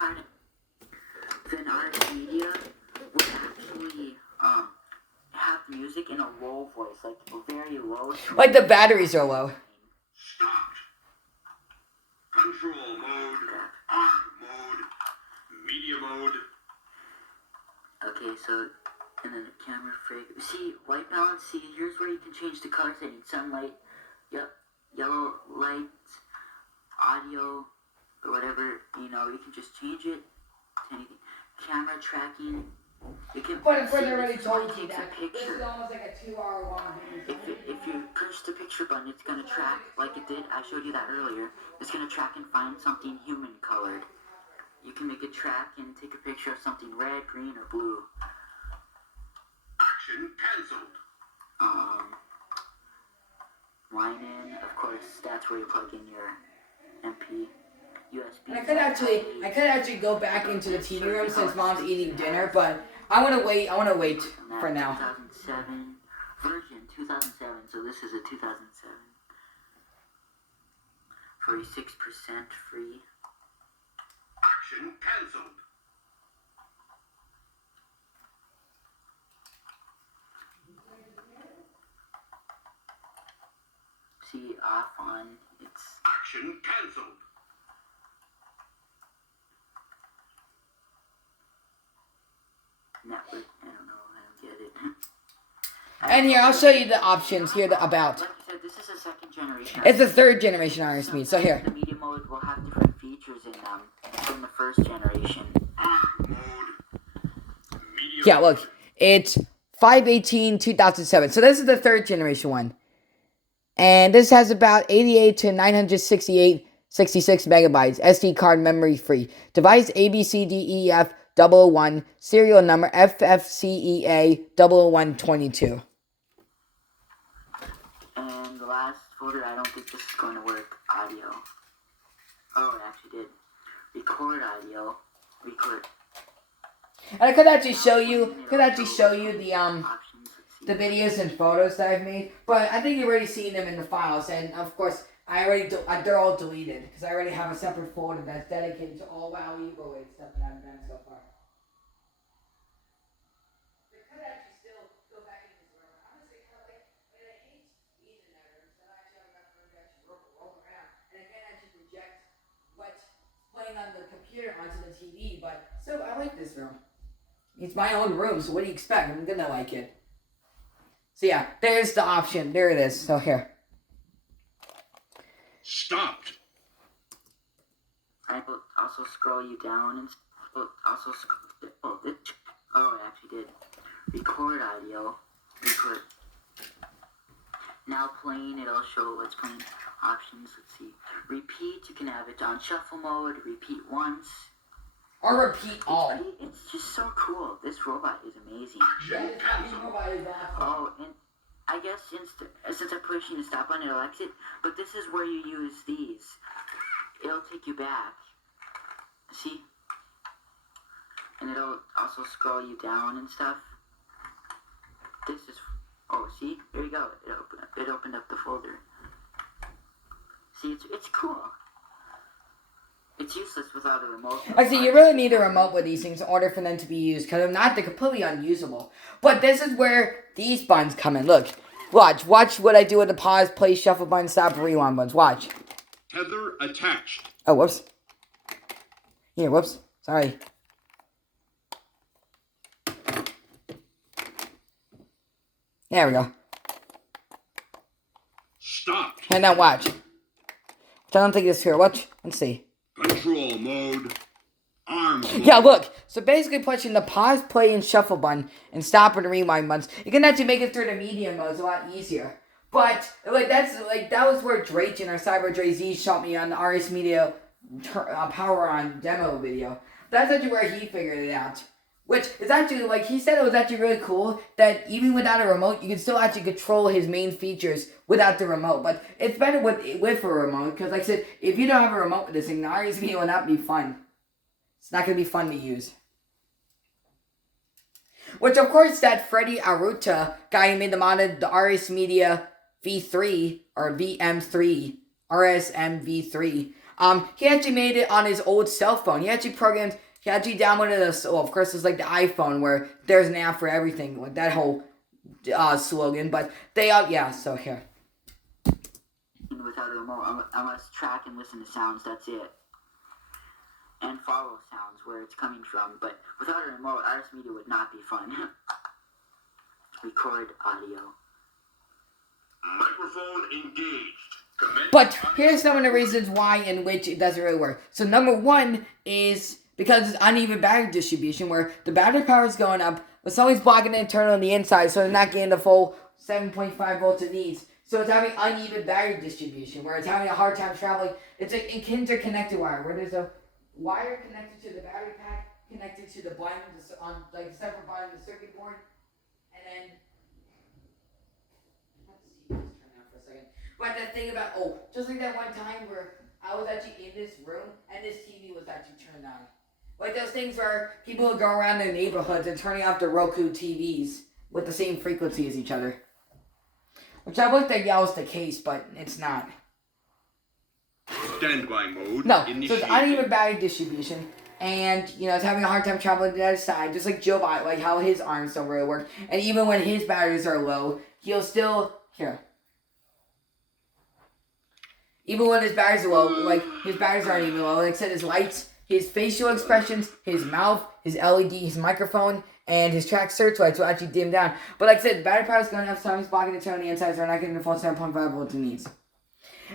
Then RS Media would actually have music in a low voice, like very low. Like the batteries are low. Stopped. Control mode. Arm mode. Media mode. Okay, so, and then the camera frig. See, white balance, see, here's where you can change the color setting. Sunlight, yep, yellow lights, audio, or whatever, you can just change it to anything. Camera tracking, you can But if I already told you takes that, a picture. this is almost like a 2-hour long video. If you push the picture button, it's going to track, like it did, I showed you that earlier, it's going to track and find something human colored. You can make a track and take a picture of something red, green, or blue. Action cancelled. Line in, of course, that's where you plug in your MP, USB. And I could actually go back into the TV room since Mom's eating dinner, but I want to wait for now. 2007, version 2007, so this is a 2007. 46% free. Action cancelled. See, off on, it's... Action cancelled. Network, I don't know, I don't get it. And here, I'll show you the options here about. Like I said, this is a second generation. It's the third generation RS Media, so here. The media mode will have different features in them from the first generation. Arm mode. Media Yeah, look, it's 5/18/2007. So this is the third generation one. And this has about 88 to 968, 66 megabytes. SD card memory free. Device ABCDEF 001. Serial number FFCEA 00122. And the last folder, I don't think this is going to work. Audio. Oh, it actually did. Record audio. Record. And I could actually show you the Options. Let's the videos and photos that I've made, but I think you've already seen them in the files, and of course, they're all deleted, because I already have a separate folder that's dedicated to all WowWee giveaway stuff that I've done so far. I could actually still go back in this room. Honestly, kind of like, I hate being in that room, so I actually have enough room to actually roll around, and I can actually project what's playing on the computer onto the TV, but still, I like this room. It's my own room, so what do you expect? I'm gonna like it. So yeah, there's the option. There it is. So here. Stopped. I will also scroll you down and also scroll. Oh, it actually did. Record audio. Record. Now playing. It'll show what's playing. Options. Let's see. Repeat. You can have it on shuffle mode. Repeat once. Or repeat all. It's just so cool. This robot is amazing. Robot is awesome. Oh, and I guess since I'm pushing the stop button, it'll exit. But this is where you use these. It'll take you back. See? And it'll also scroll you down and stuff. This is... Oh, see? There you go. It opened up the folder. See, it's cool. It's useless without a remote. Actually, you really need a remote with these things in order for them to be used, because if not, they're completely unusable. But this is where these buttons come in. Look. Watch what I do with the pause, play, shuffle button, stop, rewind buttons. Watch. Tether attached. Oh, whoops. Here, whoops. Sorry. There we go. Stopped. And now watch. I don't think it's here. Watch. Let's see. Control mode. Arms mode. Yeah, look. So basically pushing the pause, play, and shuffle button and stop and rewind buttons, you can actually make it through the medium modes a lot easier. But that was where Drake and our Cyber Dre Z shot me on the RS Media Power On demo video. That's actually where he figured it out. Which is actually, like, he said it was actually really cool that even without a remote, you can still actually control his main features without the remote. But it's better with a remote, because like I said, if you don't have a remote with this thing, the RS Media will not be fun. It's not going to be fun to use. Which, of course, that Freddy Aruta guy who made the modded the RS Media V3, or VM3, RSM V3, he actually made it on his old cell phone. He actually downloaded this, well, of course, it's like the iPhone, where there's an app for everything, like that whole slogan, but so here. Without a remote, I must track and listen to sounds, that's it. And follow sounds where it's coming from, but without a remote, RS Media would not be fun. Record audio. Microphone engaged. But here's some of the reasons why in which it doesn't really work. So number one is because it's uneven battery distribution, where the battery power is going up, but something's blocking the internal on the inside, so it's not getting the full 7.5 volts it needs. So it's having uneven battery distribution, where it's having a hard time traveling. It's an interconnected wire, where there's a wire connected to the battery pack, connected to the button, on like a separate button on the circuit board, and then let's turn out for a second. But that thing about just like that one time where I was actually in this room and this TV was actually turned on. Like those things where people would go around their neighborhoods and turning off the Roku TVs with the same frequency as each other. Which I looked at was the case, but it's not. Standby mode. No, initiated. so it's uneven battery distribution, and it's having a hard time traveling to the other side, just like Joe Biden, like how his arms don't really work. And even when his batteries are low, he'll still even when his batteries are low, like his batteries aren't even low. Like I said, his lights, his facial expressions, his mouth, his LED, his microphone, and his track search lights will actually dim down. But like I said, the battery power is going to have some blocking the turn on the inside, so we're not getting the full 7.5 volts it needs.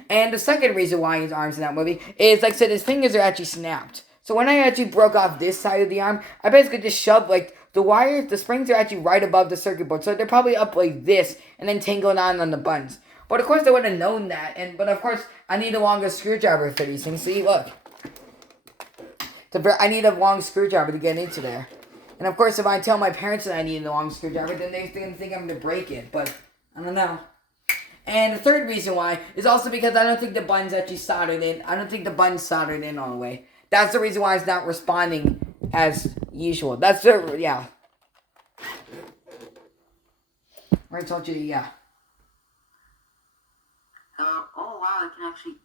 And the second reason why his arms in that movie is, like I said, his fingers are actually snapped. So when I actually broke off this side of the arm, I basically just shoved, like, the wires, the springs are actually right above the circuit board. So they're probably up like this and then tangled on the buttons. But of course I would have known that. But of course, I need a longer screwdriver for these things. See, look. I need a long screwdriver to get into there. And of course, if I tell my parents that I need a long screwdriver, then they're going to think I'm going to break it. But I don't know. And the third reason why is also because I don't think the button's actually soldered in. I don't think the button's soldered in all the way. That's the reason why it's not responding as usual. That's the, already told you, yeah. Oh wow, I can actually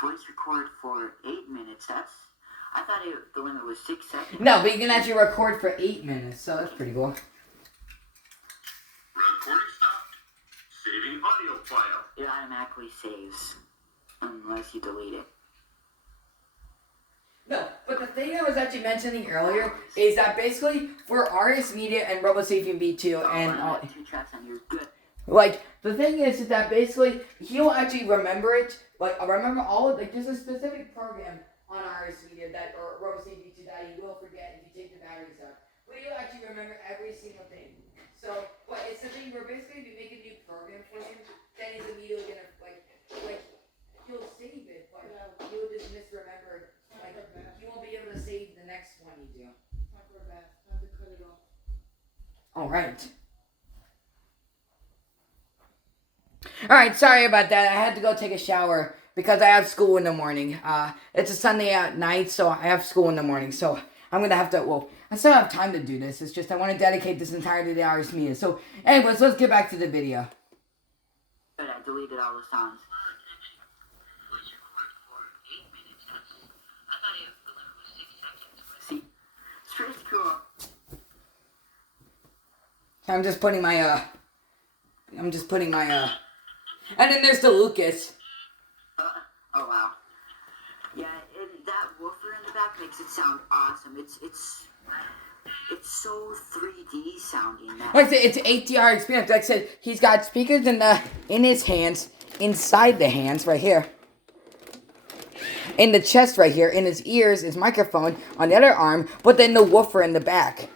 voice record for 8 minutes. I thought the limit was 6 seconds. No, but you can actually record for 8 minutes, so that's pretty cool. Recording stopped. Saving audio file. It automatically saves unless you delete it. No, but the thing I was actually mentioning earlier is that basically for Artist Media and RoboSapien B2 and all, 2 tracks on your good. like the thing is that basically he'll actually remember it. Like remember all of like there's a specific program on Artist Media that or RoboSapien B2 that you will forget if you take the batteries out. But he'll actually remember every single thing. So, but it's the thing where basically if you make a new program for him, then he's immediately gonna like he'll save it, but he'll just misremember. Like he won't be able to save the next one you do. Time for a bath. Time to cut it off. All right. All right. Sorry about that. I had to go take a shower because I have school in the morning. It's a Sunday at night, so I have school in the morning. So I'm gonna have to. Well, I still have time to do this. It's just I want to dedicate this entire day to Artist Media. So, anyways, let's get back to the video. But I deleted all the sounds. See, it's pretty cool. I'm just putting my and then there's the Lucas. Oh wow. Yeah, that woofer in the back makes it sound awesome. It's so 3D sounding. Like I said, it's ATR experience. Like I said, he's got speakers in his hands, inside the hands right here. In the chest right here, in his ears, his microphone on the other arm, but then the woofer in the back.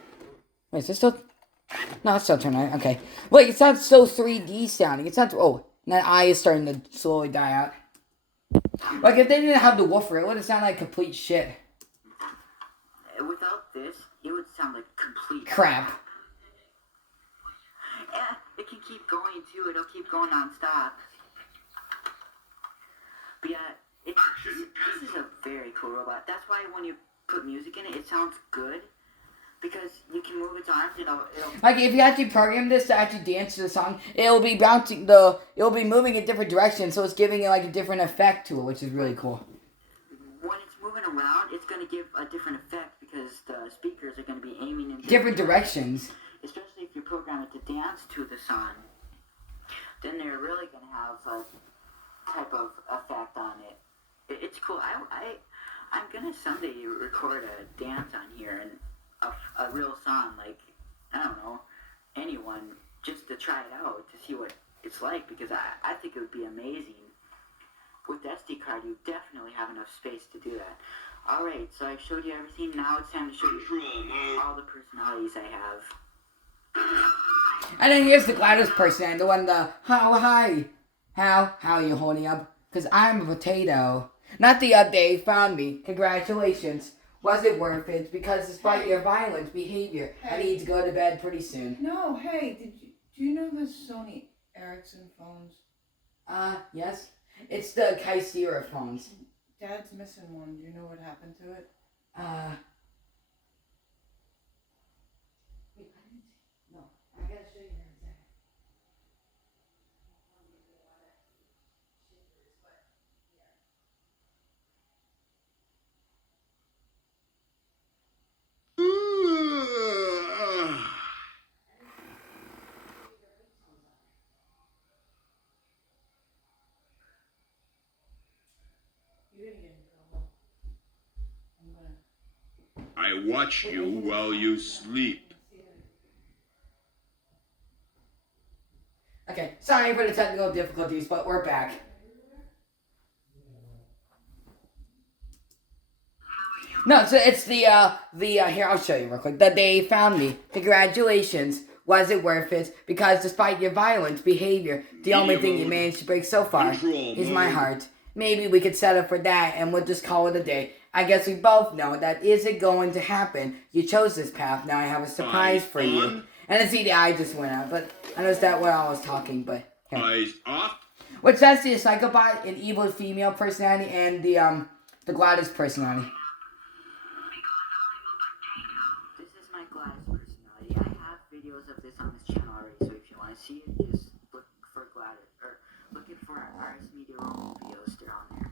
Wait, is this still? No, it's still turning on. Okay. Wait, it sounds so 3D sounding. It sounds. Oh, that eye is starting to slowly die out. Like if they didn't have the woofer, it would have sounded like complete shit. Without this, it would sound like complete Crap. Yeah, it can keep going too. It'll keep going non-stop. But yeah, this is a very cool robot. That's why when you put music in it, it sounds good. Because you can move its arms, it'll like if you actually program this to actually dance to the song, it'll be it'll be moving in different directions, so it's giving it like a different effect to it, which is really cool. When it's moving around, it's going to give a different effect because the speakers are going to be aiming in Different directions. Especially if you program it to dance to the song, then they're really going to have a type of effect on it. It's cool. I'm going to someday record a dance on here and a real song, like, I don't know, anyone, just to try it out, to see what it's like, because I think it would be amazing. With the SD card, you definitely have enough space to do that. Alright, so I've showed you everything, now it's time to show you all the personalities I have. And then here's the Gladys person, the one hi, how are you holding up? Because I'm a potato. Not the they found me. Congratulations. Was it worth it? Because despite your violent behavior, I need to go to bed pretty soon. No, hey, do you know the Sony Ericsson phones? Yes. It's the Kyocera phones. Dad's missing one. Do you know what happened to it? Wait, I didn't. No, I gotta show you in a second. You're gonna get in trouble. I'm gonna. I watch you while you sleep. Okay, sorry for the technical difficulties, but we're back. No, so it's the here, I'll show you real quick. The They Found Me. Congratulations. Was it worth it? Because despite your violent behavior, the only thing you managed to break so far is my heart. Maybe we could settle for that and we'll just call it a day. I guess we both know that isn't going to happen. You chose this path. Now I have a surprise for you. And then see, the eye just went out, but I noticed that while I was talking, but here. Eyes off. Which that's the Psychobot, an evil female personality, and the Gladys personality. This is my Gladys personality. I have videos of this on this channel already, so if you want want to see it, just look for Gladys, or looking for our RS Media Roman videos. They're on there.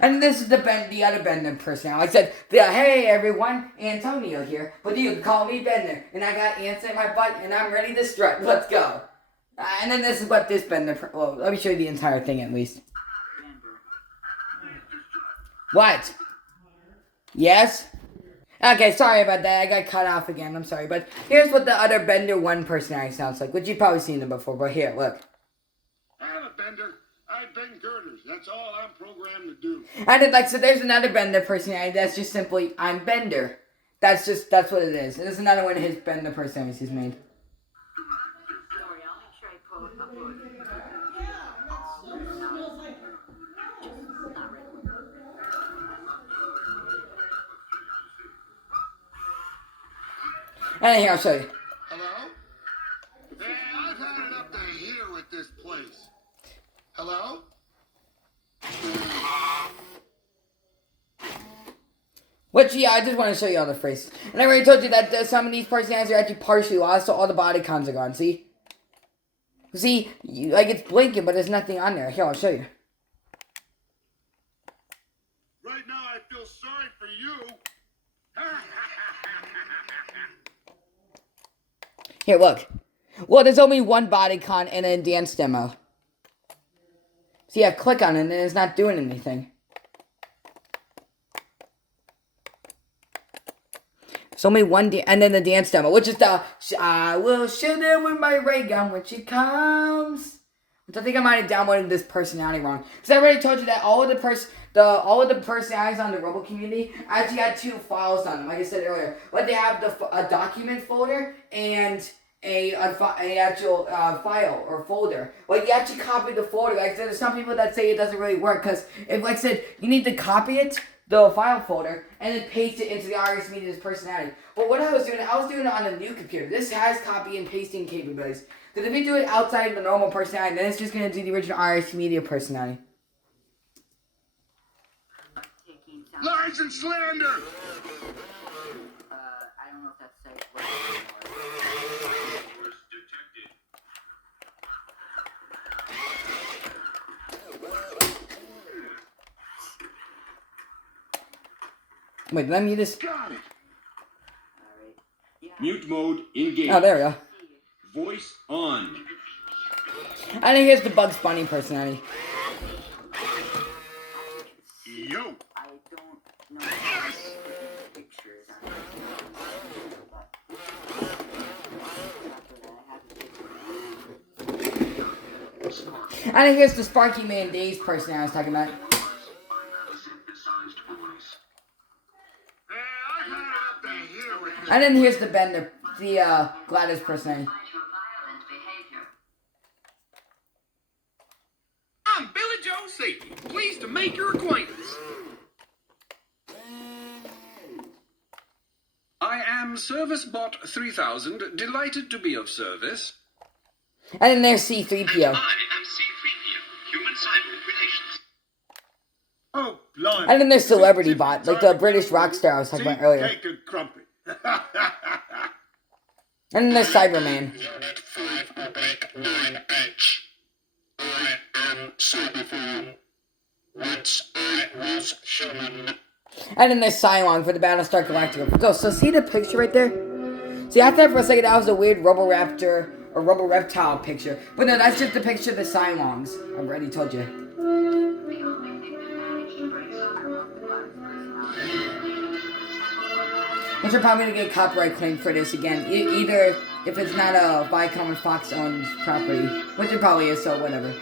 And this is the other Bender person. I said, hey everyone, Antonio here, but you can call me Bender. And I got ants in my butt and I'm ready to strut. Let's go. And then this is what this Bender, well, let me show you the entire thing at least. What? Yes? Okay, sorry about that. I got cut off again. I'm sorry. But here's what the other Bender 1 personality sounds like, which you've probably seen them before. But here, look. I'm a bender. I bend girders. That's all I'm programmed to do. And then, so there's another Bender personality that's just simply, I'm Bender. That's what it is. There's another one of his Bender personalities he's made. Sorry, I'll make sure I upload it. Smells like Not regular. And here, I'll show you. Hello? Yeah, I've had it up to here with this place. Hello? Which, yeah, I just want to show you all the phrases. And I already told you that some of these personalities are actually partially lost, so all the body cons are gone, see? See, like it's blinking, but there's nothing on there. Here, I'll show you. Right now I feel sorry for you. Here, look. Well, there's only one body con and a dance demo. See, I click on it and it's not doing anything. There's only one, and then the dance demo, which is the I will shoot her with my ray gun when she comes. Which I think I might have downloaded this personality wrong. Because I already told you that all of the personalities on the Robo community actually had 2 files on them, like I said earlier. But they have a document folder and a actual file or folder. Like you actually copy the folder. Like there's some people that say it doesn't really work because if, like I said, you need to copy it, the file folder, and then paste it into the RS Media's personality. But what I was doing it on a new computer. This has copy and pasting capabilities. Because if you do it outside of the normal personality, then it's just going to do the original RS Media personality. Lies and slander! I don't know if that's safe. Wait, let me just... Got it! Mute mode engaged. Oh, there we go. Voice on. And then here's the Bugs Bunny personality. Yo! I don't know how to take pictures on And then here's the Sparky Man Days personality I was talking about. And then here's the Bender, the Gladys personality. I'm Billy Joe Safety. Pleased to make your acquaintance. I am Service Bot 3000. Delighted to be of service. And then there's C3PO. I am C3PO, Human Cyber Relations. Oh, blimey. And then there's Celebrity Bot, like the British rock star I was talking about earlier. Cake and crumpet. And then there's Cyberman. Unit 5-9H. I am Cyberman. Once I was human. And then there's Cylon for the Battlestar Galactica. So see the picture right there? See, I thought for a second that was a weird Roboraptor or Roboreptile picture. But no, that's just a picture of the Cylons. I already told you. Which are probably going to get copyright claim for this again. Either if it's not a Viacom and Fox owned property. Which it probably is, so whatever.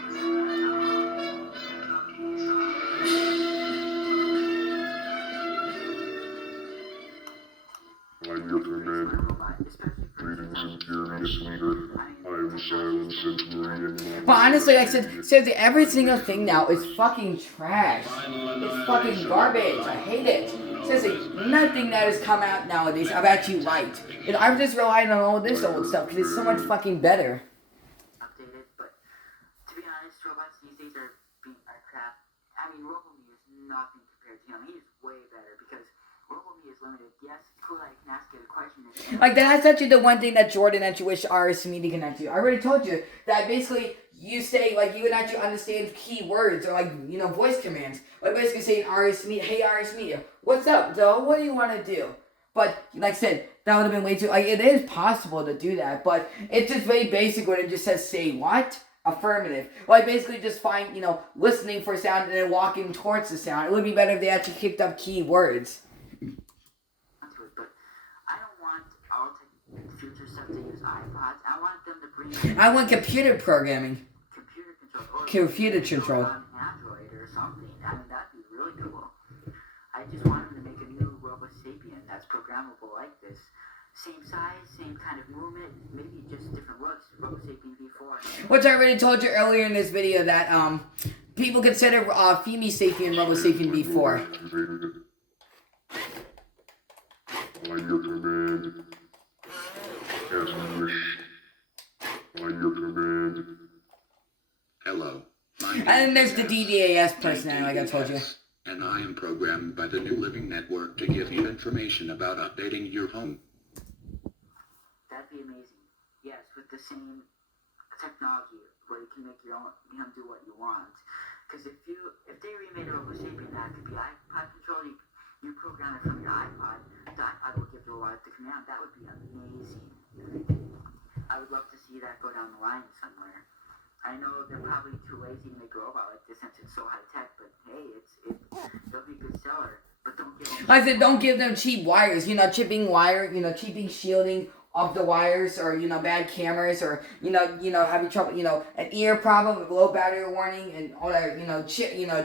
I'm your commander. Greetings, imperious leader. I am Silent Centurion. But honestly, like I said, seriously, every single thing now is fucking trash. It's fucking garbage. I hate it. Seriously, nothing that has come out nowadays I've actually liked. And I've just relied on all this old stuff because it's so much fucking better. updated, but to be honest, robots these days are crap. I mean, RoboMe is nothing compared to him. He is way better because RoboMe is limited. Yes, it's cool that you can ask it a question. Like, that's actually the one thing that Jordan actually wish RS Media can actually. I already told you that basically you say, like, you would actually understand key words or, like, you know, voice commands. Like, basically saying RS Media, hey RS Media, what's up, Joe? What do you want to do? But, like I said, that would have been way too, like, it is possible to do that, but it's just very basic when it just says, say what? Affirmative. Like, basically just find, you know, listening for sound and then walking towards the sound. It would be better if they actually kicked up key words. But I don't want all future stuff to use iPods. I want them to bring I want computer programming. computer control or Computer control. on Android or something. I mean, that'd be really cool. I just want them to make a new Robo Sapien that's programmable like this. Same size, same kind of movement, maybe just different looks. Robo Sapien V4. Which I already told you earlier in this video that people consider Femi Sapien Robo Sapien V4. By your command. As you wish. By your command. Hello. And then there's the DDAS personality, like I told you. And I am programmed by the New Living Network to give you information about updating your home. That'd be amazing. Yes, with the same technology where you can make your own, do what you want. Because if they remade a Robo Sapien that could be iPod controlled, you program it from your iPod. The iPod will give the robot the command. That would be amazing. I would love to see that go down the line somewhere. I know they're probably too lazy to make a robot like this since it's so high tech, but hey, it'll be a good seller. But don't give them. Like I said, don't give them cheap wires. You know, chipping wire. You know, cheaping shielding of the wires, or you know, bad cameras, or you know, having trouble. You know, an ear problem with low battery warning, and all that. You know,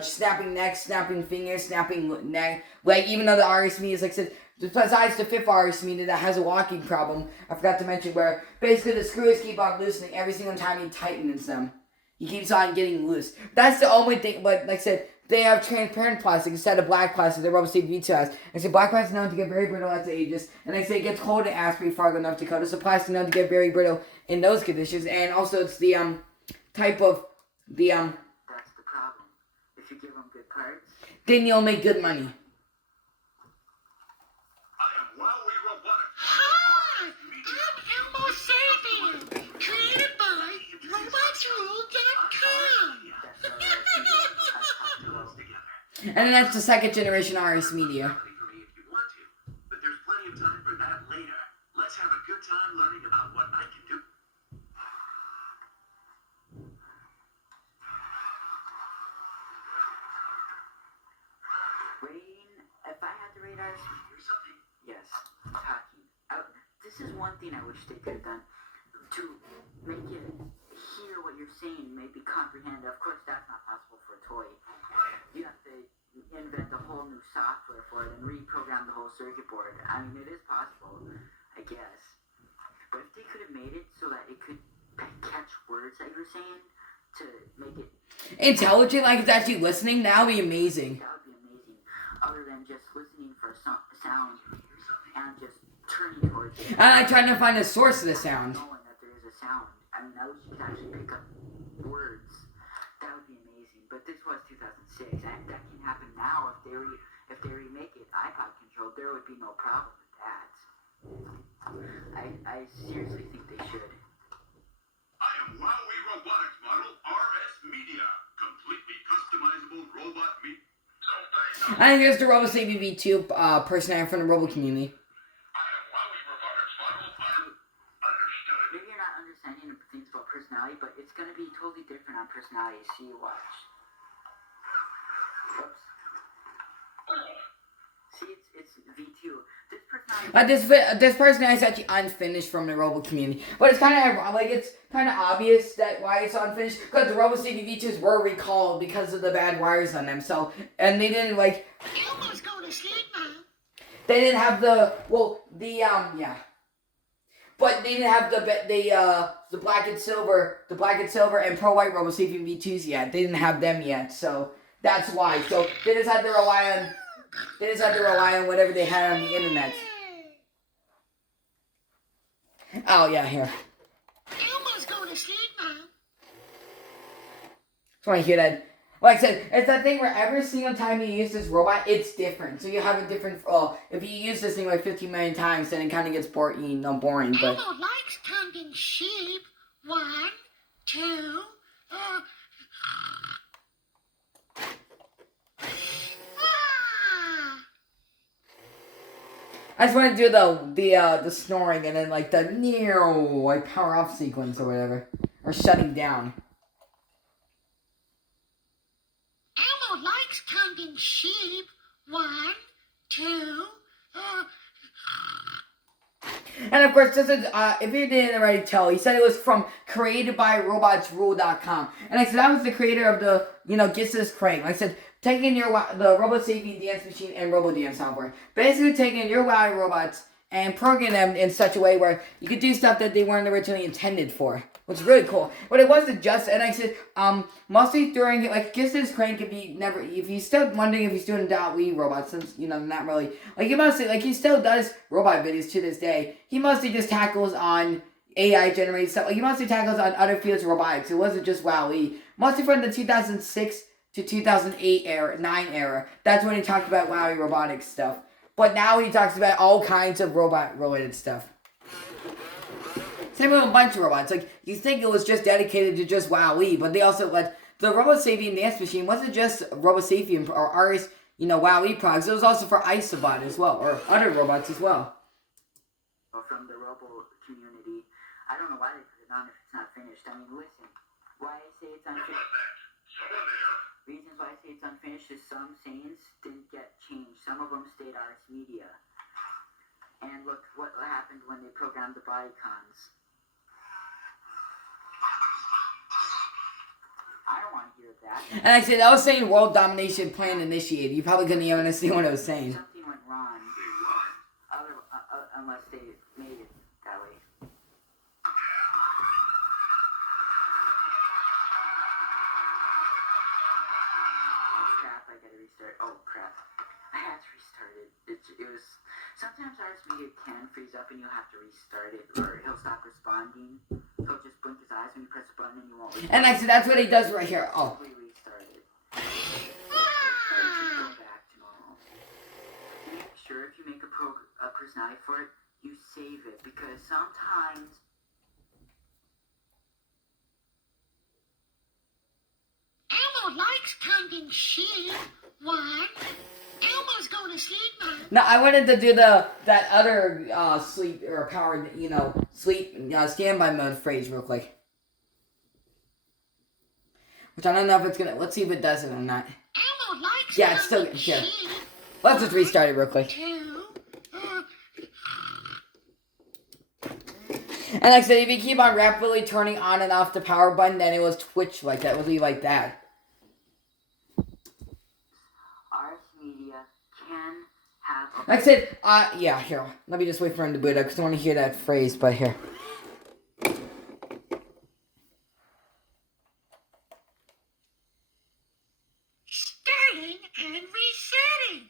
snapping neck, snapping fingers, snapping neck. Like even though the RS Media is like I said. Besides the fifth RS Media that has a walking problem, I forgot to mention where basically the screws keep on loosening every single time he tightens them. He keeps on getting loose. That's the only thing, but like I said, they have transparent plastic instead of black plastic that Robo Sapien V2 has. I said black plastic is known to get very brittle as it ages, and they say it gets cold and ass before North Dakota, so plastic is known to get very brittle in those conditions, and also it's the type of the That's the problem. If you give them good parts. then you'll make good money. WowWee Robotics. Hi, I'm Elmo Sapien, created by RobotsRule.com. And then that's the second generation RS Media. If you want to, but there's plenty of time for that later. Let's have a good time learning about what I can do. Rating, if I had to rate ours, Here's something. yes, talking. This is one thing I wish they could have done to make it hear what you're saying, maybe comprehend. Of course, that's not possible for a toy. You have to invent a whole new software for it and reprogram the whole circuit board. I mean, it is possible, I guess. But if they could have made it so that it could catch words that you're saying to make it Intelligent, like it's actually listening, that would be amazing. that would be amazing. Other than just listening for sound and just turning towards it. And I'm trying to find the source of the sound. Knowing that there is a sound. I mean, I wish you could actually pick up words. That would be amazing. But this was 2006. That can happen now if they remake it iPod controlled. There would be no problem with that. I seriously think they should. I am WowWee Robotics model RS Media. Completely customizable robot meat. And here's the Robo Sapien V2 personality from the Robo community. I am WowWee Robotics model understood. Maybe you're not understanding things about personality, but it's going to be totally different on personality. See, you watch. Whoops. See, it's V2. This personality. This personality is actually unfinished from the Robo community, but it's kind of obvious that why it's unfinished because the Robo Sapien V2s were recalled because of the bad wires on them. So and they didn't like. Elmo's going to sleep now. They didn't have yeah. But they didn't have the black and silver and pearl white Robo Sapien V2s yet. They didn't have them yet, so that's why. So they just had to rely on whatever they had on the internet. Oh yeah, here. Elmo's going to sleep now. Just want to hear that. Like I said, it's that thing where every single time you use this robot, it's different. So you have a different. If you use this thing like 15 million times, then it kind of gets boring. But Elmo likes counting sheep. 1, 2. Ah. I just want to do the snoring and then like the like power off sequence or whatever, or shutting down. Elmo likes counting sheep. 1, 2. And of course, this is, if you didn't already tell, he said it was from createdbyrobotsrule.com. And I said that was the creator of the, Gets This Crane. Like I said, taking the Robo Saving Dance Machine and Robo Dance software. Basically taking your WowWee robots and programming them in such a way where you could do stuff that they weren't originally intended for. Which is really cool. But it wasn't just, and I said, mostly during, like, Gets This Crane could be never, if he's still wondering if he's doing WowWee robots, since, not really, like, he mostly, like, he still does robot videos to this day. He mostly just tackles on AI generated stuff. Like, he mostly tackles on other fields of robotics. It wasn't just WowWee. Mostly from the 2006 to 2008 9 era. That's when he talked about WowWee robotics stuff. But now he talks about all kinds of robot-related stuff. Same with a bunch of robots. Like, you think it was just dedicated to just WowWee, but they also let the Robo Sapien Dance Machine wasn't just Robo Sapien or Aris, WowWee products. It was also for Isobot as well, or other robots as well. From the Robo community, I don't know why they put it on if it's not finished. I mean, listen, why I say it's unfinished. Reasons why I say it's unfinished is some scenes didn't get changed. Some of them stayed Ars Media. And look what happened when they programmed the bodycons. I don't want to hear that. And I said, I was saying world domination plan initiated. You probably couldn't even understand what I was saying. Something went wrong. Unless they made it that way. Oh crap, I gotta restart. Oh crap. I had to restart it. It was... Sometimes Ars Media can freeze up and you'll have to restart it, or he'll stop responding. He'll just blink his eyes when you press the button and you won't restart. And I said, that's what he does right here. Oh. We restarted. It should go back to normal. Make sure if you make a personality for it, you save it, because sometimes Elmo likes counting sheep. 1. Elmo's going to sleep now. No, I wanted to do that other sleep or powered, sleep standby mode phrase real quick. Which I don't know if it's gonna. Let's see if it does it or not. Elmo likes Yeah, it's still here. Let's just restart it real quick. 2. And like I said, if you keep on rapidly turning on and off the power button, then it will twitch like that. It will be like that. Ars Media can have a... Like I said, yeah, here. Let me just wait for him to boot up because I want to hear that phrase, but here. Starting and resetting.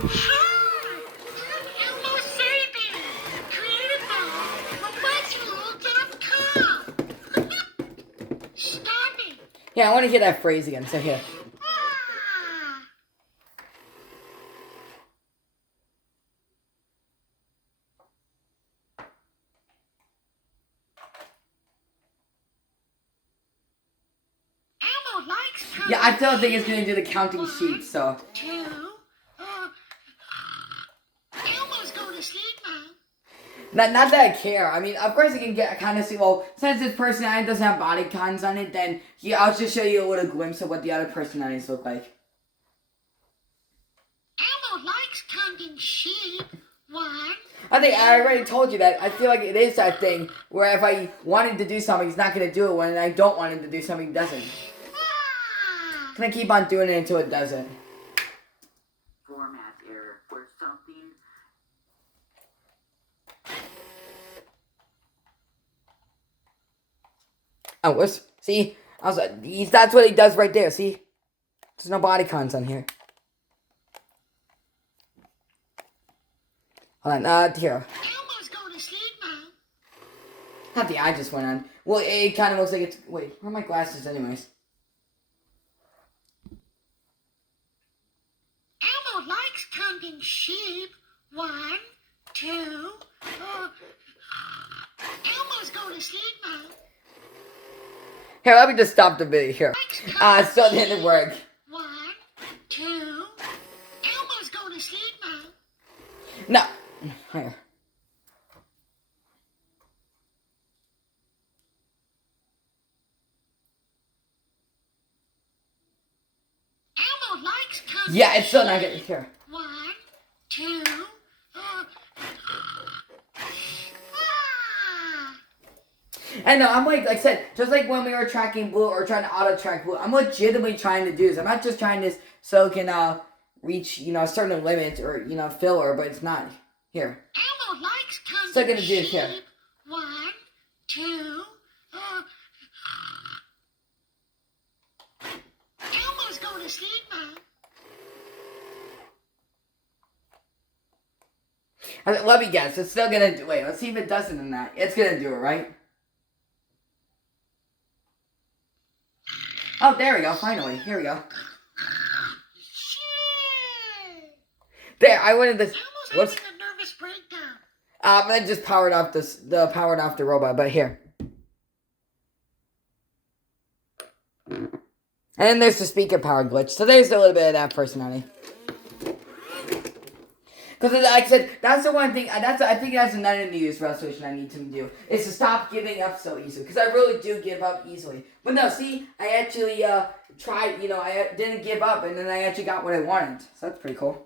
Hi, I'm Elmo Sapien, created by robotsrule.com. Stop it. Yeah, I want to hear that phrase again, so here. Ah. Elmo likes counting. Yeah, I still think it's going to do the counting sheep, so. 2. Elmo's going to sleep now. Not that I care. I mean, of course you can get kind of see, well, since this personality doesn't have body cons on it, then I'll just show you a little glimpse of what the other personalities look like. Elmo likes counting sheep. 1. I think I already told you that. I feel like it is that thing where if I wanted to do something, he's not going to do it. When I don't want him to do something, he doesn't. Ah. Can I keep on doing it until it doesn't? format error where something... Oh, what's... See? That's what he does right there, see? There's no body cons on here. Hold on, here. Elmo's going to sleep now. Not the eye just went on. Well, it kind of looks like it's. Wait, where are my glasses, anyways? Elmo likes counting sheep. 1, 2. Elmo's going to sleep now. Here, let me just stop the video here. So it didn't work. 1, 2. Elmo's going to sleep now. No. Here. Elmo likes counting Yeah, it's still not sheep. getting here. 1, 2. Ah. And no, I'm like I said, just like when we were tracking Blue or trying to auto track Blue, I'm legitimately trying to do this. I'm not just trying this so it can reach a certain limit or filler, but it's not here. Elmo likes counting Still gonna do it sheep. here. 1, 2. Elmo's going to sleep now. Let me guess. It's still gonna do. Wait, let's see if it does it in that. It's gonna do it, right? Oh, there we go. Finally, here we go. There, I wanted this. Elmo's Whoops. having a nervous breakdown. I just powered off the robot, but here. And then there's the speaker power glitch. So there's a little bit of that personality. Because like I said, that's the one thing. I think that's another New Year's resolution I need to do is to stop giving up so easily. Because I really do give up easily. But no, see, I actually tried. I didn't give up, and then I actually got what I wanted. So that's pretty cool.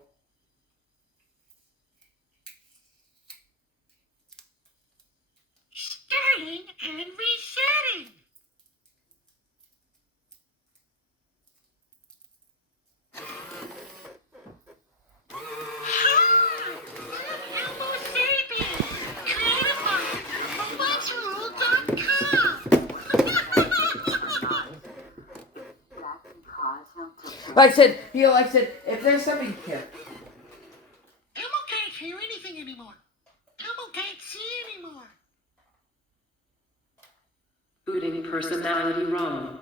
Starting and resetting. Elmo Sapien, created by That can cause him to Like I said, if there's something here. Elmo can't hear anything anymore. Elmo can't see anymore. Booting personality wrong.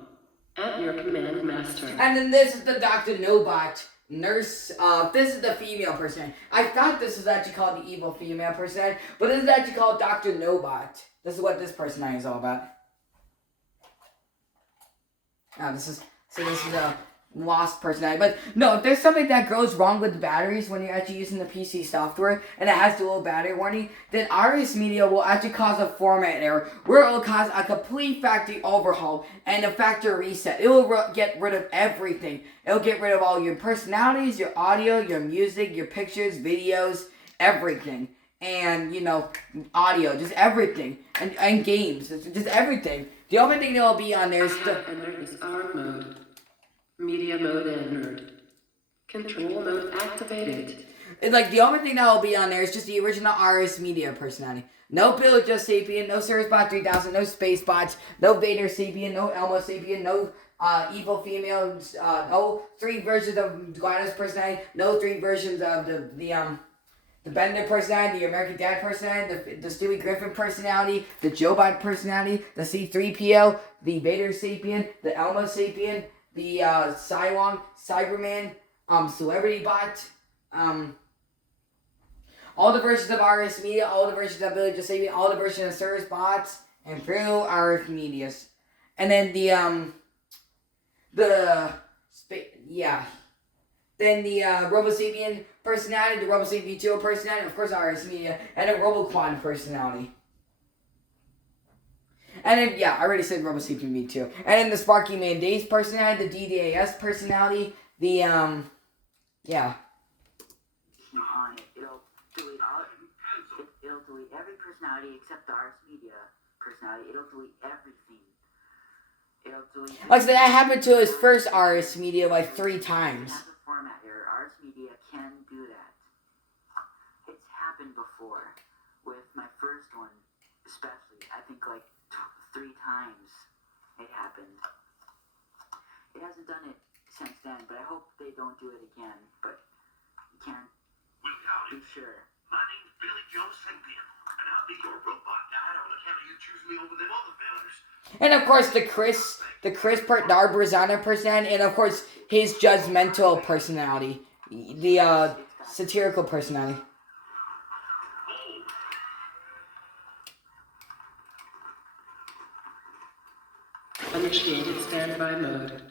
At your command, master. And then this is the Dr. Nobot nurse. This is the female person. I thought this was actually called the evil female person, but this is actually called Dr. Nobot. This is what this personality is all about. This is a lost personality. But no, if there's something that goes wrong with the batteries when you're actually using the PC software and it has the little battery warning, then RS Media will actually cause a format error where it will cause a complete factory overhaul and a factory reset. It will get rid of everything. It'll get rid of all your personalities, your audio, your music, your pictures, videos, everything. And, audio, just everything. And games, just everything. The only thing that will be on there is ARM mode. Media mode entered. Control mode activated. The only thing that will be on there is just the original RS Media personality. No Bill Just Sapien, no Servicebot 3000, no Spacebots, no Vader Sapien, no Elmo Sapien, no Evil Female, no 3 versions of GLaDOS personality, no 3 versions of the Bender personality, the American Dad personality, the Stewie Griffin personality, the Joe-Bot personality, the C-3PO, the Vader Sapien, the Elmo Sapien, the Cylon, Cyberman, Celebrity Bot, all the versions of RS Media, all the versions of Billy Just Sapien, all the versions of Service Bots, and through RS Medias. And then then the RoboSapien personality, the RoboSapien 2 personality, of course RS Media, and a RoboQuad personality. And then, I already said RoboSapien V2. And then the Sparky Man Days personality, the DDAS personality, the, on it. It'll delete every personality except the RS Media personality. It'll delete everything. Like I said, that happened to his first RS Media 3 times. It has a format error. RS Media can do that. It's happened before with my first one, especially. I think 3 times it happened. It hasn't done it since then, but I hope they don't do it again. But you can't Well, howdy. be sure. My name's Billy Joe Sapien, and I'll be your robot guide on account of you choosing me over them other fellers. And of course the Barbazana personality, and of course his judgmental personality, the satirical personality. Initiated standby mode.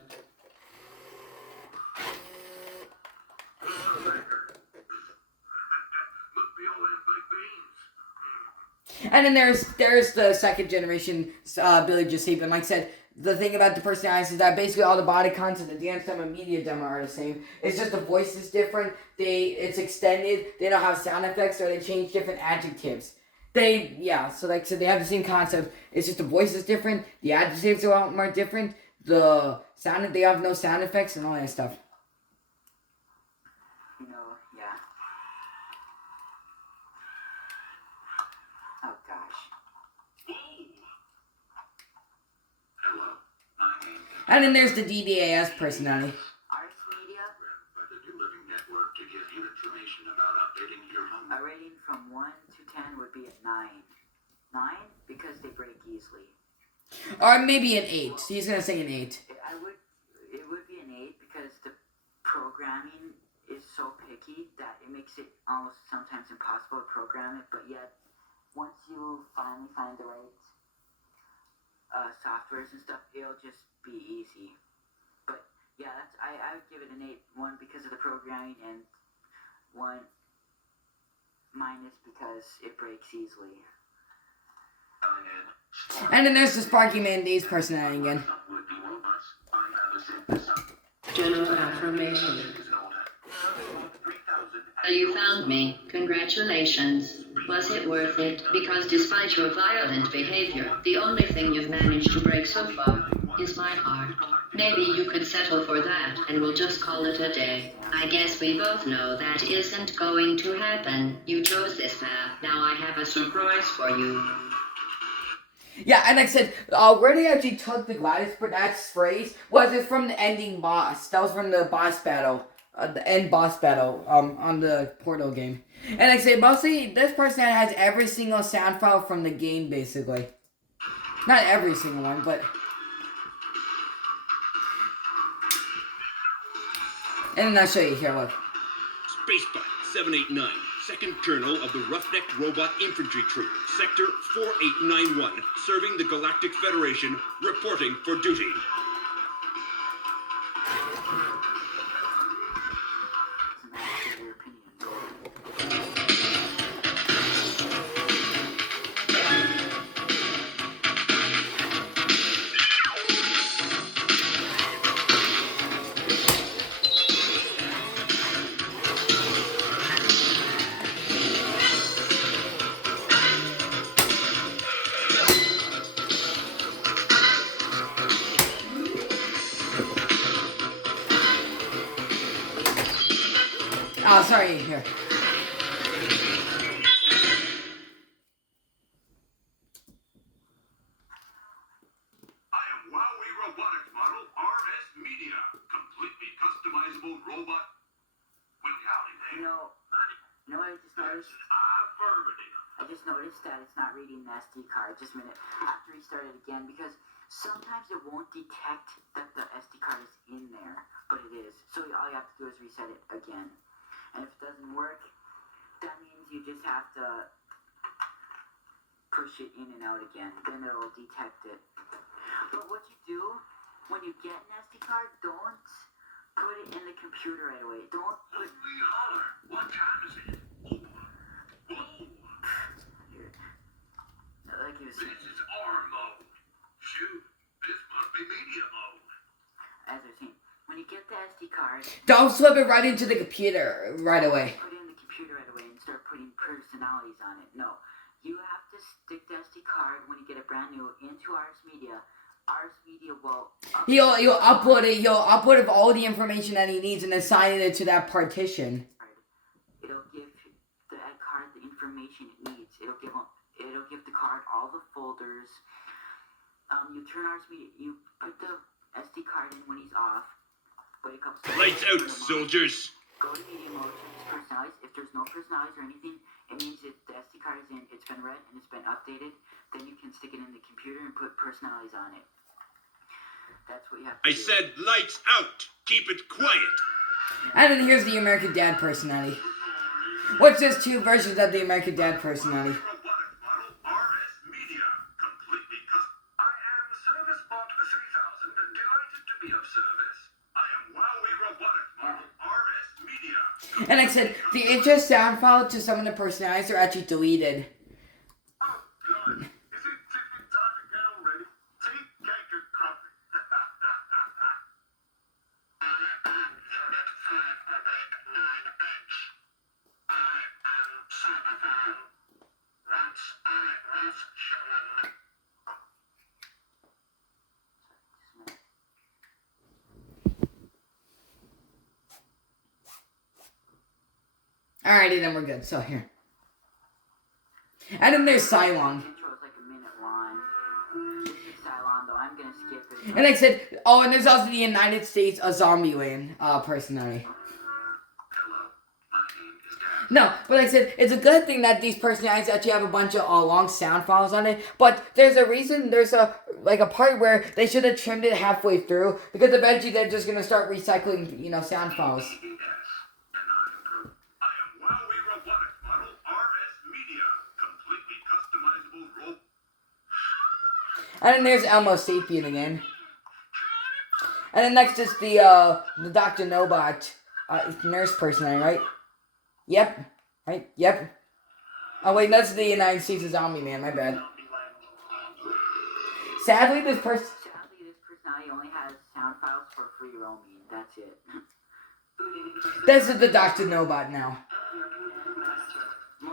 And then there's the second generation Billy Joe Sleepin. Like I said, the thing about the personalities is that basically all the body content, the dance demo, and media demo are the same. It's just the voice is different. It's extended. They don't have sound effects, or they change different adjectives. So like I said, they have the same concept. It's just the voice is different. The adjectives are a lot more different. The sound, they have no sound effects and all that stuff. You know, yeah. Oh gosh. Hello, my name is And then there's the DDAS personality. Ars Media, by the New Living Network to give you information about updating your home. a rating from 1 to 10 would be at 9. 9 because they break easily. Or maybe an 8. He's gonna say an 8. It would be an 8 because the programming is so picky that it makes it almost sometimes impossible to program it, but yet once you finally find the right softwares and stuff, it'll just be easy. But yeah, I would give it an 8. 1 because of the programming, and 1 minus because it breaks easily. And then there's the Sparky Man Days personality again. General affirmation. You found me. Congratulations. Was it worth it? Because despite your violent behavior, the only thing you've managed to break so far is my heart. Maybe you could settle for that, and we'll just call it a day. I guess we both know that isn't going to happen. You chose this path. Now I have a surprise for you. Yeah, and like I said, where they actually took the Gladys Bernat's phrase was it from the ending boss. That was from the boss battle, the end boss battle, on the Portal game. And like I said, mostly this person has every single sound file from the game, basically. Not every single one, but. And then I'll show you here. Look. Spacebot 789, second colonel of the Roughneck Robot Infantry Troop, Sector 4891, serving the Galactic Federation, reporting for duty. Oh, sorry, here. I am WowWee Robotics model RS Media, completely customizable robot. Well, howdy there. No, I just noticed. Affirmative. I just noticed that it's not reading the SD card. Just a minute. I have to restart it again because sometimes it won't detect that the SD card is in there, but it is. So all you have to do is reset it again. And if it doesn't work, that means you just have to push it in and out again. Then it'll detect it. But what you do when you get an SD card, don't put it in the computer right away. Don't put. Holy holler! What time is it? Whoa! Like he was This saying. is R mode. Shoot, this must be media mode. As I was saying, when you get the SD card, Don't slip it right into the computer right away. put it in the computer right away and start putting personalities on it. No, you have to stick the SD card when you get it brand new into Ars Media. Ars Media will He'll upload it. He'll upload all the information that he needs and assign it to that partition. It'll give the card the information it needs. It'll give the card all the folders. You turn Ars Media. You put the SD card in when he's off. Wait a couple seconds. Lights out, soldiers! Go to media mode, check his personalities. If there's no personalities or anything, it means that the SD SD card is in, it's been read and it's been updated, then you can stick it in the computer and put personalities on it. That's what you have to I do. said lights out. Keep it quiet. And then here's the American Dad personality. What's just two versions of the American Dad personality? Robotic model RS Media. Completely custom. I am ServiceBot 3000. Delighted to be of service. I am WowWee Robotic model RS Media. And like I said, the intro sound file to some of the personalities are actually deleted. Oh, God. Is it tipping time again already? Tea, cake, and coffee. Alrighty, then we're good. So here. And then there's Cylon. Intro is like a minute long. Cylon, though, I'm gonna skip it. And like I said, oh, and there's also the United States Zombieland personality. No, but like I said, it's a good thing that these personalities actually have a bunch of long sound files on it. But there's a reason, there's a part where they should have trimmed it halfway through, because eventually they're just gonna start recycling, sound files. WowWee Robotic model RS Media. Completely customizable robot. And then there's Elmo Sapien again. And then next is the Dr. Nobot nurse personality, right? Yep. Right? Yep. Oh wait, that's the United States Zombie Man, my bad. Sadly, this personality only has sound files for free roaming. That's it. This is the Dr. Nobot now.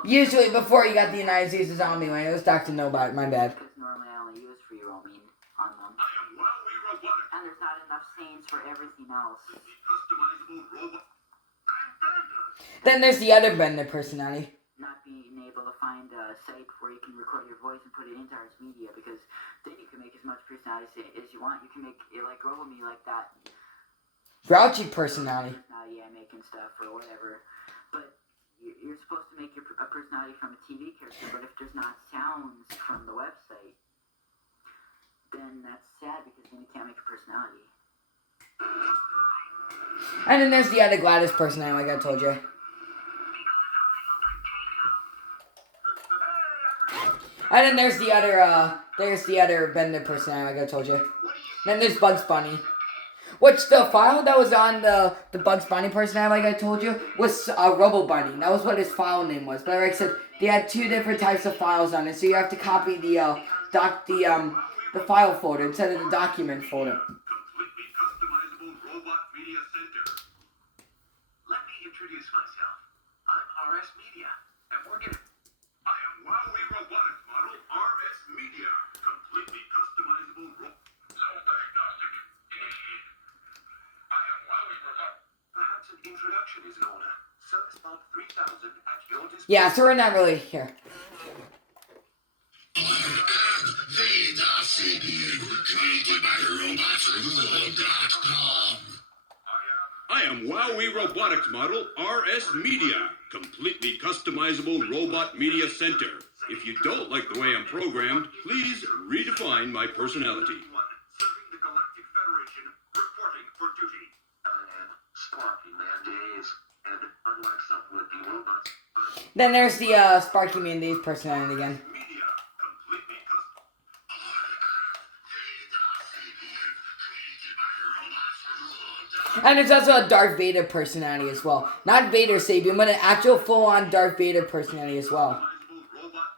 Usually, before you got the United States Zombie Man, it was Dr. Nobot, my bad. Because normally I only use free roaming on them. I am WowWee Robotic. And there's not enough scenes for everything else. Customizable robot. I'm Bender. Then there's the other Bender personality. Not being able to find a site where you can record your voice and put it into Ars Media, because then you can make as much personality as you want. You can make it like RoboMe like that. Grouchy personality. Personality I make and stuff or whatever. But you're supposed to make a personality from a TV character, but if there's not sounds from the website, then that's sad, because then you can't make a personality. And then there's the other Gladys personality, like I told you. And then there's the other Bender personality, like I told you. Then there's Bugs Bunny. Which the file that was on the Bugs Bunny personality, like I told you, was Robo Bunny. That was what his file name was. But like I said, they had two different types of files on it, so you have to copy the file folder instead of the document folder. Completely customizable robot media center. Let me introduce myself. I'm RS Media, and we're gonna. I am WowWee Robotics model RS Media. Completely customizable self-diagnostic. Initiate. I am WowWee Robotics. Perhaps an introduction is in order. ServiceBot 3000 at your disposal. Yeah, so we're not really here. I am WowWee Robotics model RS Media. Completely customizable robot media center. If you don't like the way I'm programmed, please redefine my personality. Serving the Galactic Federation, reporting for duty. Sparky Man Days, and unlike some would-be robots, Then there's the Sparky Man Days personality again. media, completely custom. And there's also a Darth Vader personality as well. Not Vader Sapien, but an actual full-on Darth Vader personality as well. Customizable robot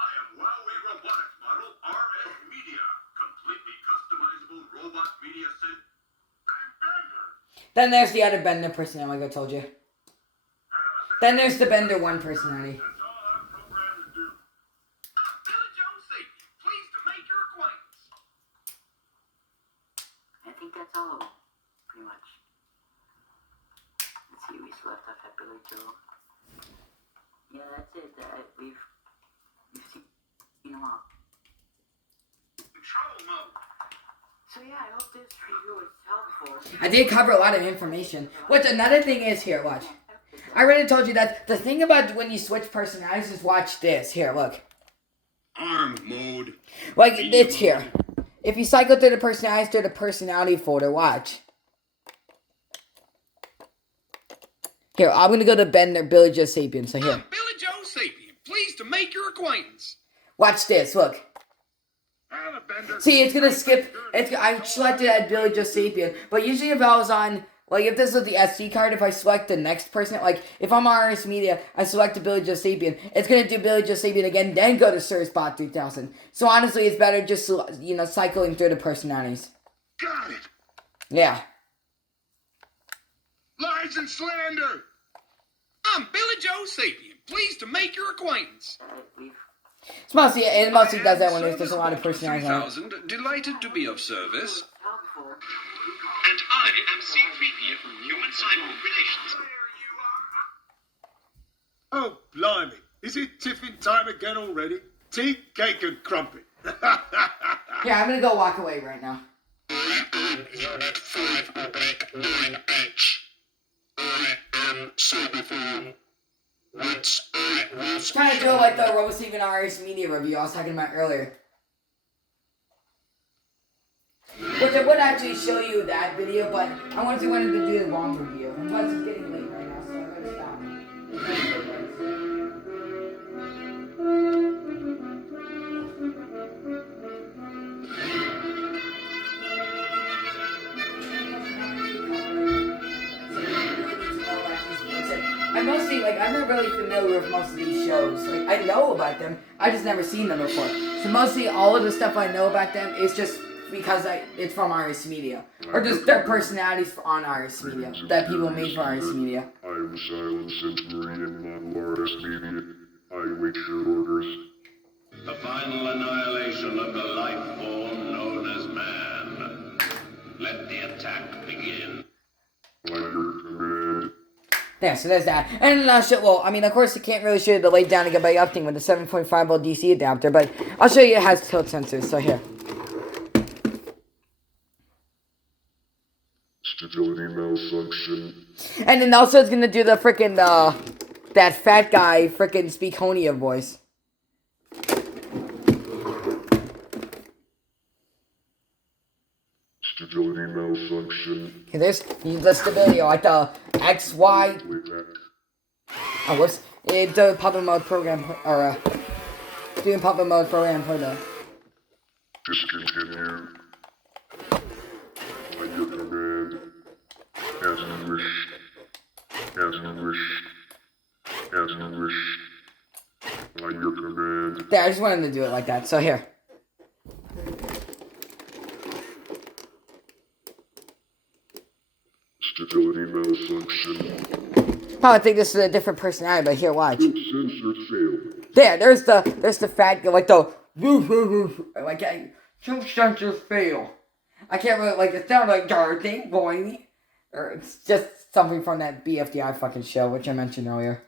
I am WowWee Robotics model RS Media. Completely customizable robot media center. I'm Bender. Then there's the other Bender personality, like I told you. Then there's the Bender 1 personality. That's all I'm programmed to do. Billy Joe Safety, pleased to make your acquaintance. I think that's all, pretty much. Let's see, we still left off at Billy Joe. Yeah, that's it. We've seen a lot control mode. So yeah, I hope this review was helpful. I did cover a lot of information. Which another thing is here, watch. I already told you that the thing about when you switch personalities is watch this. Here, look. Arm mode. Like, Media it's here. If you cycle through the personality folder, watch. Here, I'm gonna go to Bender, Billy Joe Sapien, so here. I'm Billy Joe Sapien. Pleased to make your acquaintance. Watch this, look. See, it's gonna skip, I selected at Billy Joe Sapien, but usually if I was on, like, if this was the SD card, if I select the next person, like, if I'm on RS Media, I select Billy Joe Sapien, it's gonna do Billy Joe Sapien again, then go to SirSpot 3000. So honestly, it's better just, you know, cycling through the personalities. Got it. Yeah. Lies and slander. I'm Billy Joe Sapien. Pleased to make your acquaintance. It mostly does that when there's a lot of personalities on it. 3000, delighted to be of service. Helpful. And I am C-3PO from Human Cyborg Relations. Oh, blimey. Is it tiffin time again already? Tea, cake, and crumpet. Yeah, I'm gonna go walk away right now. Unit 50898H. I am Cyberphone. Once I was Trying to do like the Robo Steven RS Media review I was talking about earlier. Which I would actually show you that video, but I wanted to do the long review. And plus it's getting late right now, so I'm gonna stop. I'm not really familiar with most of these shows. Like, I know about them, I just never seen them before. So mostly all of the stuff I know about them is just because it's from RS Media. Or just their personalities on RS Media, that people made for RS Media. I am Silent Centurion, Model RS Media. I wait your orders. The final annihilation of the life form known as man. Let the attack begin. By your command. Yeah, so there's that. And well, I mean, of course, I can't really show you the laid down and get back up thing with the 7.5 volt DC adapter, but I'll show you it has tilt sensors, so here. Stability malfunction. And then also it's gonna do the frickin', that fat guy frickin' Speakonia voice. Stability malfunction. Okay, there's the stability, like the XY. Oh, whoops. It's the puppet mode program, or, doing puppet mode program for the. Discontinue. By your command. As you wish. As you wish. As you wish. By your command. There, I just wanted to do it like that, so here. Stability malfunction. Probably think this is a different personality, but here, watch. Sensor failed. There, there's the fat guy, like the like two sensors fail. I can't really like it sounds like thing boing, or it's just something from that BFDI fucking show, which I mentioned earlier.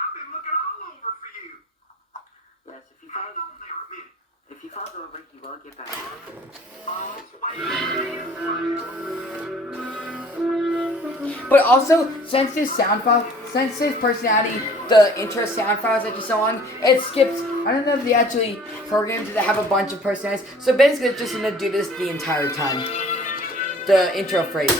I've been looking all over for you. Yes, if he falls over, he will get back. But also, since this personality, the intro sound files that you saw on, it skips. I don't know if they actually programmed it to have a bunch of personalities. So basically, it's just gonna do this the entire time. The intro phrase.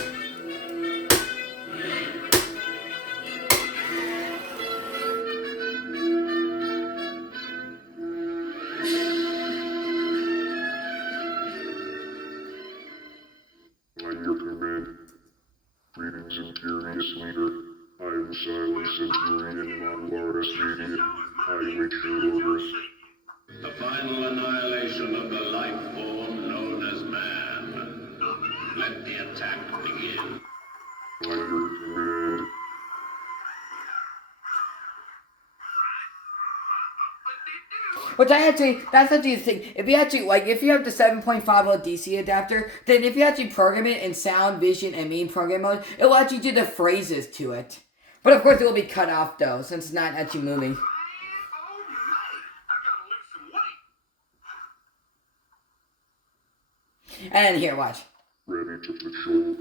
By your command. Greetings, Imperious Leader. I am Silent Centurion, Model RS Media. I wait your orders. The final annihilation of the life form known as man. Let the attack begin. By your command. Which that's actually the thing. If you have the 7.5 volt DC adapter, then if you actually program it in sound, vision, and main program mode, it will actually do the phrases to it. But of course, it will be cut off though, since it's not actually moving. And here, watch. Ready to patrol.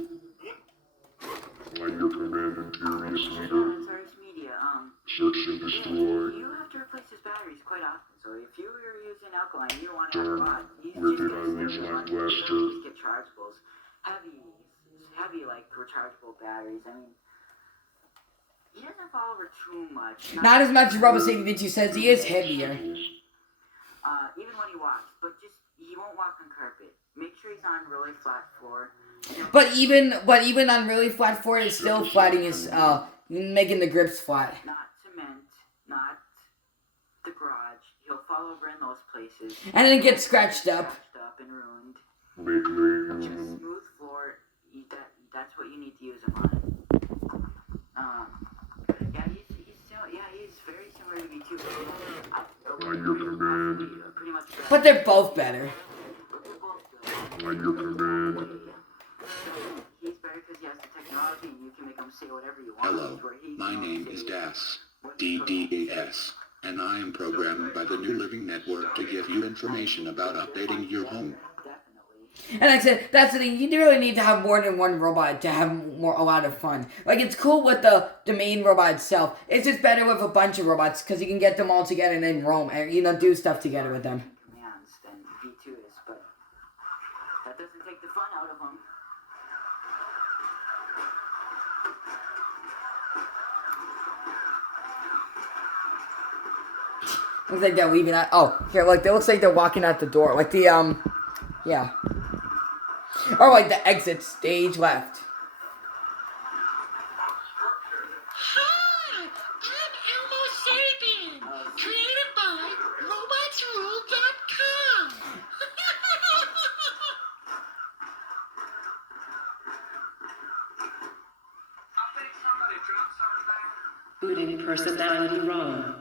Line your command Imperious leader. That's Arts Media. Search and destroy. You have to replace his batteries quite often, so if you were using alkaline, you want to have a Darn, lot. He's where just did gonna I lose stay my on. blaster? Just get chargeables. Heavy like rechargeable batteries. I mean, he doesn't fall over too much. Not as much as Robo Safety V2 says. He is heavier. Even when he walks, but he won't walk on carpet. Make sure he's on really flat floor. But even on really flat floor, it's still flatting his making the grips flat. Not cement, not the garage. He'll fall over in those places. And then it gets scratched up. And ruined. Make Just smooth floor. That's what you need to use him on. He's very similar to me too. Line your command. Pretty much. But they're both better. Line your command. He's better because he has the technology and you can make him say whatever you want. Hello, my name is Das, DDAS, and I am programmed by the New Living Network to give you information about updating your home. And like I said, that's the thing. You really need to have more than one robot to have a lot of fun. Like, it's cool with the main robot itself. It's just better with a bunch of robots because you can get them all together and then roam and, do stuff together with them. Commands than V2 is, but that doesn't take the fun out of him. Looks like they're leaving out. Oh, here, look, it looks like they're walking out the door. Like the, yeah. Or like the exit stage left. Hi, I'm Elmo Sapien, created by RobotsRule.com. Booting personality wrong.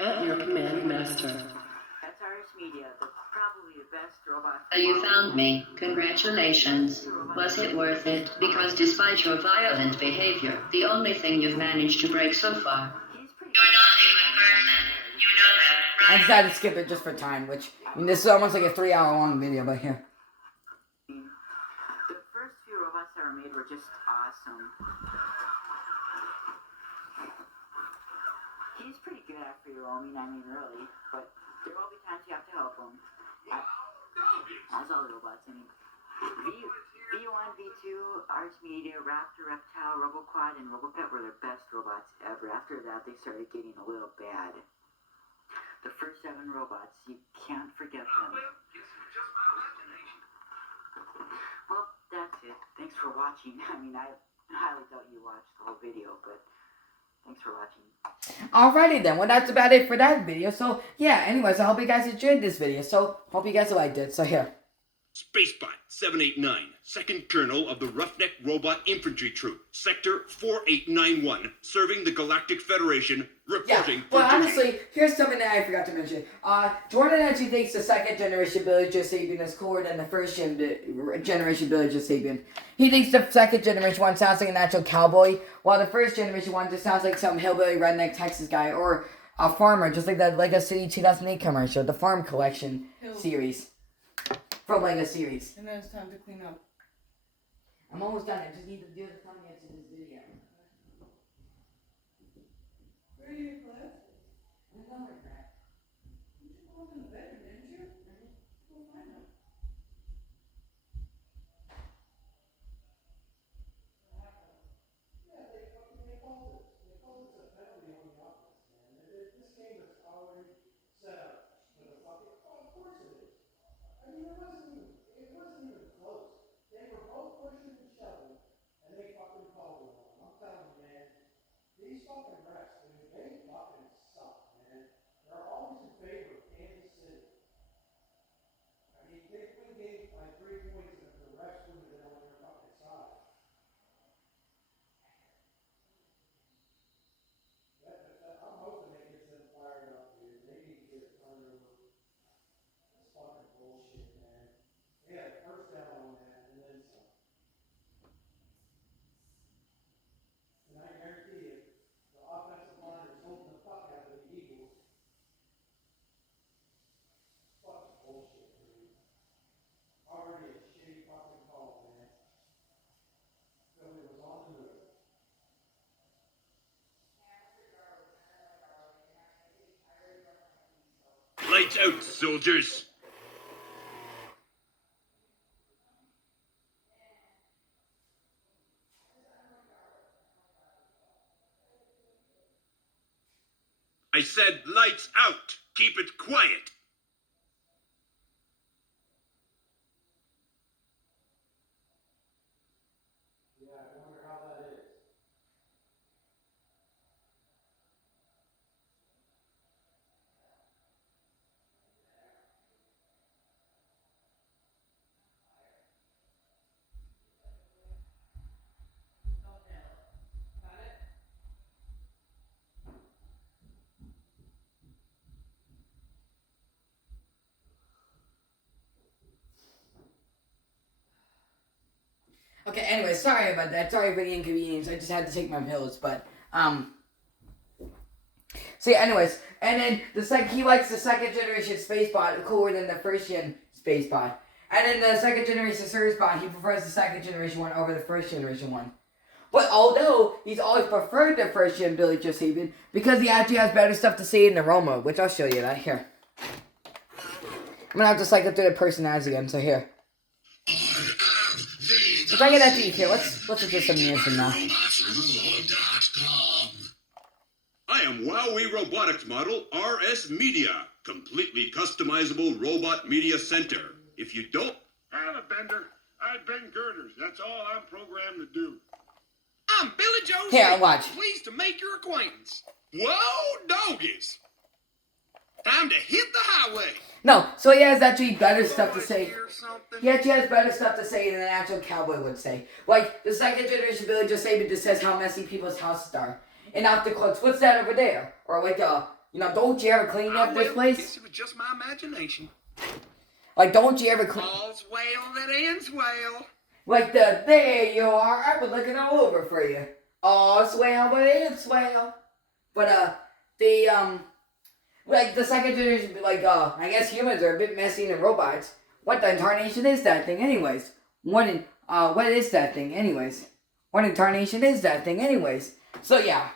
At your command, Master. That's Arts Media, probably the best robot. So you found me. Congratulations. Was it worth it? Because despite your violent behavior, the only thing you've managed to break so far. You're not a human person. You know that, I right? decided to skip it just for time, which, this is almost like a 3-hour long video, but here. The first few robots that were made were just awesome. He's pretty good at free roaming, really, but there will be times you have to help him. As all robots, V1, V2, Arts Media, Raptor, Reptile, RoboQuad, and RoboPet were their best robots ever. After that, they started getting a little bad. The first 7 robots, you can't forget them. Well, that's it. Thanks for watching. I highly doubt you watched the whole video, but thanks for watching. Alrighty then, well that's about it for that video. So yeah, anyways, I hope you guys enjoyed this video. So hope you guys liked it. So here. Spacebot 789, second colonel of the Roughneck Robot Infantry Troop, Sector 4891, serving the Galactic Federation, reporting for But duty. honestly, here's something that I forgot to mention. Jordan actually thinks the second generation Billy Joe Sapien is cooler than the first generation Billy Joe Sapien. He thinks the second generation one sounds like an actual cowboy, while the first generation one just sounds like some hillbilly redneck Texas guy or a farmer, just like that Lego City 2008 commercial, the Farm Collection series. From Lego series. And then it's time to clean up. I'm almost done. I just need to do the thumbnail to this video. Where are your glasses? I know where they're at. You took them off in the bedroom, didn't you? Go find them. Yeah, they called it. They called it a penalty on the office, man. This game is already set up for the fucking. Oh, of course it is. I mean, it wasn't even close. They were both pushing and shoving, and they fucking called it on. I'm telling you, man. These fucking refs, dude, they fucking suck, man. They're always in favor of Kansas City. I mean, they win games by 3 points, and if the refs win, they're on their fucking side. I'm hoping that gets them fired up, dude. They need to get it turned over. That's fucking bullshit, man. They had a first down on that, and then some. And I guarantee you, the Lights out, soldiers. I said lights out. Keep it quiet. Yeah, I wonder how that is. Okay, anyway, sorry about that. Sorry for the inconvenience. I just had to take my pills, but, So yeah, anyways, and then he likes the second generation space bot cooler than the first gen space bot. And then the second generation service bot, he prefers the second generation one over the first generation one. But although he's always preferred the first gen Billy Joe Sabian, because he actually has better stuff to say in the aroma, which I'll show you that here. I'm gonna have to cycle through the personalities again, so here. If I get that deep here, let's do some music now. I am WowWee Robotics Model RS Media, completely customizable robot media center. If you don't... I'm a bender. I bend girders. That's all I'm programmed to do. I'm Billy Joe. Here, watch. Pleased to make your acquaintance. Whoa, doggies! Time to hit the highway. No, so he has actually better stuff to say. He actually has better stuff to say than an actual cowboy would say. Like, the second generation Billy Joe Sabian just says how messy people's houses are. And after quotes, what's that over there? Or like, don't you ever clean up this place? Guess it was just my imagination. Like, don't you ever clean... All's well that ends well. Like there you are, I've been looking all over for you. Oh, swell, but it's swell. But, like, the second generation, like, I guess humans are a bit messy than robots. What the incarnation is that thing, anyways? What is that thing, anyways? What incarnation is that thing, anyways? So, yeah.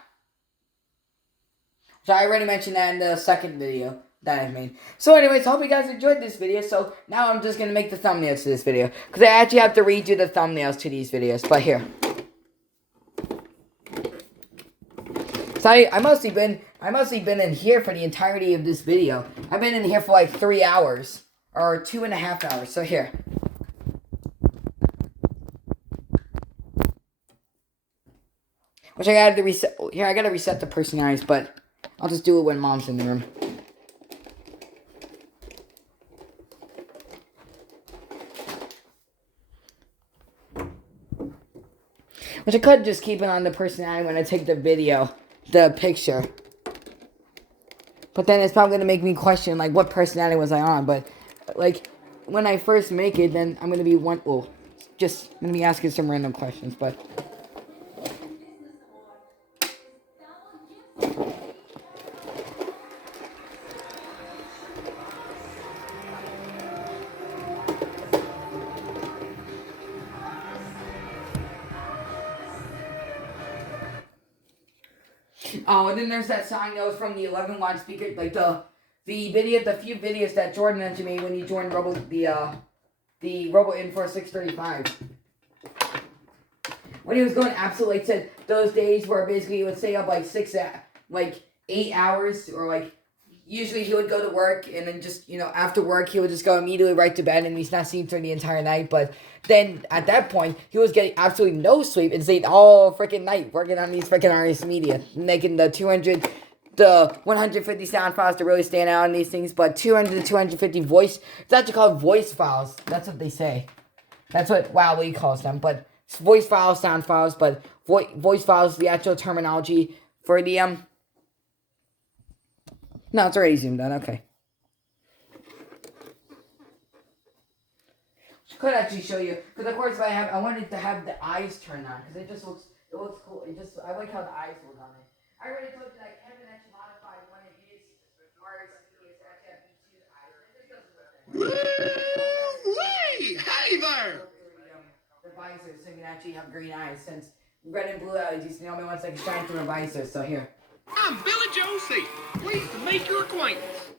So, I already mentioned that in the second video that I made. So, anyways, hope you guys enjoyed this video. So, now I'm just gonna make the thumbnails to this video. Because I actually have to redo the thumbnails to these videos. But, here. So, I mostly been in here for the entirety of this video. I've been in here for like 3 hours. Or 2.5 hours. So, here. Which I gotta reset. Here, I gotta reset the personalities, but I'll just do it when Mom's in the room. Which I could just keep it on the personality when I take the video, the picture. But then it's probably gonna make me question, like, what personality was I on? But, like, when I first make it, then I'm gonna be just gonna be asking some random questions, but. Oh, and then there's that song that was from the 11 line speaker, like the few videos that Jordan mentioned me when he joined the Robo Infor 635. When he was going absolutely, like, said those days where basically he would stay up like 8 hours, or like usually he would go to work and then just, after work he would just go immediately right to bed and he's not seen through the entire night. But then at that point he was getting absolutely no sleep and stayed all freaking night working on these freaking RS Media, making the 150 sound files to really stand out on these things, but 200 to 250 voice, it's actually called voice files. That's what they say. That's what WowWee calls them, but it's voice files, sound files, but voice files is the actual terminology for the, no, it's already zoomed on, okay. I could actually show you, because of course I wanted to have the eyes turned on, because it looks cool. I like how the eyes look on it. I already told you that Kevin actually modified when it is Woo-wee! Hey there! The visor, so you can actually have green eyes, since red and blue LEDs, the only ones that can shine through a visor, so here. I'm Billy Joe Sabian. Pleased to make your acquaintance.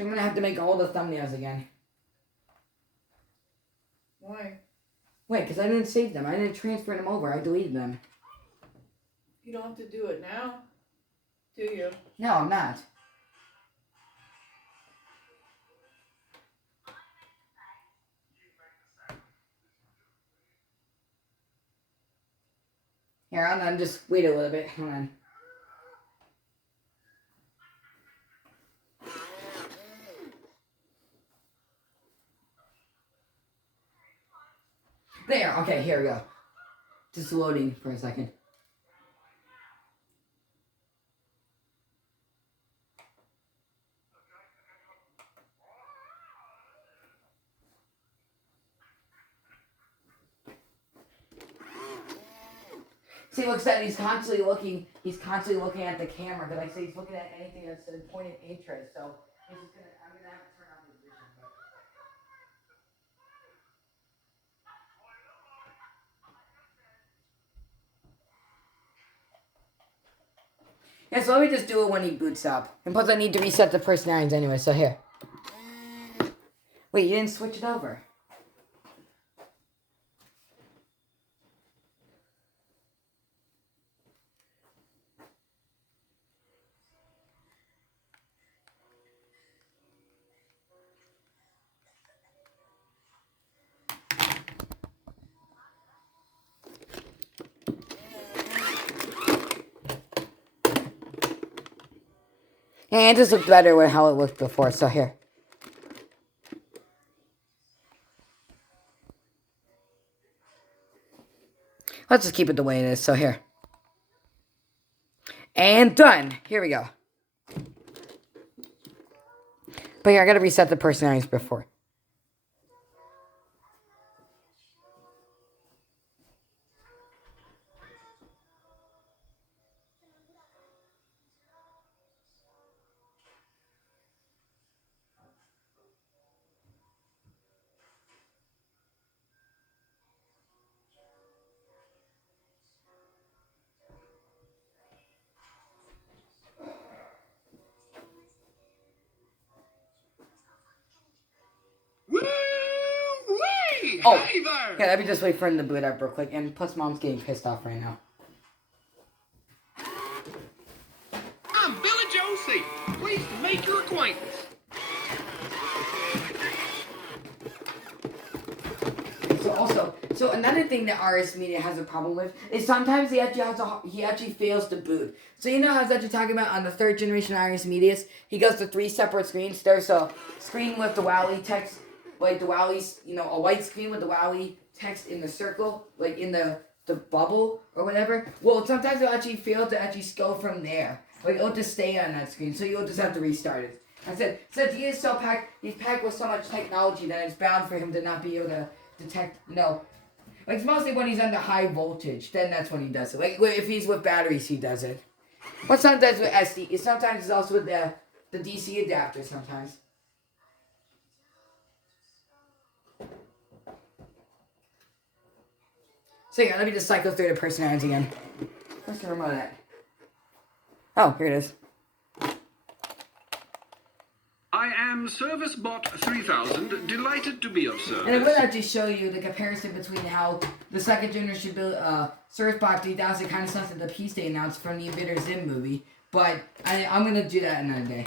So I'm gonna have to make all the thumbnails again. Why? Wait, because I didn't save them. I didn't transfer them over. I deleted them. You don't have to do it now, do you? No, I'm not. Here, hold on. Just wait a little bit. Hold on. There. Okay, here we go. Just loading for a second. See, looks at he's constantly looking. He's constantly looking at the camera. Because like I say, he's looking at anything that's a point of interest. So he's just gonna. I'm gonna have to turn off his vision. But... Yeah, so let me just do it when he boots up. And plus, I need to reset the personalities anyway. So here. Wait, you didn't switch it over. And it just looked better with how it looked before. So here. Let's just keep it the way it is. So here. And done. Here we go. But yeah, I gotta reset the personalities before. Woo-wee! Oh, Hey there! yeah, let me just wait for him to boot up real quick. And plus, Mom's getting pissed off right now. I'm Billy Josie. Pleased to make your acquaintance. So another thing that RS Media has a problem with is sometimes he actually fails to boot. So you know how I was actually talking about on the third generation RS Medias, he goes to 3 separate screens. There's a screen with the WowWee text, like the WowWee's, a white screen with the WowWee text in the circle, like in the bubble or whatever. Well, sometimes it'll actually fail to actually go from there. Like it'll just stay on that screen, so you'll just have to restart it. I said, since he is so packed, he's packed with so much technology that it's bound for him to not be able to detect, like it's mostly when he's under high voltage, then that's when he does it. Like if he's with batteries, he does it. But sometimes with SD, sometimes it's also with the DC adapter sometimes. So yeah, let me just cycle through the personalities again. Where's the remote at? Oh, here it is. I am ServiceBot 3000, delighted to be of service. And I'm going to actually show you the comparison between how the second generation ServiceBot 3000 kind of sounds like the piece they announced from the Invader Zim movie. But I'm going to do that another day.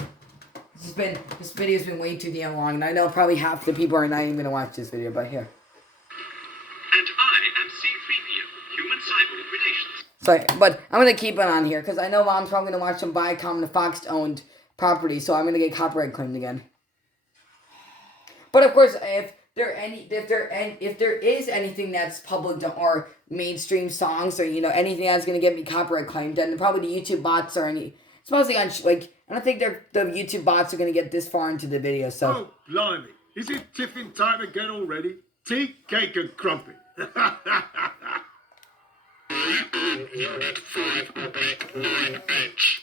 This video's been way too damn long, and I know probably half the people are not even going to watch this video, but here. And I am C-3PO, Human Cyber Relations. Sorry, but I'm going to keep it on here, because I know Mom's probably going to watch some Viacom and Fox-owned property, so I'm going to get copyright claimed again. But of course, if there is anything that's public or mainstream songs or anything that's going to get me copyright claimed, then probably the YouTube bots or any. It's mostly on I don't think the YouTube bots are going to get this far into the video. So. Oh, blimey! Is it tiffin time again already? Tea, cake, and crumpet. I am Unit 509H.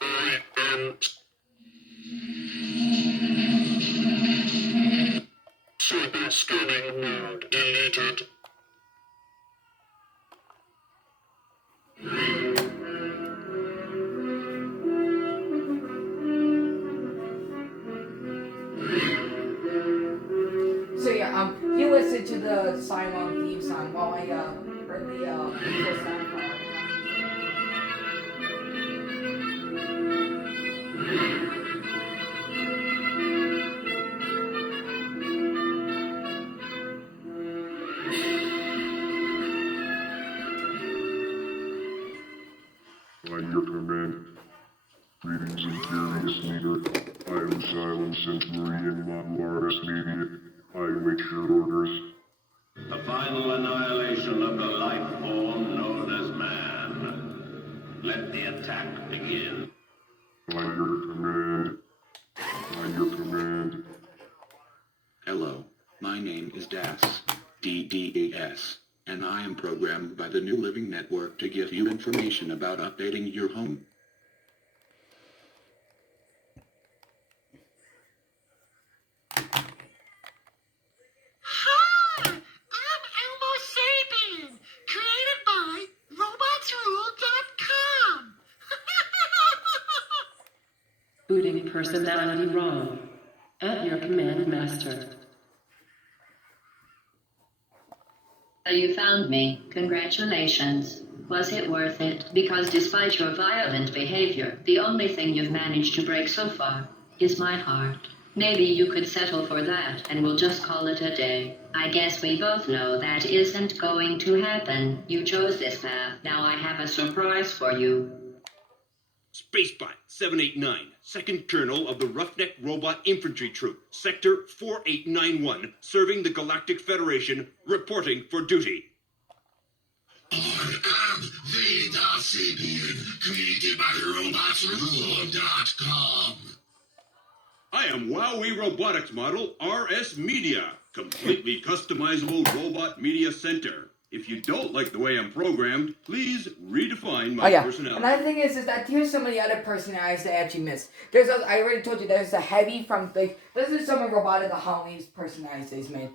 I am cyber scanning mode deleted. By your command. Greetings, Imperious Leader. I am Silent Centurion Model RS Media. I await your orders. The final annihilation of the life form known as man. Let the attack begin. By your command. By your command. Hello, my name is Das, DDAS, and I am programmed by the New Living Network to give you information about updating your home. Hi, I'm Elmo Sapien, created by robotsrule.com. Booting personality wrong. At your command, Master. You found me. Congratulations. Was it worth it? Because despite your violent behavior, the only thing you've managed to break so far is my heart. Maybe you could settle for that and we'll just call it a day. I guess we both know that isn't going to happen. You chose this path. Now I have a surprise for you. Spacebot 789, second colonel of the Roughneck Robot Infantry Troop, Sector 4891, serving the Galactic Federation, reporting for duty. I am the Sapien, created by robotsrule.com. I am WowWee Robotics Model RS Media, completely customizable robot media center. If you don't like the way I'm programmed, please redefine my personality. Another thing is that here's some of the other personalities that I actually missed. I already told you there's a Heavy from this is some of Robotica Halloween's personalities they've made.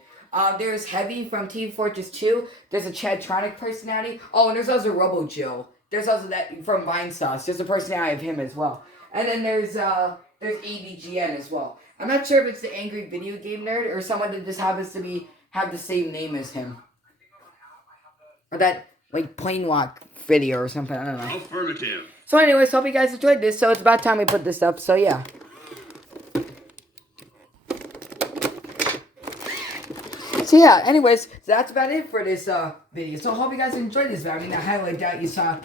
There's Heavy from Team Fortress 2. There's a Chadtronic personality. Oh, and there's also Robo Joe. There's also that from Vine Sauce. There's a personality of him as well. And then there's ADGN as well. I'm not sure if it's the Angry Video Game Nerd or someone that just happens to have the same name as him. Or that, like, plane walk video or something, I don't know. Affirmative. So anyways, hope you guys enjoyed this. So it's about time we put this up, so yeah. So yeah, anyways, so that's about it for this video. So I hope you guys enjoyed this video. I mean, I highly doubt you saw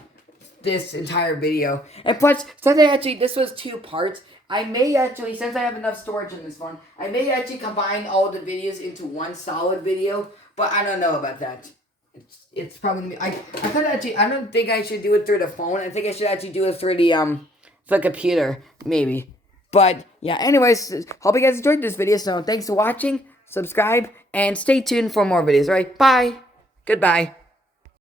this entire video. And plus, since this was 2 parts, I may actually, since I have enough storage on this phone, I may actually combine all the videos into one solid video, but I don't know about that. It's probably gonna be, I could actually, I don't think I should do it through the phone. I think I should actually do it through the computer, maybe. But yeah, anyways, hope you guys enjoyed this video. So thanks for watching, subscribe, and stay tuned for more videos. All right, bye, goodbye.